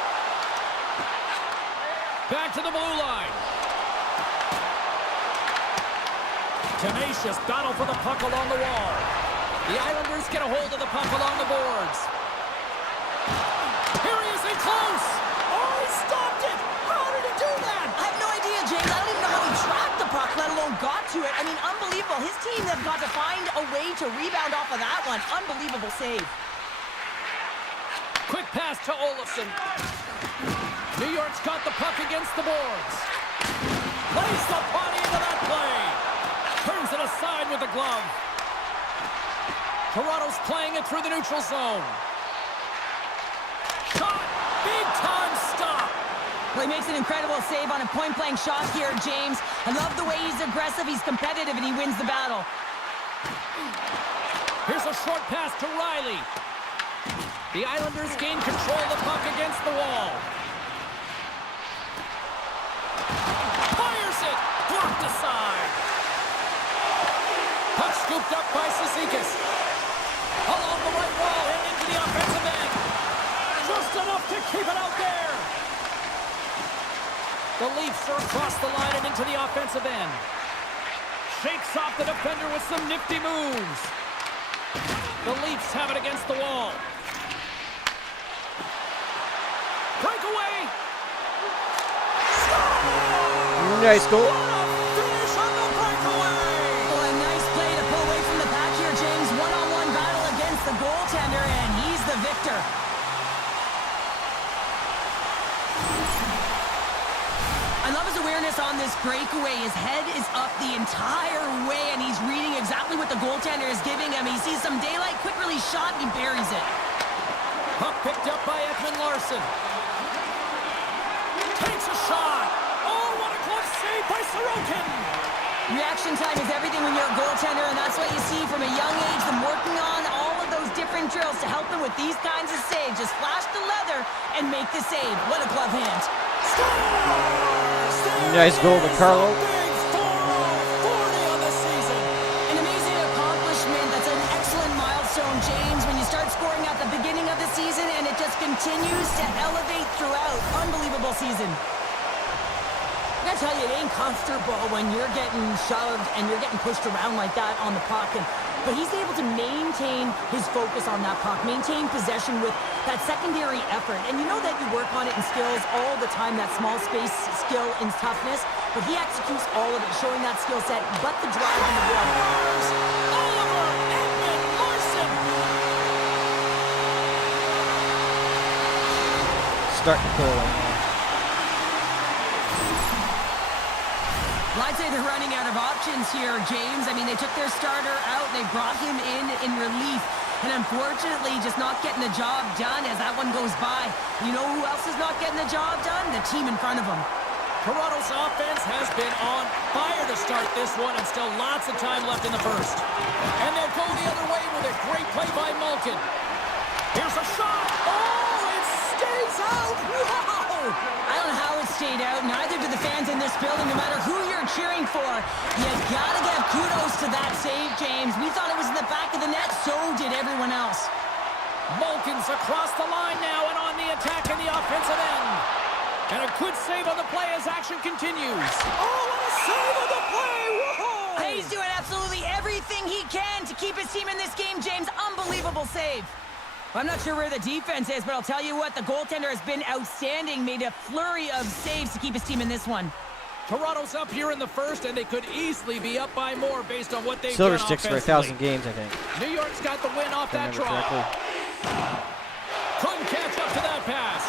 Back to the blue line. Tenacious battle for the puck along the wall. The Islanders get a hold of the puck along the boards. Here he is in close. Oh, he stopped it. How did he do that? I have no idea, James. I don't even know how he tracked the puck, let alone got to it. I mean, unbelievable. His team has got to find a way to rebound off of that one. Unbelievable save. Quick pass to Olofsson. New York's got the puck against the boards. Plays the body into that play. Turns it aside with the glove. Toronto's playing it through the neutral zone. Shot. Big time stop. Well, he makes an incredible save on a point-blank shot here, James. I love the way he's aggressive, he's competitive, and he wins the battle. Here's a short pass to Riley. The Islanders gain control of the puck against the wall. Fires it. Blocked aside. Puck scooped up by Cizikas. Along the right wall and into the offensive end. Just enough to keep it out there. The Leafs are across the line and into the offensive end. Shakes off the defender with some nifty moves. The Leafs have it against the wall. Breakaway. Nice goal. Finish on the breakaway. Oh, a nice play to pull away from the pack here, James. One-on-one battle against the goaltender, and he's the victor. I love his awareness on this breakaway. His head is up the entire way, and he's reading exactly what the goaltender is giving him. He sees some daylight, quick release shot, and he buries it. Puck picked up by Ekman Larsson. Takes a shot. Oh, what a glove save by Sorokin. Reaction time is everything when you're a goaltender, and that's what you see from a young age, them working on all of those different drills to help them with these kinds of saves. Just flash the leather and make the save. What a glove hand. Nice goal to Carlo. Big 4-40 on the season. An amazing accomplishment. That's an excellent milestone, James, when you start scoring at the beginning of the season and it just continues to elevate throughout. Unbelievable season. I gotta tell you, it ain't comfortable when you're getting shoved and you're getting pushed around like that on the puck. But he's able to maintain his focus on that puck, maintain possession with that secondary effort. And you know that you work on it in skills all the time, that small space skill and toughness. But he executes all of it, showing that skill set, but the drive and the will. Oliver Ekman Larsson. Starting to pull away. Well, I'd say they're running out of options here, James. I mean, they took their starter out. They brought him in relief. And unfortunately, just not getting the job done as that one goes by. You know who else is not getting the job done? The team in front of them. Toronto's offense has been on fire to start this one, and still lots of time left in the first. And they'll go the other way with a great play by Malkin. Here's a shot. Oh, it stays out. Wow! I don't know how it stayed out. Neither do the fans in this building, no matter who you're cheering for. You gotta give kudos to that save, James. We thought it was in the back of the net, so did everyone else. Malkin's across the line now and on the attack in the offensive end. And a good save on the play as action continues. Oh, what a save on the play! Whoa! He's doing absolutely everything he can to keep his team in this game, James. Unbelievable save. I'm not sure where the defense is, but I'll tell you what, the goaltender has been outstanding, made a flurry of saves to keep his team in this one. Toronto's up here in the first, and they could easily be up by more based on what they've Silver done sticks for offensively. 1,000 games, I think. New York's got the win off that If I remember draw. correctly. Couldn't catch up to that pass.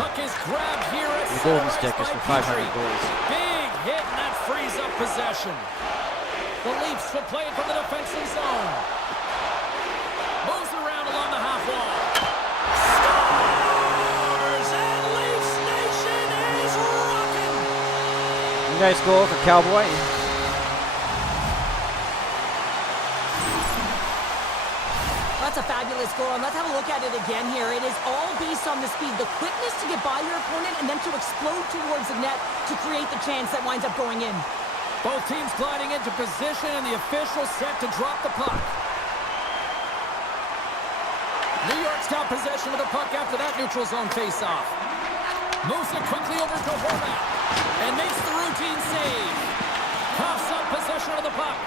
Puck is grabbed here at The center golden ice stick is by for 500 Petrie. goals. Big hit, and that frees up possession. The Leafs will play it from the defensive zone. Moves around along the half wall. Scores! And Leafs Nation is rocking! Nice goal for Cowboy. That's a fabulous goal, and let's have a look at it again here. It is all based on the speed, the quickness to get by your opponent, and then to explode towards the net to create the chance that winds up going in. Both teams gliding into position, and the official set to drop the puck. New York's got possession of the puck after that neutral zone face-off. Moves it quickly over to Horvat. And makes the routine save. Coughs up possession of the puck.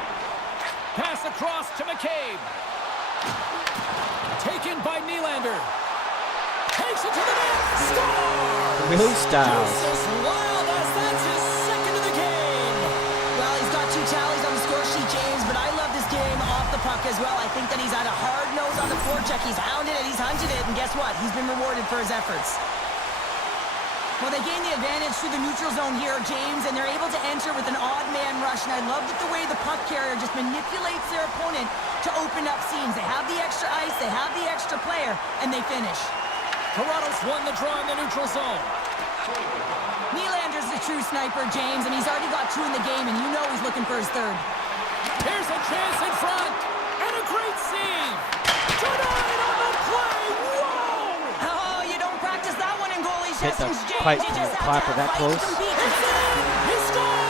Pass across to McCabe. Taken by Nylander. Takes it to the net. Score! Willie Styles. Deuces Wild as that's his second of the game. Well, he's got 2 tallies on the score sheet, James, but I love this game off the puck as well. I think that he's had a hard nose on the forecheck. He's hounded it, he's hunted it, and guess what? He's been rewarded for his efforts. Well, they gain the advantage through the neutral zone here, James, and they're able to enter with an odd man rush, and I love that the way the puck carrier just manipulates their opponent to open up seams. They have the extra ice, they have the extra player, and they finish. Toronto's won the draw in the neutral zone. Nylander's the true sniper, James, and he's already got 2 in the game, and you know he's looking for his 3rd. Here's a chance in front, and a great save. Denied on the play. Whoa! Oh, you don't practice that one in goalie Hit the sessions, James. pipe You from just the have clapper to have that fight to close. compete. It's in. He scores!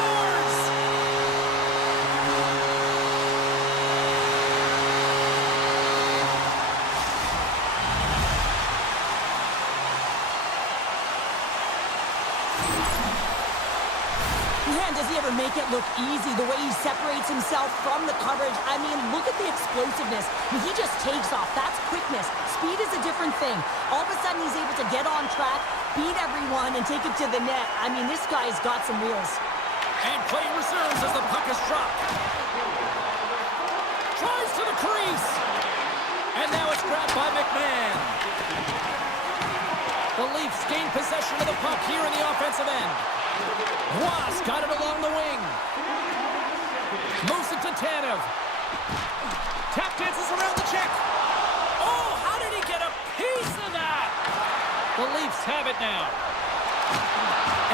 Man, does he ever make it look easy, the way he separates himself from the coverage. I mean, look at the explosiveness. I mean, he just takes off. That's quickness. Speed is a different thing. All of a sudden, he's able to get on track, beat everyone, and take it to the net. I mean, this guy's got some wheels. And play resumes as the puck is dropped. Tries to the crease. And now it's grabbed by McMahon. The Leafs gain possession of the puck here in the offensive end. Ross got it along the wing. Moves it to Tanev. Tap dances around the check. Oh, how did he get a piece of that? The Leafs have it now.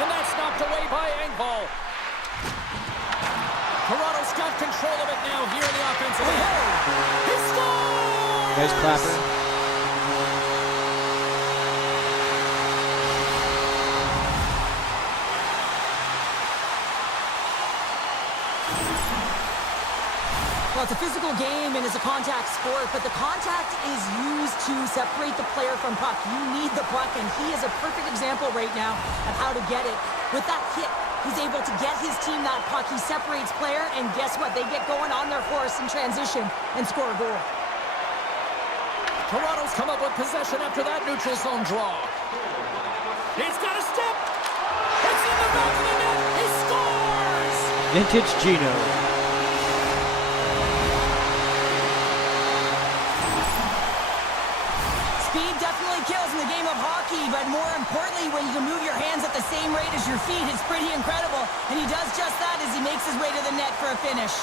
And that's knocked away by Engvall. Toronto's got control of it now here in the offensive end. He scores! Nice clapper. Well, it's a physical game and it's a contact sport, but the contact is used to separate the player from puck. You need the puck, and he is a perfect example right now of how to get it. With that hit, he's able to get his team that puck. He separates player, and guess what? They get going on their horse in transition and score a goal. Toronto's come up with possession after that neutral zone draw. He's got a step. It's in the back of the net. He scores! Vintage Gino. Speed definitely kills in the game of hockey, but more importantly, when you can move your hands at the same rate as your feet, it's pretty incredible. And he does just that as he makes his way to the net for a finish.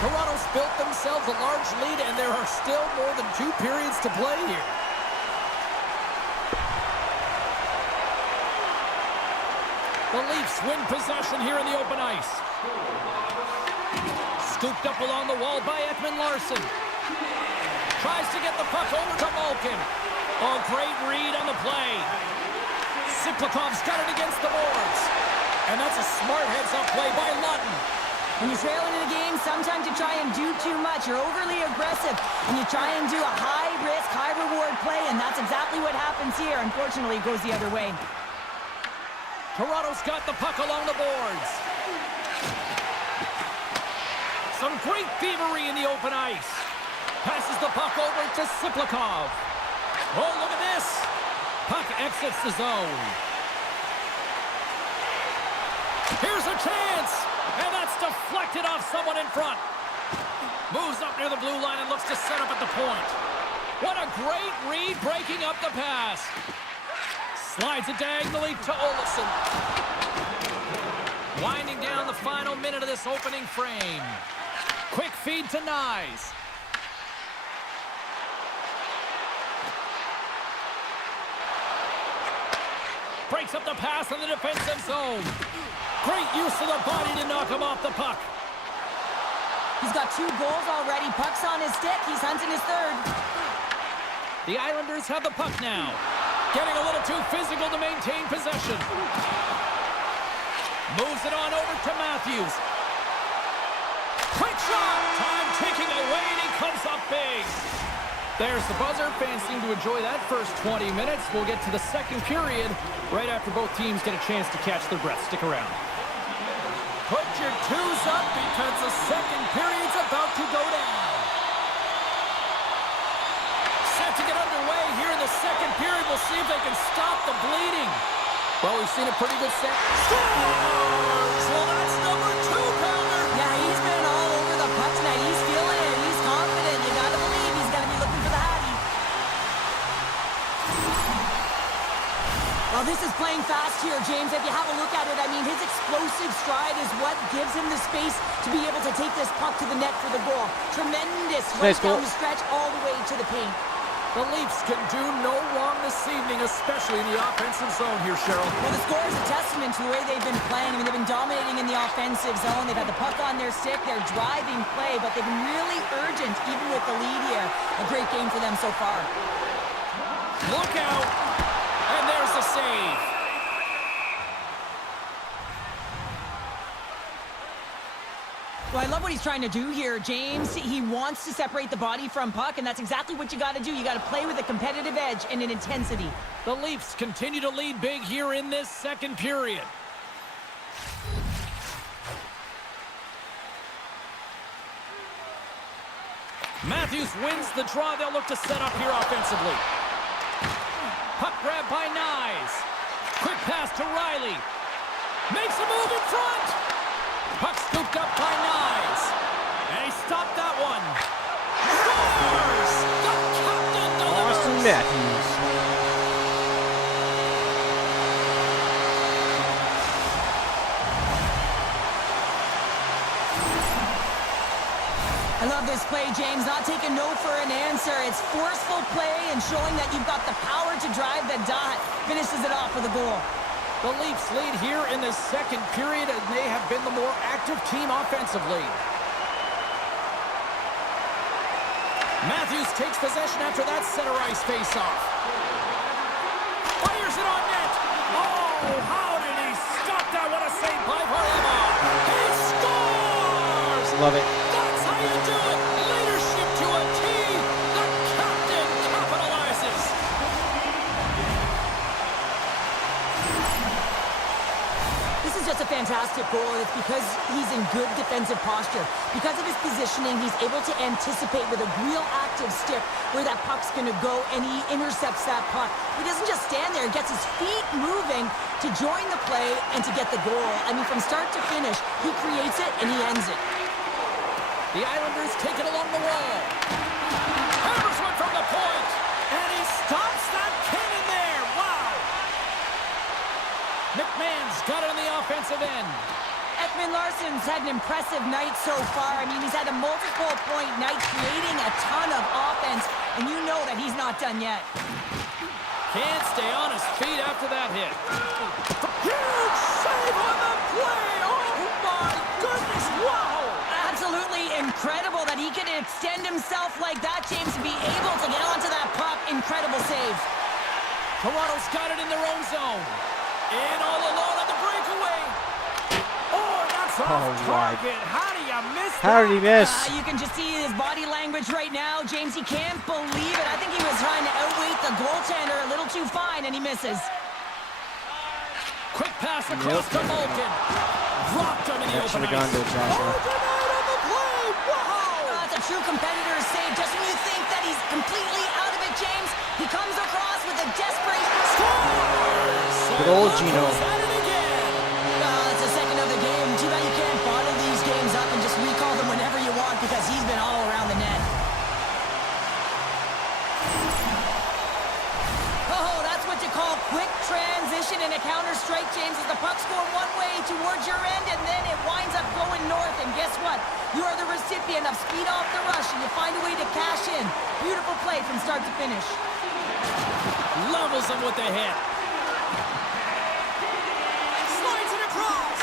Toronto's built themselves a large lead, and there are still more than 2 periods to play here. The Leafs win possession here in the open ice. Scooped up along the wall by Ekman Larsson. Tries to get the puck over to Malkin. Oh, great read on the play. Siplikov's got it against the boards. And that's a smart heads-up play by Lutton. When you're trailing in a game, sometimes you try and do too much. You're overly aggressive, and you try and do a high-risk, high-reward play, and that's exactly what happens here. Unfortunately, it goes the other way. Toronto's got the puck along the boards. Some great thievery in the open ice. Passes the puck over to Siplikov. Oh, look at this. Puck exits the zone. Here's a chance. And that's deflected off someone in front. Moves up near the blue line and looks to set up at the point. What a great read breaking up the pass. Slides it diagonally to Olofsson. Winding down the final minute of this opening frame. Quick feed to Nyes. Breaks up the pass in the defensive zone. Great use of the body to knock him off the puck. He's got 2 goals already. Puck's on his stick. He's hunting his 3rd. The Islanders have the puck now. Getting a little too physical to maintain possession. Moves it on over to Matthews. Quick shot! Time ticking away, and he comes up big. There's the buzzer. Fans seem to enjoy that first 20 minutes. We'll get to the second period right after both teams get a chance to catch their breath. Stick around. Put your twos up because the second period's about to go down. Set to get underway here in the second period. We'll see if they can stop the bleeding. Well, we've seen a pretty good set. Scores! Well, that's number 2-pounder. Yeah, he's been all over the puck tonight. He's feeling it. He's confident. You gotta believe he's gonna be looking for the Hattie. Well, this is playing fast here, James. If you have a look at it, I mean, his explosive stride is what gives him the space to be able to take this puck to the net for the goal. Tremendous right down the stretch all the way to the paint. The Leafs can do no wrong this evening, especially in the offensive zone here, Cheryl. Well, the score is a testament to the way they've been playing. I mean, they've been dominating in the offensive zone. They've had the puck on their stick. They're driving play, but they've been really urgent, even with the lead here. A great game for them so far. Look out! And there's the save. Well, I love what he's trying to do here, James. He wants to separate the body from puck, and that's exactly what you got to do. You got to play with a competitive edge and an intensity. The Leafs continue to lead big here in this second period. Matthews wins the draw. They'll look to set up here offensively. Puck grab by Nyes. Quick pass to Riley. Makes a move in front. Puck scooped up by Nyes. And he stopped that one. Scores! The captain delivers! Austin Matthews. I love this play, James. Not taking no for an answer. It's forceful play and showing that you've got the power to drive the dot. Finishes it off with a goal. The Leafs lead here in the second period, and they have been the more active team offensively. Matthews takes possession after that center ice face-off. Fires it on net. Oh, how did he stop that? What a save by Varlamov. He scores! Love it. That's how you do it. Leadership to a T. The captain capitalizes. This is just a fantastic goal, and it's because he's in good defensive posture. Because of his positioning, he's able to anticipate with a real active stick where that puck's going to go, and he intercepts that puck. He doesn't just stand there. He gets his feet moving to join the play and to get the goal. I mean, from start to finish, he creates it and he ends it. The Islanders take it along the wall. Hammers one from the point. And he stops that cannon there. Wow. McMahon's got it on the offensive end. Ekman Larsson's had an impressive night so far. I mean, he's had a multiple-point night, creating a ton of offense, and you know that he's not done yet. Can't stay on his feet after that hit. Huge save on the play. Oh, my goodness. Wow. Absolutely incredible that he could extend himself like that, James, to be able to get onto that puck. Incredible save. Toronto's got it in their own zone. In all alone on the breakaway. Oh, that's off target. How do you miss that? How did he miss? You can just see his body language right now, James. He can't believe it. I think he was trying to outweight the goaltender a little too fine, and he misses. Quick pass across to Malkin. Dropped him in the That should open have gone to ice. Joshua. Oh, denied on the play. Wow. That's a true competitor's save. Just when you think that he's completely out of it, James, he comes across with a desperate Scores! Good old Gino. At it again. It's a second of the game. Too bad you can't bottle these games up and just recall them whenever you want, because he's been all around the net. Oh, that's what you call quick transition in a counter-strike, James, as the puck's going one way towards your end, and then it winds up going north, and guess what? You are the recipient of speed off the rush, and you find a way to cash in. Beautiful play from start to finish. Levels him with the hit. Slides it across.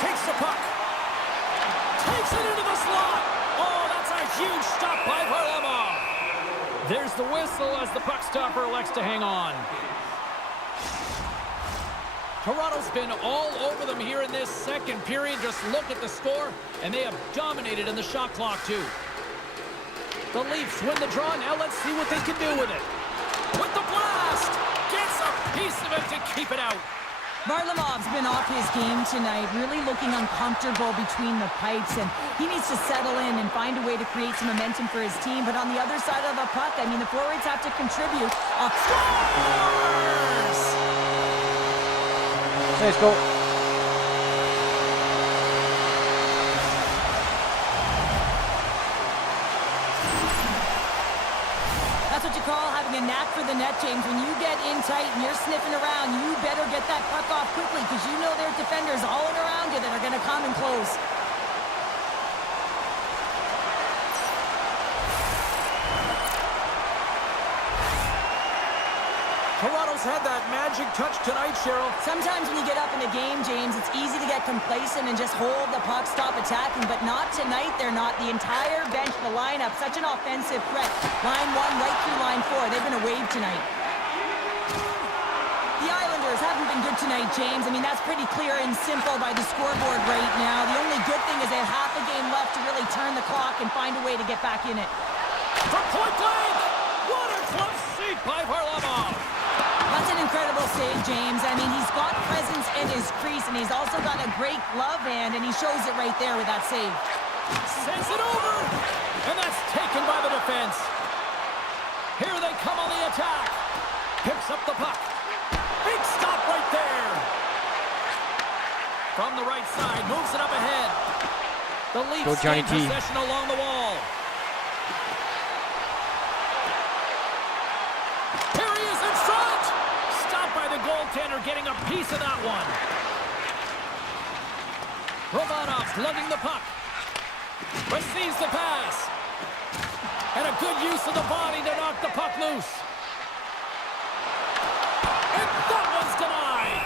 Takes the puck. Takes it into the slot. Oh, that's a huge stop by Varlamov. There's the whistle as the puck stopper elects to hang on. Toronto's been all over them here in this second period. Just look at the score, and they have dominated in the shot clock, too. The Leafs win the draw. Now let's see what they can do with it. With the blast! Gets a piece of it to keep it out. Varlamov's been off his game tonight, really looking uncomfortable between the pipes, and he needs to settle in and find a way to create some momentum for his team. But on the other side of the puck, I mean, the forwards have to contribute. Scores! Let's go. That's what you call having a knack for the net, James. When you get in tight and you're sniffing around, you better get that puck off quickly because you know there are defenders all around you that are going to come and close. Toronto's had that magic touch tonight, Cheryl. Sometimes when you get up in a game, James, it's easy to get complacent and just hold the puck, stop attacking, but not tonight. They're not. The entire bench, the lineup, such an offensive threat. Line 1 right through line 4. They've been a wave tonight. The Islanders haven't been good tonight, James. I mean, that's pretty clear and simple by the scoreboard right now. The only good thing is they have half a game left to really turn the clock and find a way to get back in it. From point blank! What a close save by Varlamov! That's an incredible save, James. I mean, he's got presence in his crease, and he's also got a great glove hand, and he shows it right there with that save. Sends it over! And that's taken by the defense. Here they come on the attack. Picks up the puck. Big stop right there. From the right side, moves it up ahead. The Leafs gain possession along the wall. Here he is in front. Stopped by the goaltender, getting a piece of that one. Romanov's lugging the puck. Receives the pass. And a good use of the body to knock the puck loose. And that one's denied.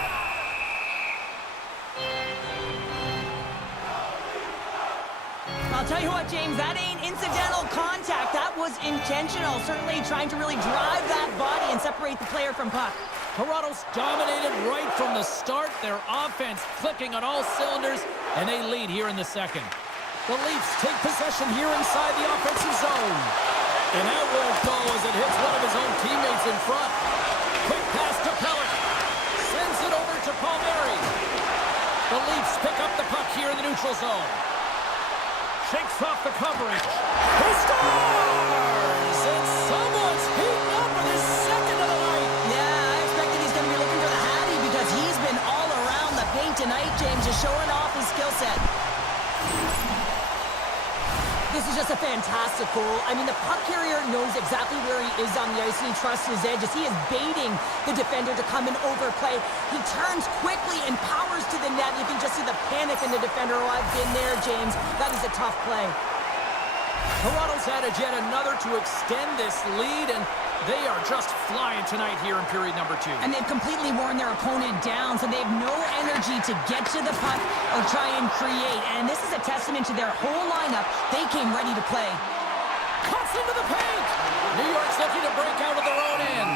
I'll tell you what, James, that ain't incidental contact. That was intentional. Certainly trying to really drive that body and separate the player from puck. Toronto's dominated right from the start. Their offense clicking on all cylinders, and they lead here in the second. The Leafs take possession here inside the offensive zone. And that won't go as it hits one of his own teammates in front. Quick pass to Pellick. Sends it over to Palmieri. The Leafs pick up the puck here in the neutral zone. Shakes off the coverage. He scores! And someone's heating up with his second of the night. Yeah, I expected he's going to be looking for the Hattie because he's been all around the paint tonight, James, just showing off his skill set. This is just a fantastic goal. I mean, the puck carrier knows exactly where he is on the ice, and he trusts his edges. He is baiting the defender to come and overplay. He turns quickly and powers to the net. You can just see the panic in the defender. Oh, I've been there, James. That is a tough play. Toronto's added yet another to extend this lead, and they are just flying tonight here in period number 2. And they've completely worn their opponent down, so they have no energy to get to the puck or try and create. And this is a testament to their whole lineup. They came ready to play. Cuts into the paint! New York's looking to break out of their own end.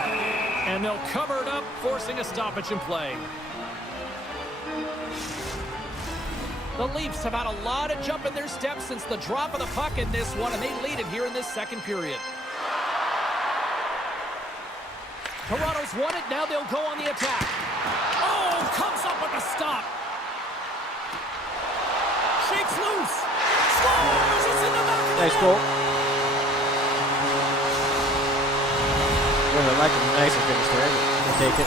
And they'll cover it up, forcing a stoppage in play. The Leafs have had a lot of jump in their steps since the drop of the puck in this one, and they lead it here in this second period. Toronto's won it, now they'll go on the attack. Oh, comes up with a stop. Shakes loose. Scores! It's in the back of the Nice net. goal. Would have liked a nicer finish there. We'll take it.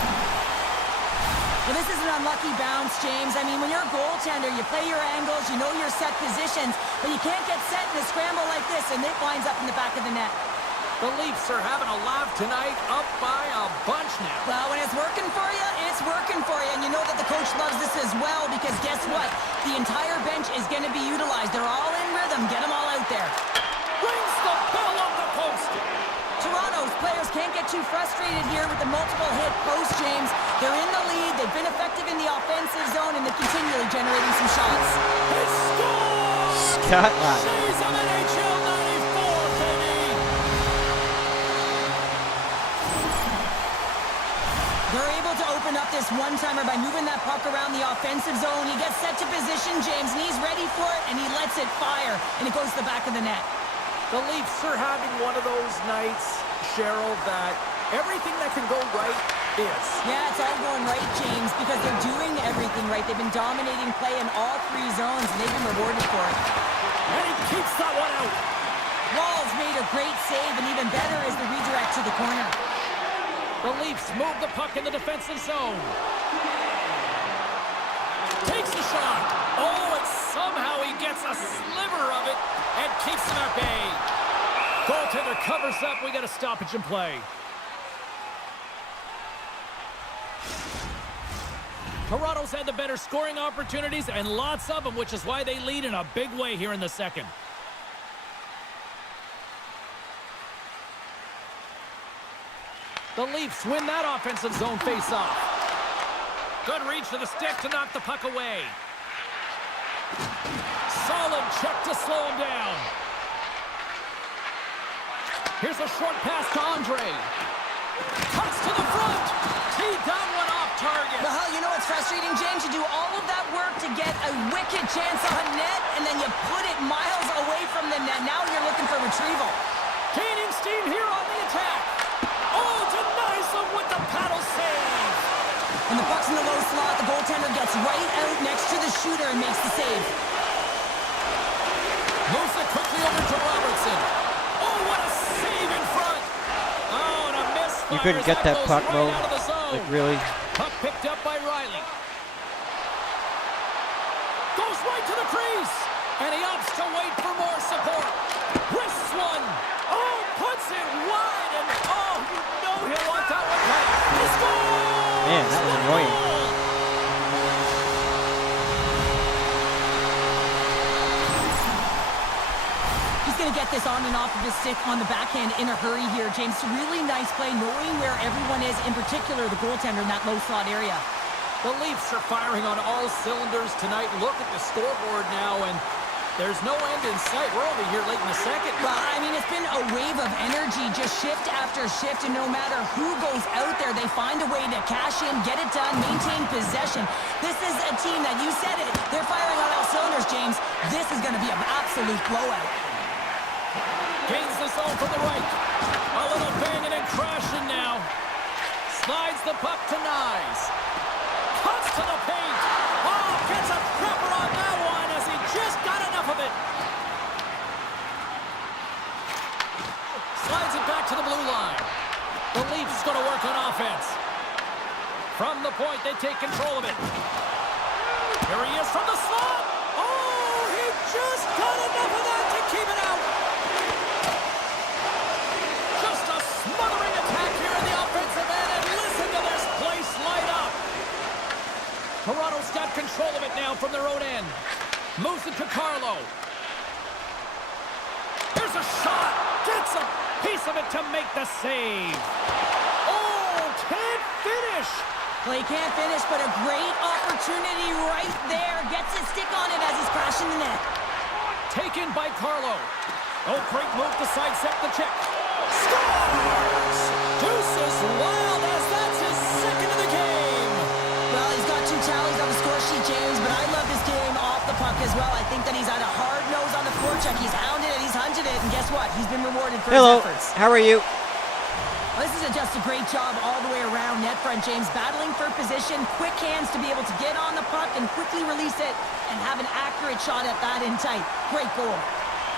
Well, this is an unlucky bounce, James. I mean, when you're a goaltender, you play your angles, you know your set positions, but you can't get set in a scramble like this, and it winds up in the back of the net. The Leafs are having a laugh tonight, up by a bunch now. Well, when it's working for you, it's working for you, and you know that the coach loves this as well, because guess what? The entire bench is going to be utilized. They're all in rhythm. Get them all out there. Rings the bell on the post. Toronto's players can't get too frustrated here with the multiple hit post, James. They're in the lead. They've been effective in the offensive zone, and they're continually generating some shots. He scores! Scotland. She's on NHL 94, baby! They're able to open up this one-timer by moving that puck around the offensive zone. He gets set to position, James, and he's ready for it, and he lets it fire, and it goes to the back of the net. The Leafs are having one of those nights, Cheryl, that everything that can go right is. Yeah, it's all going right, James, because they're doing everything right. They've been dominating play in all 3 zones, and they've been rewarded for it. And he keeps that one out. Wall's made a great save, and even better is the redirect to the corner. The Leafs move the puck in the defensive zone. Takes the shot. Oh, and somehow he gets a sliver of it and keeps him at bay. Goaltender covers up. We got a stoppage in play. Toronto's had the better scoring opportunities and lots of them, which is why they lead in a big way here in the second. The Leafs win that offensive zone face-off. Good reach to the stick to knock the puck away. Solid check to slow him down. Here's a short pass to Andre. Cuts to the front. Teed down one off target. Well, you know what's frustrating, James? You do all of that work to get a wicked chance on net, and then you put it miles away from the net. Now you're looking for retrieval. Gaining steam here on the attack. Oh, denies him with the paddle save. When the puck's in the low slot, the goaltender gets right out next to the shooter and makes the save. Moves it quickly over to Robertson. Oh, what a save in front. Oh, and a misfire. You couldn't get that puck, right Mo. out of the zone. Like, really? Puck picked up by Riley. Goes right to the crease. And he opts to wait for more support. Wrists one. Oh, puts it wide. And oh, you know he'll want that one back. He scores! Man, that was annoying. He's going to get this on and off of his stick on the backhand in a hurry here, James. Really nice play, knowing where everyone is, in particular the goaltender in that low slot area. The Leafs are firing on all cylinders tonight. Look at the scoreboard now, and there's no end in sight. We're only here late in the second. Well, I mean, it's been a wave of energy, just shift after shift, and no matter who goes out there, they find a way to cash in, get it done, maintain possession. This is a team that, you said it, they're firing on all cylinders, James. This is going to be an absolute blowout. Gains the zone from the right. A little banging and crashing now. Slides the puck to Nyes. Cuts to the paint. Oh, gets a trapper on that one as he just got enough of it. Slides it back to the blue line. The Leafs going to work on offense. From the point, they take control of it. Here he is from the slot. Oh, he just got enough of that to keep it out. Just a smothering attack here in the offensive end, and listen to this place light up. Toronto's got control of it now from their own end. Moves it to Carlo. Here's a shot. Gets a piece of it to make the save. Oh, can't finish. Well, he can't finish, but a great opportunity right there. Gets his stick on it as he's crashing the net. Taken by Carlo. Oh, great move to sidestep the check. Scores! Deuces wild as that's his second of the game. Well, he's got 2 tallies on the score sheet, James, but I love this game off the puck as well. I think that he's had a hard nose on the forecheck. He's hounded it, he's hunted it, and guess what? He's been rewarded for Hello. his efforts. How are you? Well, this is just a great job all the way around net front, James. Battling for position, quick hands to be able to get on the puck and quickly release it and have an accurate shot at that in tight. Great goal.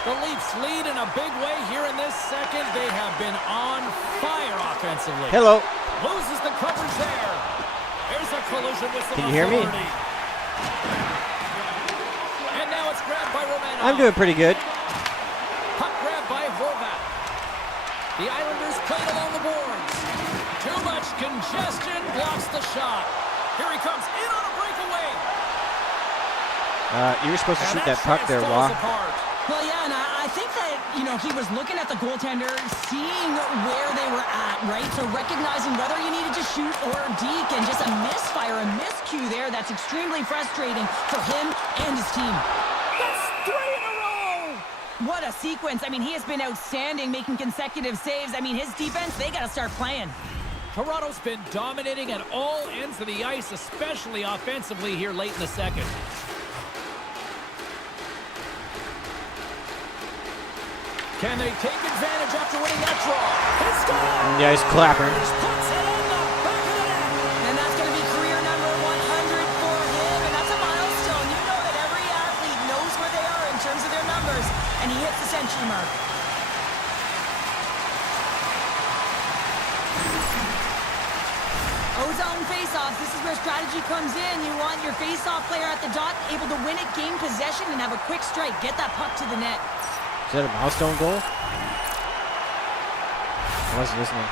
The Leafs lead in a big way here in this second. They have been on fire offensively. Hello. Loses the coverage there. Here's a collision with some Can you hear me? authority. And now it's grabbed by Romanov. I'm doing pretty good. Puck grabbed by Horvat. The Islanders play it along the boards. Too much congestion blocks the shot. Here he comes in on a breakaway. You were supposed to And shoot that puck chance there, falls Wah. apart. Well, yeah, and I think that, he was looking at the goaltender, seeing where they were at, right? So recognizing whether you needed to shoot or deke, and just a misfire, a miscue there. That's extremely frustrating for him and his team. That's 3 in a row. What a sequence. I mean, he has been outstanding, making consecutive saves. I mean, his defense, they got to start playing. Toronto's been dominating at all ends of the ice, especially offensively here late in the second. Can they take advantage after winning that draw? He scores! Yeah, he's clapping. Puts it on the back of the net. And that's going to be career number 100 for him, and that's a milestone. You know that every athlete knows where they are in terms of their numbers, and he hits the century mark. O-zone face-offs, this is where strategy comes in. You want your face-off player at the dot, able to win it, gain possession, and have a quick strike. Get that puck to the net. Is that a milestone goal? I wasn't listening.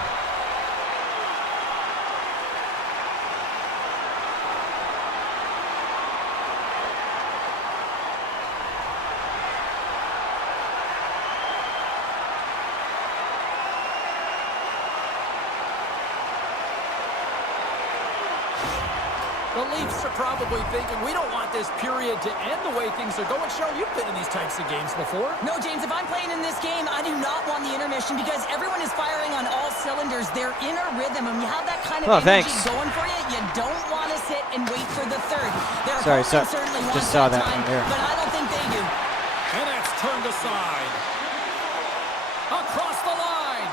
The Leafs are probably thinking, we don't want this period to end the way things are going. Cheryl, you've been in these types of games before. No, James, if I'm playing in this game, I do not want the intermission because everyone is firing on all cylinders. They're in a rhythm, and you have that kind of energy going for you. You don't want to sit and wait for the third. Sorry, certainly just saw that time, one there. but I don't think they do. And that's turned aside. Across the line.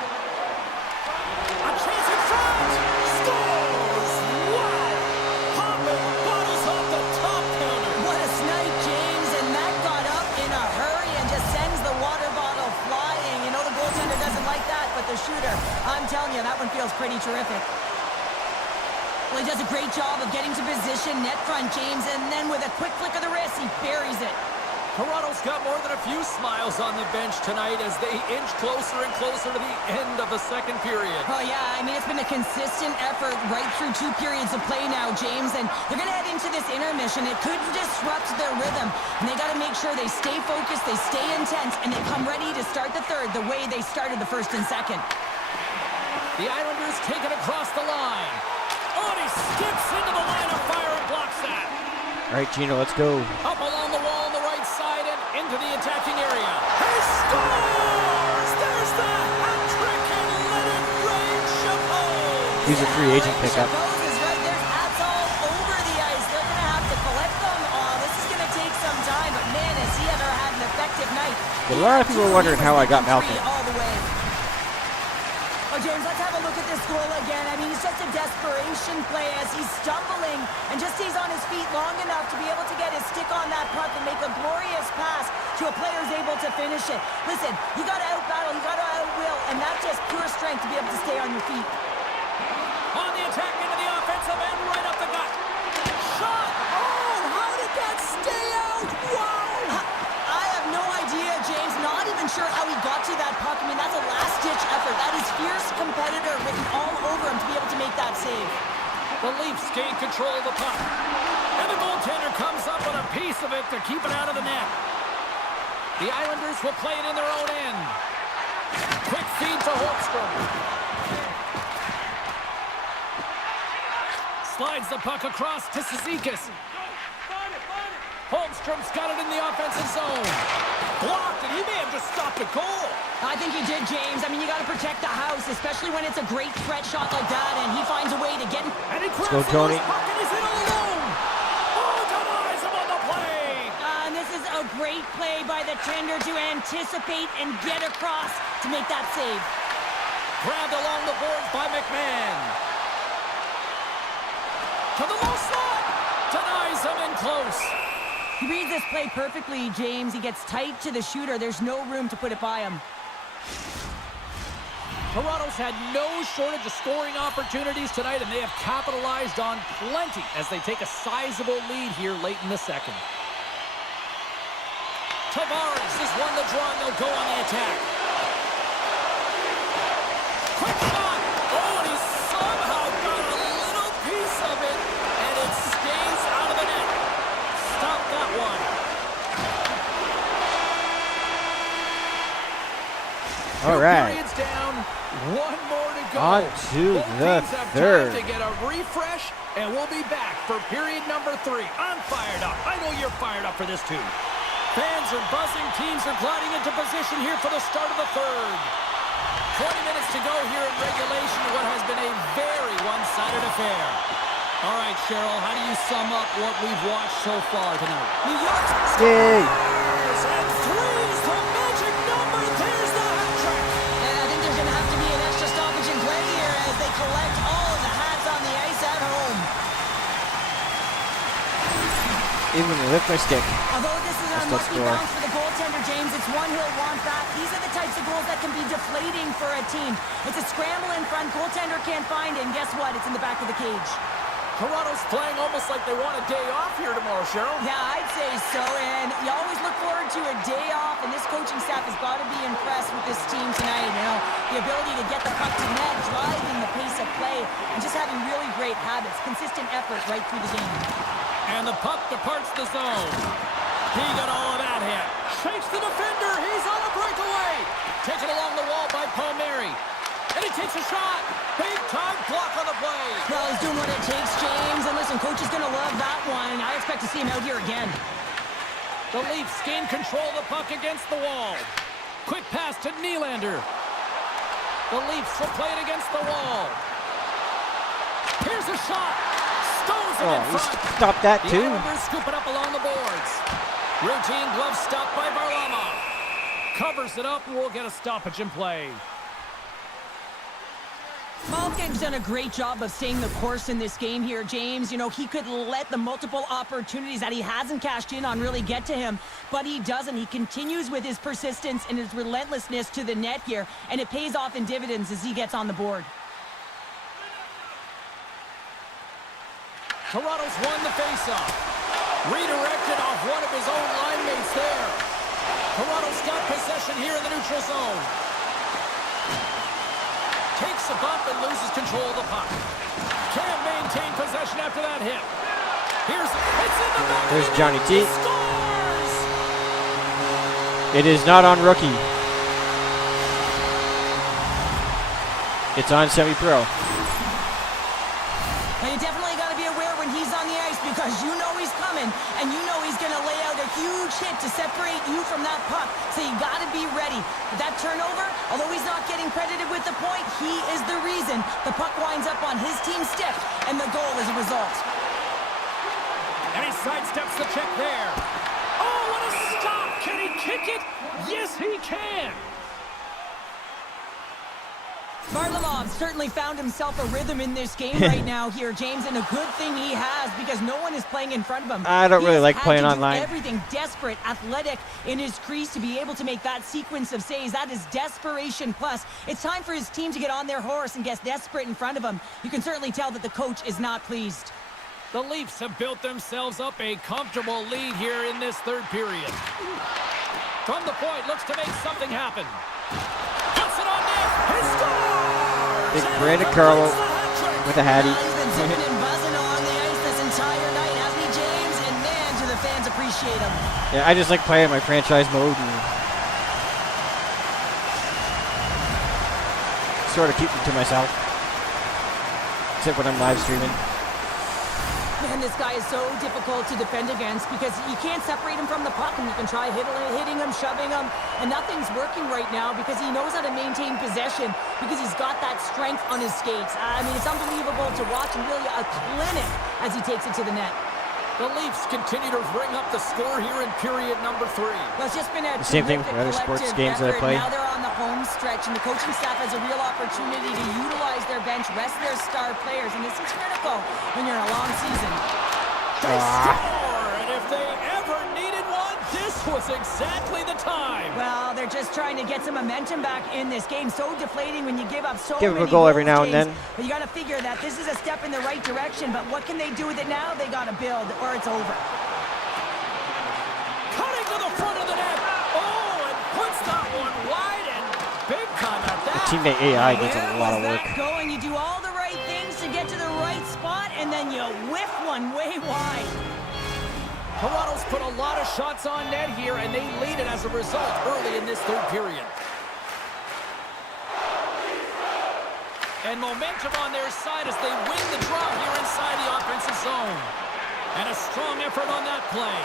A chance in front. Scores! Wow! Hopping bottles off the top counter. What a snipe, James, and that got up in a hurry and just sends the water bottle flying. You know the goaltender doesn't like that, but the shooter, I'm telling you, that one feels pretty terrific. Well, he does a great job of getting to position, net front, James, and then with a quick flick of the wrist, he buries it. Toronto's got more than a few smiles on the bench tonight as they inch closer and closer to the end of the second period. Oh, yeah, I mean, it's been a consistent effort right through 2 periods of play now, James, and they're going to head into this intermission. It could disrupt their rhythm, and they got to make sure they stay focused, they stay intense, and they come ready to start the third the way they started the first and second. The Islanders take it across the line. Oh, and he skips into the line of fire and blocks that. All right, Gino, let's go. Up along the wall on the right side and into the attacking area. He scores! There's the hat trick and let it rain, Chapeau! He's a free agent pickup. Chapeau is right. There's hats all over the ice. They're going to have to collect them. Oh, this is going to take some time, but man, has he ever had an effective night. A lot of people are wondering how I got Malcolm. All the way. Oh, James, let's have a look at this goal again. I mean, it's just a desperation play as he's stumbling and just stays on his feet long enough to be able to get his stick on that puck and make a glorious pass to a player who's able to finish it. Listen, you got to out-battle, you got to out-will, and that's just pure strength to be able to stay on your feet. On the attack into the offensive end, right up the gut. Shot! Oh, how did that stay out? Wow! I have no idea, James. Not even sure how he got to that puck. I mean, that's a last-ditch effort. That is fierce competitor written all over him to be able to make that save. The Leafs gain control of the puck. And the goaltender comes up with a piece of it to keep it out of the net. The Islanders will play it in their own end. Quick feed to Holmstrom. Slides the puck across to Cizikas. Holmstrom's got it in the offensive zone. Blocked, and he may have just stopped a goal. I think he did, James. I mean, you got to protect the house, especially when it's a great threat shot like that, and he finds a way to get... And he Let's go, Tony. puck and he's in alone. Oh, denies him on the play. And this is a great play by the tender to anticipate and get across to make that save. Grabbed along the boards by McMahon. To the low slot. Denies him in close. He reads this play perfectly, James. He gets tight to the shooter. There's no room to put it by him. Toronto's had no shortage of scoring opportunities tonight, and they have capitalized on plenty as they take a sizable lead here late in the second. Tavares has won the draw, and they'll go on the attack. Quick shot! Oh, and he somehow got a little piece of it, and it stays out of the net. Stop that one. All right. Periods down, one more to go. On to Both the teams have third. time to get a refresh, and we'll be back for period number 3. I'm fired up. I know you're fired up for this too. Fans are buzzing. Teams are gliding into position here for the start of the third. 20 minutes to go here in regulation of what has been a very one-sided affair. All right, Cheryl, how do you sum up what we've watched so far tonight? New York Yay. And 3's the magic number. There's the with my stick. Although this is an Still unlucky score. bounce for the goaltender, James, it's one he'll want back. These are the types of goals that can be deflating for a team. It's a scramble in front, goaltender can't find it, and guess what? It's in the back of the cage. Toronto's playing almost like they want a day off here tomorrow, Cheryl. Yeah, I'd say so, and you always look forward to a day off, and this coaching staff has got to be impressed with this team tonight. You know, the ability to get the puck to net, driving the pace of play, and just having really great habits, consistent effort right through the game. And the puck departs the zone. He got all of that hit. Shakes the defender. He's on a breakaway. Taken along the wall by Palmieri. And he takes a shot. Big time block on the play. Well, he's doing what it takes, James. And listen, coach is going to love that one. I expect to see him out here again. The Leafs gain control of the puck against the wall. Quick pass to Nylander. The Leafs will play it against the wall. Here's a shot. Stones it in He front. stopped that The too. Islanders scoop it up along the boards. Routine glove stop by Varlamov. Covers it up and we'll get a stoppage in play. Malkin's done a great job of staying the course in this game here, James. You know, he could let the multiple opportunities that he hasn't cashed in on really get to him, but he doesn't. He continues with his persistence and his relentlessness to the net here, and it pays off in dividends as he gets on the board. Toronto's won the faceoff. Redirected off one of his own line mates there. Toronto's got possession here in the neutral zone. Takes a bump and loses control of the puck. Can't maintain possession after that hit. It's in the back. There's Johnny T. Scores! It is not on rookie. It's on semi-pro. Now, you definitely got to be aware when he's on the ice because you know he's coming, and you know he's going to lay out a huge hit to separate you from that puck. So you got to be ready. But that turnover, although he's not getting credited with the point, he is the reason the puck winds up on his team's stick, and the goal is a result. And he sidesteps the check there. Oh, what a stop! Can he kick it? Yes, he can! Varlamov certainly found himself a rhythm in this game right now here, James, and a good thing he has because no one is playing in front of him. I don't really He's like had playing to do online. everything desperate, athletic in his crease to be able to make that sequence of saves. That is desperation plus. It's time for his team to get on their horse and get desperate in front of him. You can certainly tell that the coach is not pleased. The Leafs have built themselves up a comfortable lead here in this third period. From the point, looks to make something happen. Puts it on net. He scores! Big And Brandon he Carlo completes the hat-trick. with a hattie. He's been zipping and buzzing on the ice this entire night, hasn't he, James? And man, do the fans appreciate him. Yeah, I just like playing my franchise mode and sort of keep it to myself. Except when I'm live streaming. Man, this guy is so difficult to defend against because you can't separate him from the puck, and you can try hitting him, shoving him, and nothing's working right now because he knows how to maintain possession because he's got that strength on his skates. I mean, it's unbelievable to watch and really a clinic as he takes it to the net. The Leafs continue to bring up the score here in period number 3. Well, it's just been a Same thing with terrific other sports collective games that I effort. play. Now they're on the home stretch, and the coaching staff has a real opportunity to utilize their bench, rest their star players, and this is critical when you're in a long season. They score! And if they ever needed one, this was exactly the time. Well, they're just trying to get some momentum back in this game. So deflating when you give up so Give many them a goal every goals, now and James. then. But you got to figure that this is a step in the right direction. But what can they do with it now? They got to build, or it's over. Cutting to the front of the net. Oh, and puts that one wide and big time at that. Teammate AI gets a lot of Where was work. that going? You do all the right things to get to the right spot, and then you whiff one way wide. Toronto's put a lot of shots on net here, and they lead it as a result early in this third period. And momentum on their side as they win the draw here inside the offensive zone. And a strong effort on that play.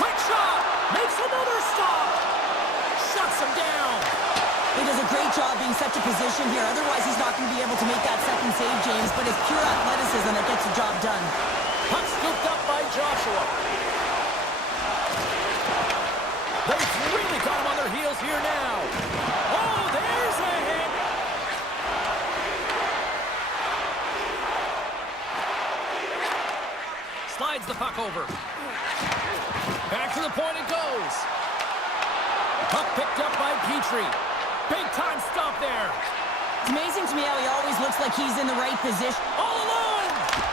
Quick shot! Makes another stop! Shuts him down! He does a great job being such a position here. Otherwise, he's not going to be able to make that second save, James. But it's pure athleticism that gets the job done. Puck scooped up by Joshua. They've really got him on their heels here now. Oh, there's a hit. Slides the puck over. the point it goes. Puck picked up by Petrie. Big time stop there. It's amazing to me how he always looks like he's in the right position. All alone.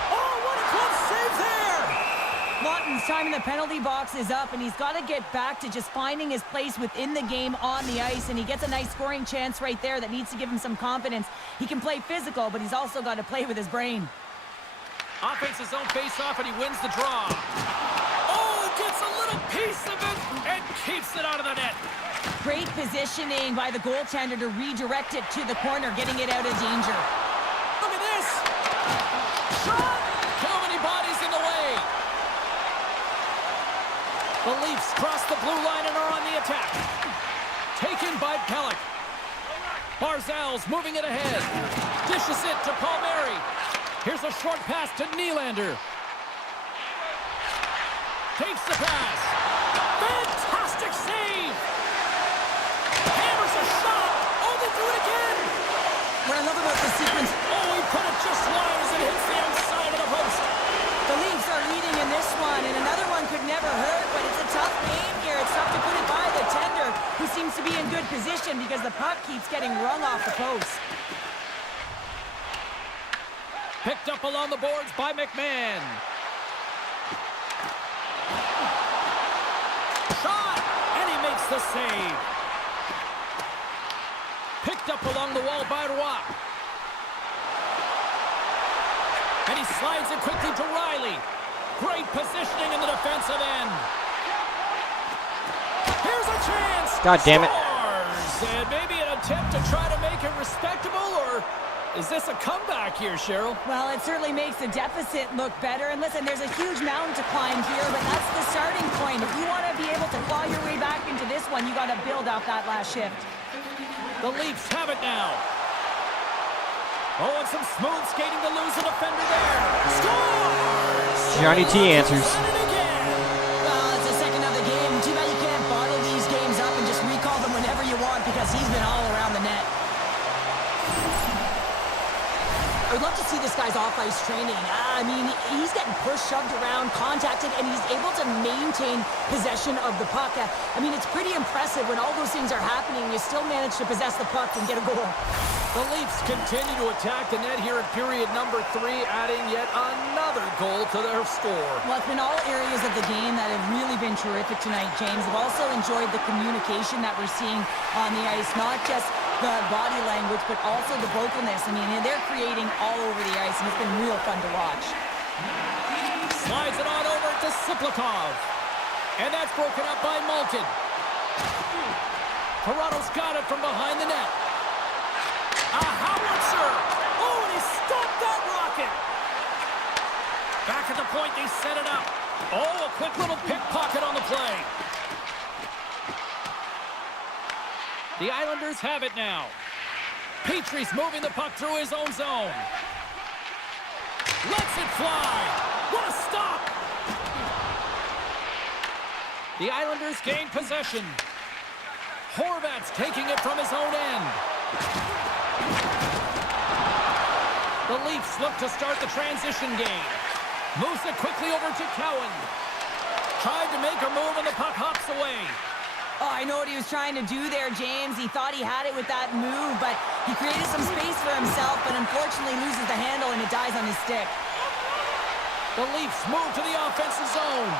Oh, what a close save there. Lawton's time in the penalty box is up, and he's got to get back to just finding his place within the game on the ice, and he gets a nice scoring chance right there that needs to give him some confidence. He can play physical, but he's also got to play with his brain. Offense his own face-off, and he wins the draw. Oh, gets a little piece of it and keeps it out of the net. Great positioning by the goaltender to redirect it to the corner, getting it out of danger. Look at this. Shot. Too many bodies in the way. The Leafs cross the blue line and are on the attack. Taken by Pelech. Barzal's moving it ahead. Dishes it to Palmieri. Here's a short pass to Nylander. Takes the pass. Fantastic save. Hammers a shot. Oh, they do it again. What I love about this sequence, Oh, he put it just wide as it hits the outside of the post. the Leafs are leading in this one, and another one could never hurt, but it's a tough game here. It's tough to put it by the tender, who seems to be in good position because the puck keeps getting rung off the post. Picked up along the boards by McMahon. Shot! And he makes the save. Picked up along the wall by Roy. And he slides it quickly to Riley. Great positioning in the defensive end. Here's a chance. God damn it. Scores! And maybe an attempt to try to make it respectable, or is this a comeback here, Cheryl? Well, it certainly makes the deficit look better. And listen, there's a huge mountain to climb here, but that's the starting point. If you want to be able to claw your way back into this one, you got to build off that last shift. The Leafs have it now. Oh, and some smooth skating to lose a defender there. Scores! Johnny T answers. Done it again. Well, it's the second of the game. Too bad you can't bottle these games up and just recall them whenever you want, because he's been all around the net. I would love to see this guy's off-ice training. I mean, he's getting pushed, shoved around, contacted, and he's able to maintain possession of the puck. I mean, it's pretty impressive when all those things are happening, you still manage to possess the puck and get a goal. The Leafs continue to attack the net here in period number 3, adding yet another goal to their score. Well, it's been all areas of the game that have really been terrific tonight, James. I've also enjoyed the communication that we're seeing on the ice, not just the body language, but also the vocalness. I mean, they're creating all over the ice, and it's been real fun to watch. Slides it on over to Siplikov. And that's broken up by Malkin. Toronto's got it from behind the net. A howitzer! Oh, and he stopped that rocket! Back at the point, they set it up. Oh, a quick little pickpocket on the play. The Islanders have it now. Petrie's moving the puck through his own zone. Lets it fly! What a stop! The Islanders gain possession. Horvat's taking it from his own end. The Leafs look to start the transition game. Moves it quickly over to Cowan. Tried to make a move and the puck hops away. Oh, I know what he was trying to do there, James. He thought he had it with that move, but he created some space for himself, but unfortunately loses the handle and it dies on his stick. The Leafs move to the offensive zone.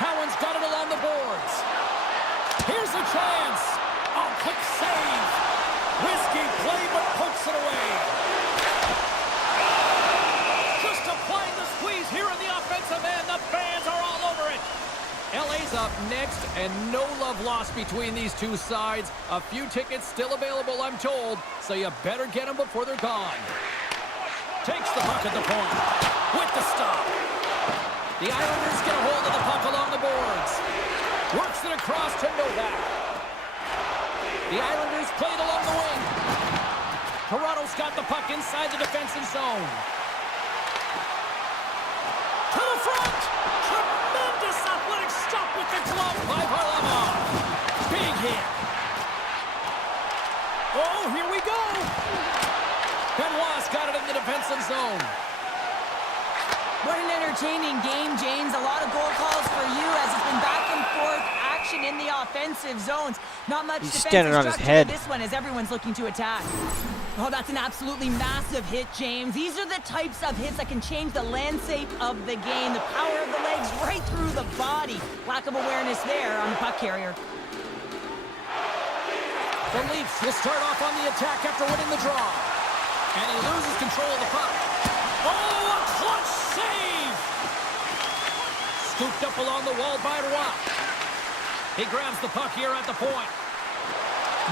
Cowan's got it along the boards. Here's a chance. Oh, quick save. Risky play, but pokes it away. Just applying the squeeze here in the offensive end. The fans are all over it. LA's up next, and no love lost between these two sides. A few tickets still available, I'm told, so you better get them before they're gone. Takes the puck at the point. With the stop. The Islanders get a hold of the puck along the boards. Works it across to Novak. The Islanders play it along the wing. Toronto's got the puck inside the defensive zone. To the front! Tremendous athletic stop with the glove by Varlamov. Big hit. Oh, here we go! Benoit's got it in the defensive zone. What an entertaining game, James. A lot of goal calls for you as it's been back and forth action in the offensive zones. Not much He's defensive standing on his structure head. to this one as everyone's looking to attack. Oh, that's an absolutely massive hit, James. These are the types of hits that can change the landscape of the game. The power of the legs right through the body. Lack of awareness there on the puck carrier. The Leafs will start off on the attack after winning the draw. And he loses control of the puck. Oh, a clutch save! Scooped up along the wall by Roy. He grabs the puck here at the point.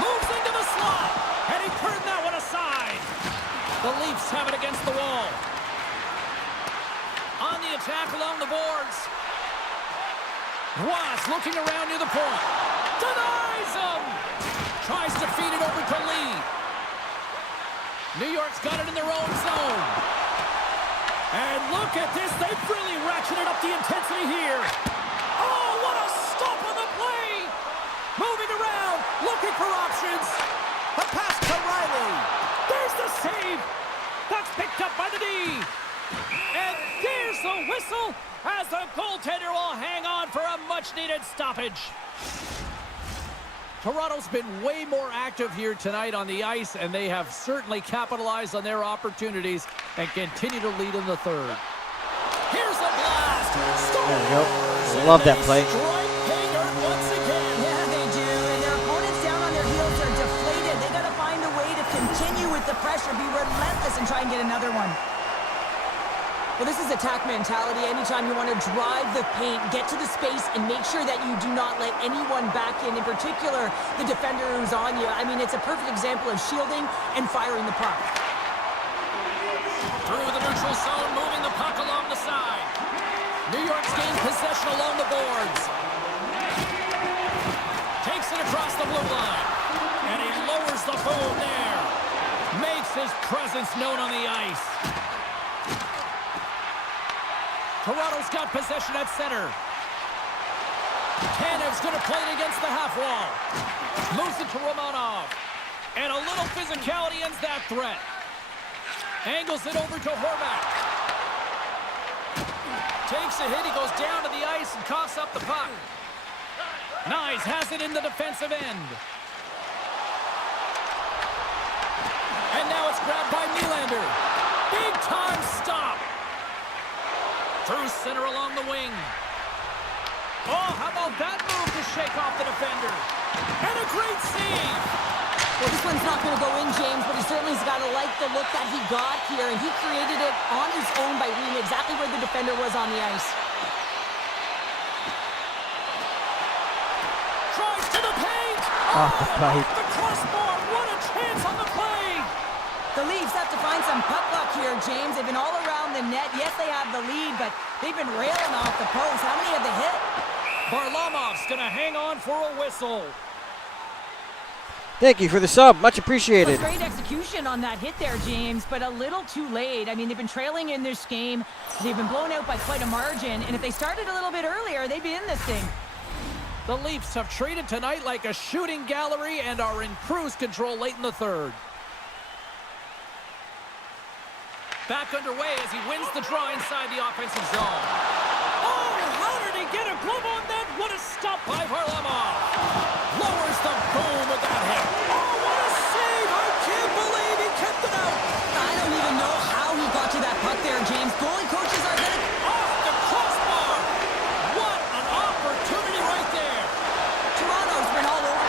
Moves into the slot. And he turned that one aside. The Leafs have it against the wall. On the attack along the boards. Roy looking around near the point. Denies him! Tries to feed it over to Lee. New York's got it in their own zone. And look at this. They've really ratcheted up the intensity here. Oh, what a stop on the play. Moving around, looking for options. A pass to Riley. There's the save. That's picked up by the D. And there's the whistle as the goaltender will hang on for a much-needed stoppage. Toronto's been way more active here tonight on the ice, and they have certainly capitalized on their opportunities and continue to lead in the third. Here's a blast. There we go. Love that play. Strike pay dirt once again. Yeah, they do. And their opponents down on their heels are deflated. They got to find a way to continue with the pressure, be relentless, and try and get another one. Well, this is attack mentality. Anytime you want to drive the paint, get to the space, and make sure that you do not let anyone back in particular, the defender who's on you. I mean, it's a perfect example of shielding and firing the puck. Through the neutral zone, moving the puck along the side. New York's gained possession along the boards. Takes it across the blue line. And he lowers the boom there. Makes his presence known on the ice. Toronto's got possession at center. Tanev's going to play it against the half wall. Moves it to Romanov. And a little physicality ends that threat. Angles it over to Horvat. Takes a hit. He goes down to the ice and coughs up the puck. Nyes has it in the defensive end. And now it's grabbed by Nylander. Big time stop. Through center along the wing. Oh, how about that move to shake off the defender? And a great save. Well, this one's not going to go in, James, but he certainly's got to like the look that he got here, and he created it on his own by reading exactly where the defender was on the ice. Tries to the paint. Off the pipe. The crossbar. What a chance on the play. The Leafs have to find some puck luck here, James. They've been all around the net. Yes, they have the lead, but they've been railing off the post. How many have they hit? Varlamov's going to hang on for a whistle. Thank you for the sub. Much appreciated. Great execution on that hit there, James, but a little too late. I mean, they've been trailing in this game. They've been blown out by quite a margin, and if they started a little bit earlier, they'd be in this thing. The Leafs have traded tonight like a shooting gallery and are in cruise control late in the third. Back underway as he wins the draw inside the offensive zone. Oh, how did he get a glove on that? What a stop by Varlamov. Lowers the boom with that hit. Oh, what a save. I can't believe he kept it out. I don't even know how he got to that puck there, James. Goalie coaches are going to... Off the crossbar. What an opportunity right there. Toronto's been all over.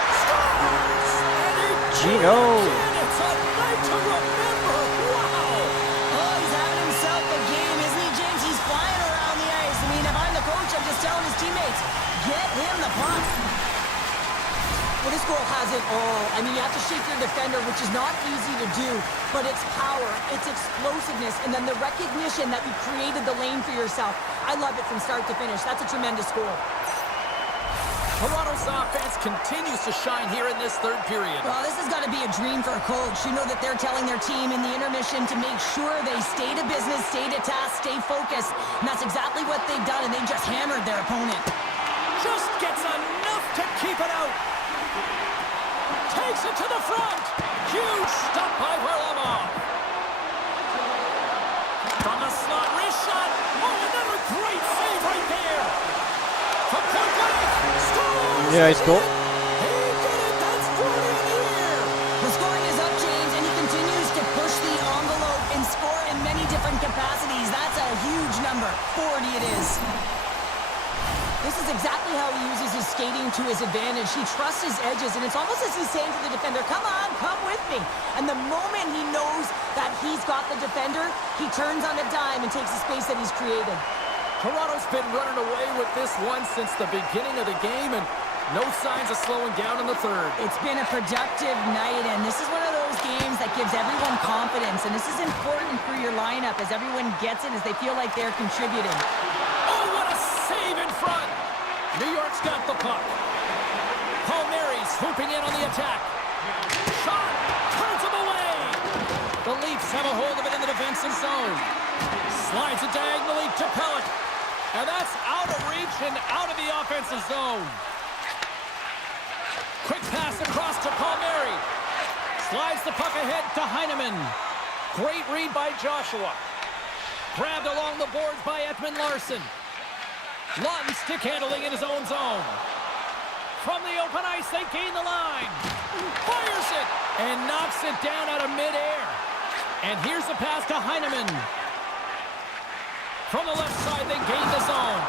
Gino. It's a night to remember. Wow. Oh, he's having himself a game, isn't he, James? He's flying around the ice. I mean, if I'm the coach, I'm just telling his teammates, get him the puck. Well, this goal has it all. I mean, you have to shape your defender, which is not easy to do, but it's power, it's explosiveness, and then the recognition that you created the lane for yourself. I love it from start to finish. That's a tremendous goal. Toronto's offense continues to shine here in this third period. Well, this has got to be a dream for a coach. You know that they're telling their team in the intermission to make sure they stay to business, stay to task, stay focused. And that's exactly what they've done, and they just hammered their opponent. Just gets enough to keep it out. Takes it to the front. Huge stop by Varlamov. From the slot, wrist shot. Oh, Nice goal. He did it. That's 40 in the year. The scoring is up, James, and he continues to push the envelope and score in many different capacities. That's a huge number. 40 it is. This is exactly how he uses his skating to his advantage. He trusts his edges, and it's almost as he's saying to the defender, come on, come with me. And the moment he knows that he's got the defender, he turns on a dime and takes the space that he's created. Toronto's been running away with this one since the beginning of the game, and no signs of slowing down in the third. It's been a productive night, and this is one of those games that gives everyone confidence, and this is important for your lineup as everyone gets it, as they feel like they're contributing. Oh, what a save in front! New York's got the puck. Palmieri's hooping in on the attack. Shot! Turns him away! The Leafs have a hold of it in the defensive zone. Slides it diagonally to Pellick. And that's out of reach and out of the offensive zone. Quick pass across to Palmieri. Slides the puck ahead to Heineman. Great read by Joshua. Grabbed along the boards by Edmund Larson. Lawton stick handling in his own zone. From the open ice, they gain the line. Fires it and knocks it down out of midair. And here's the pass to Heineman. From the left side, they gain the zone.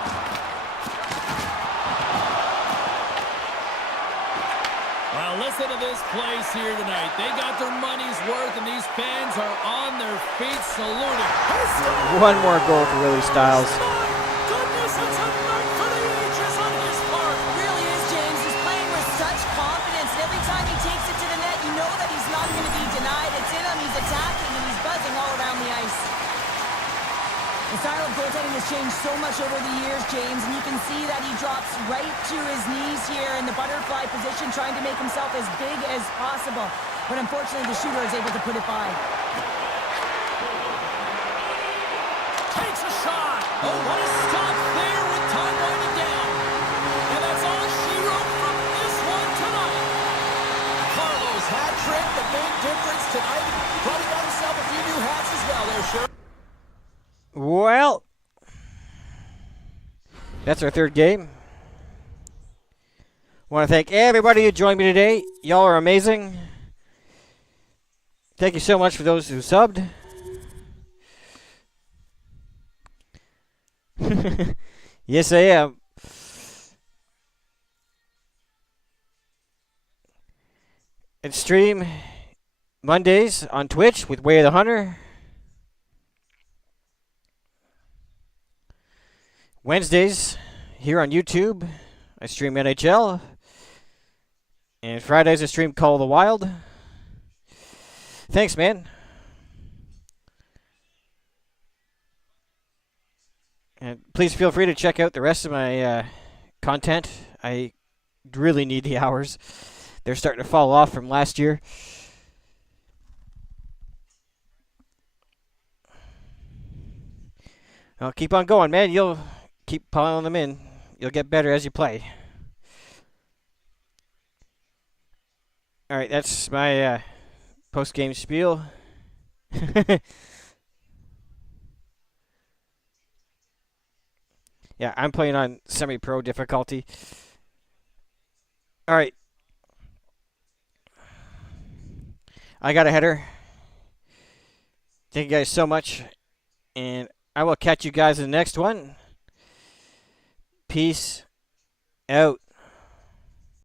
Well, listen to this place here tonight. They got their money's worth, and these fans are on their feet saluting. One more goal for Willie Styles. Goodness, it's a night for the ages on his part. It really is, James. He's playing with such confidence. And every time he takes it to the net, you know that he's not going to be denied. It's in him, he's attacking, and he's buzzing all around the ice. The style of goaltending has changed so much over the years, James, and you can see that he drops right to his knees here in the butterfly position, trying to make himself as big as possible. But unfortunately, the shooter is able to put it by. Takes a shot. Oh, what a stop there with time winding down. And that's all she wrote from this one tonight. Carlo's hat trick, the big difference tonight. Probably got himself a few new hats as well there, sure. Well, that's our third game. Want to thank everybody who joined me today. Y'all are amazing. Thank you so much for those who subbed. Yes, I am. And stream Mondays on Twitch with Way of the Hunter. Wednesdays here on YouTube, I stream NHL. And Fridays, I stream Call of the Wild. Thanks, man. And please feel free to check out the rest of my content. I really need the hours. They're starting to fall off from last year. Well, keep on going, man. You'll keep piling them in. You'll get better as you play. All right, that's my post-game spiel. Yeah, I'm playing on semi-pro difficulty. All right. I got a header. Thank you guys so much. And I will catch you guys in the next one. Peace out.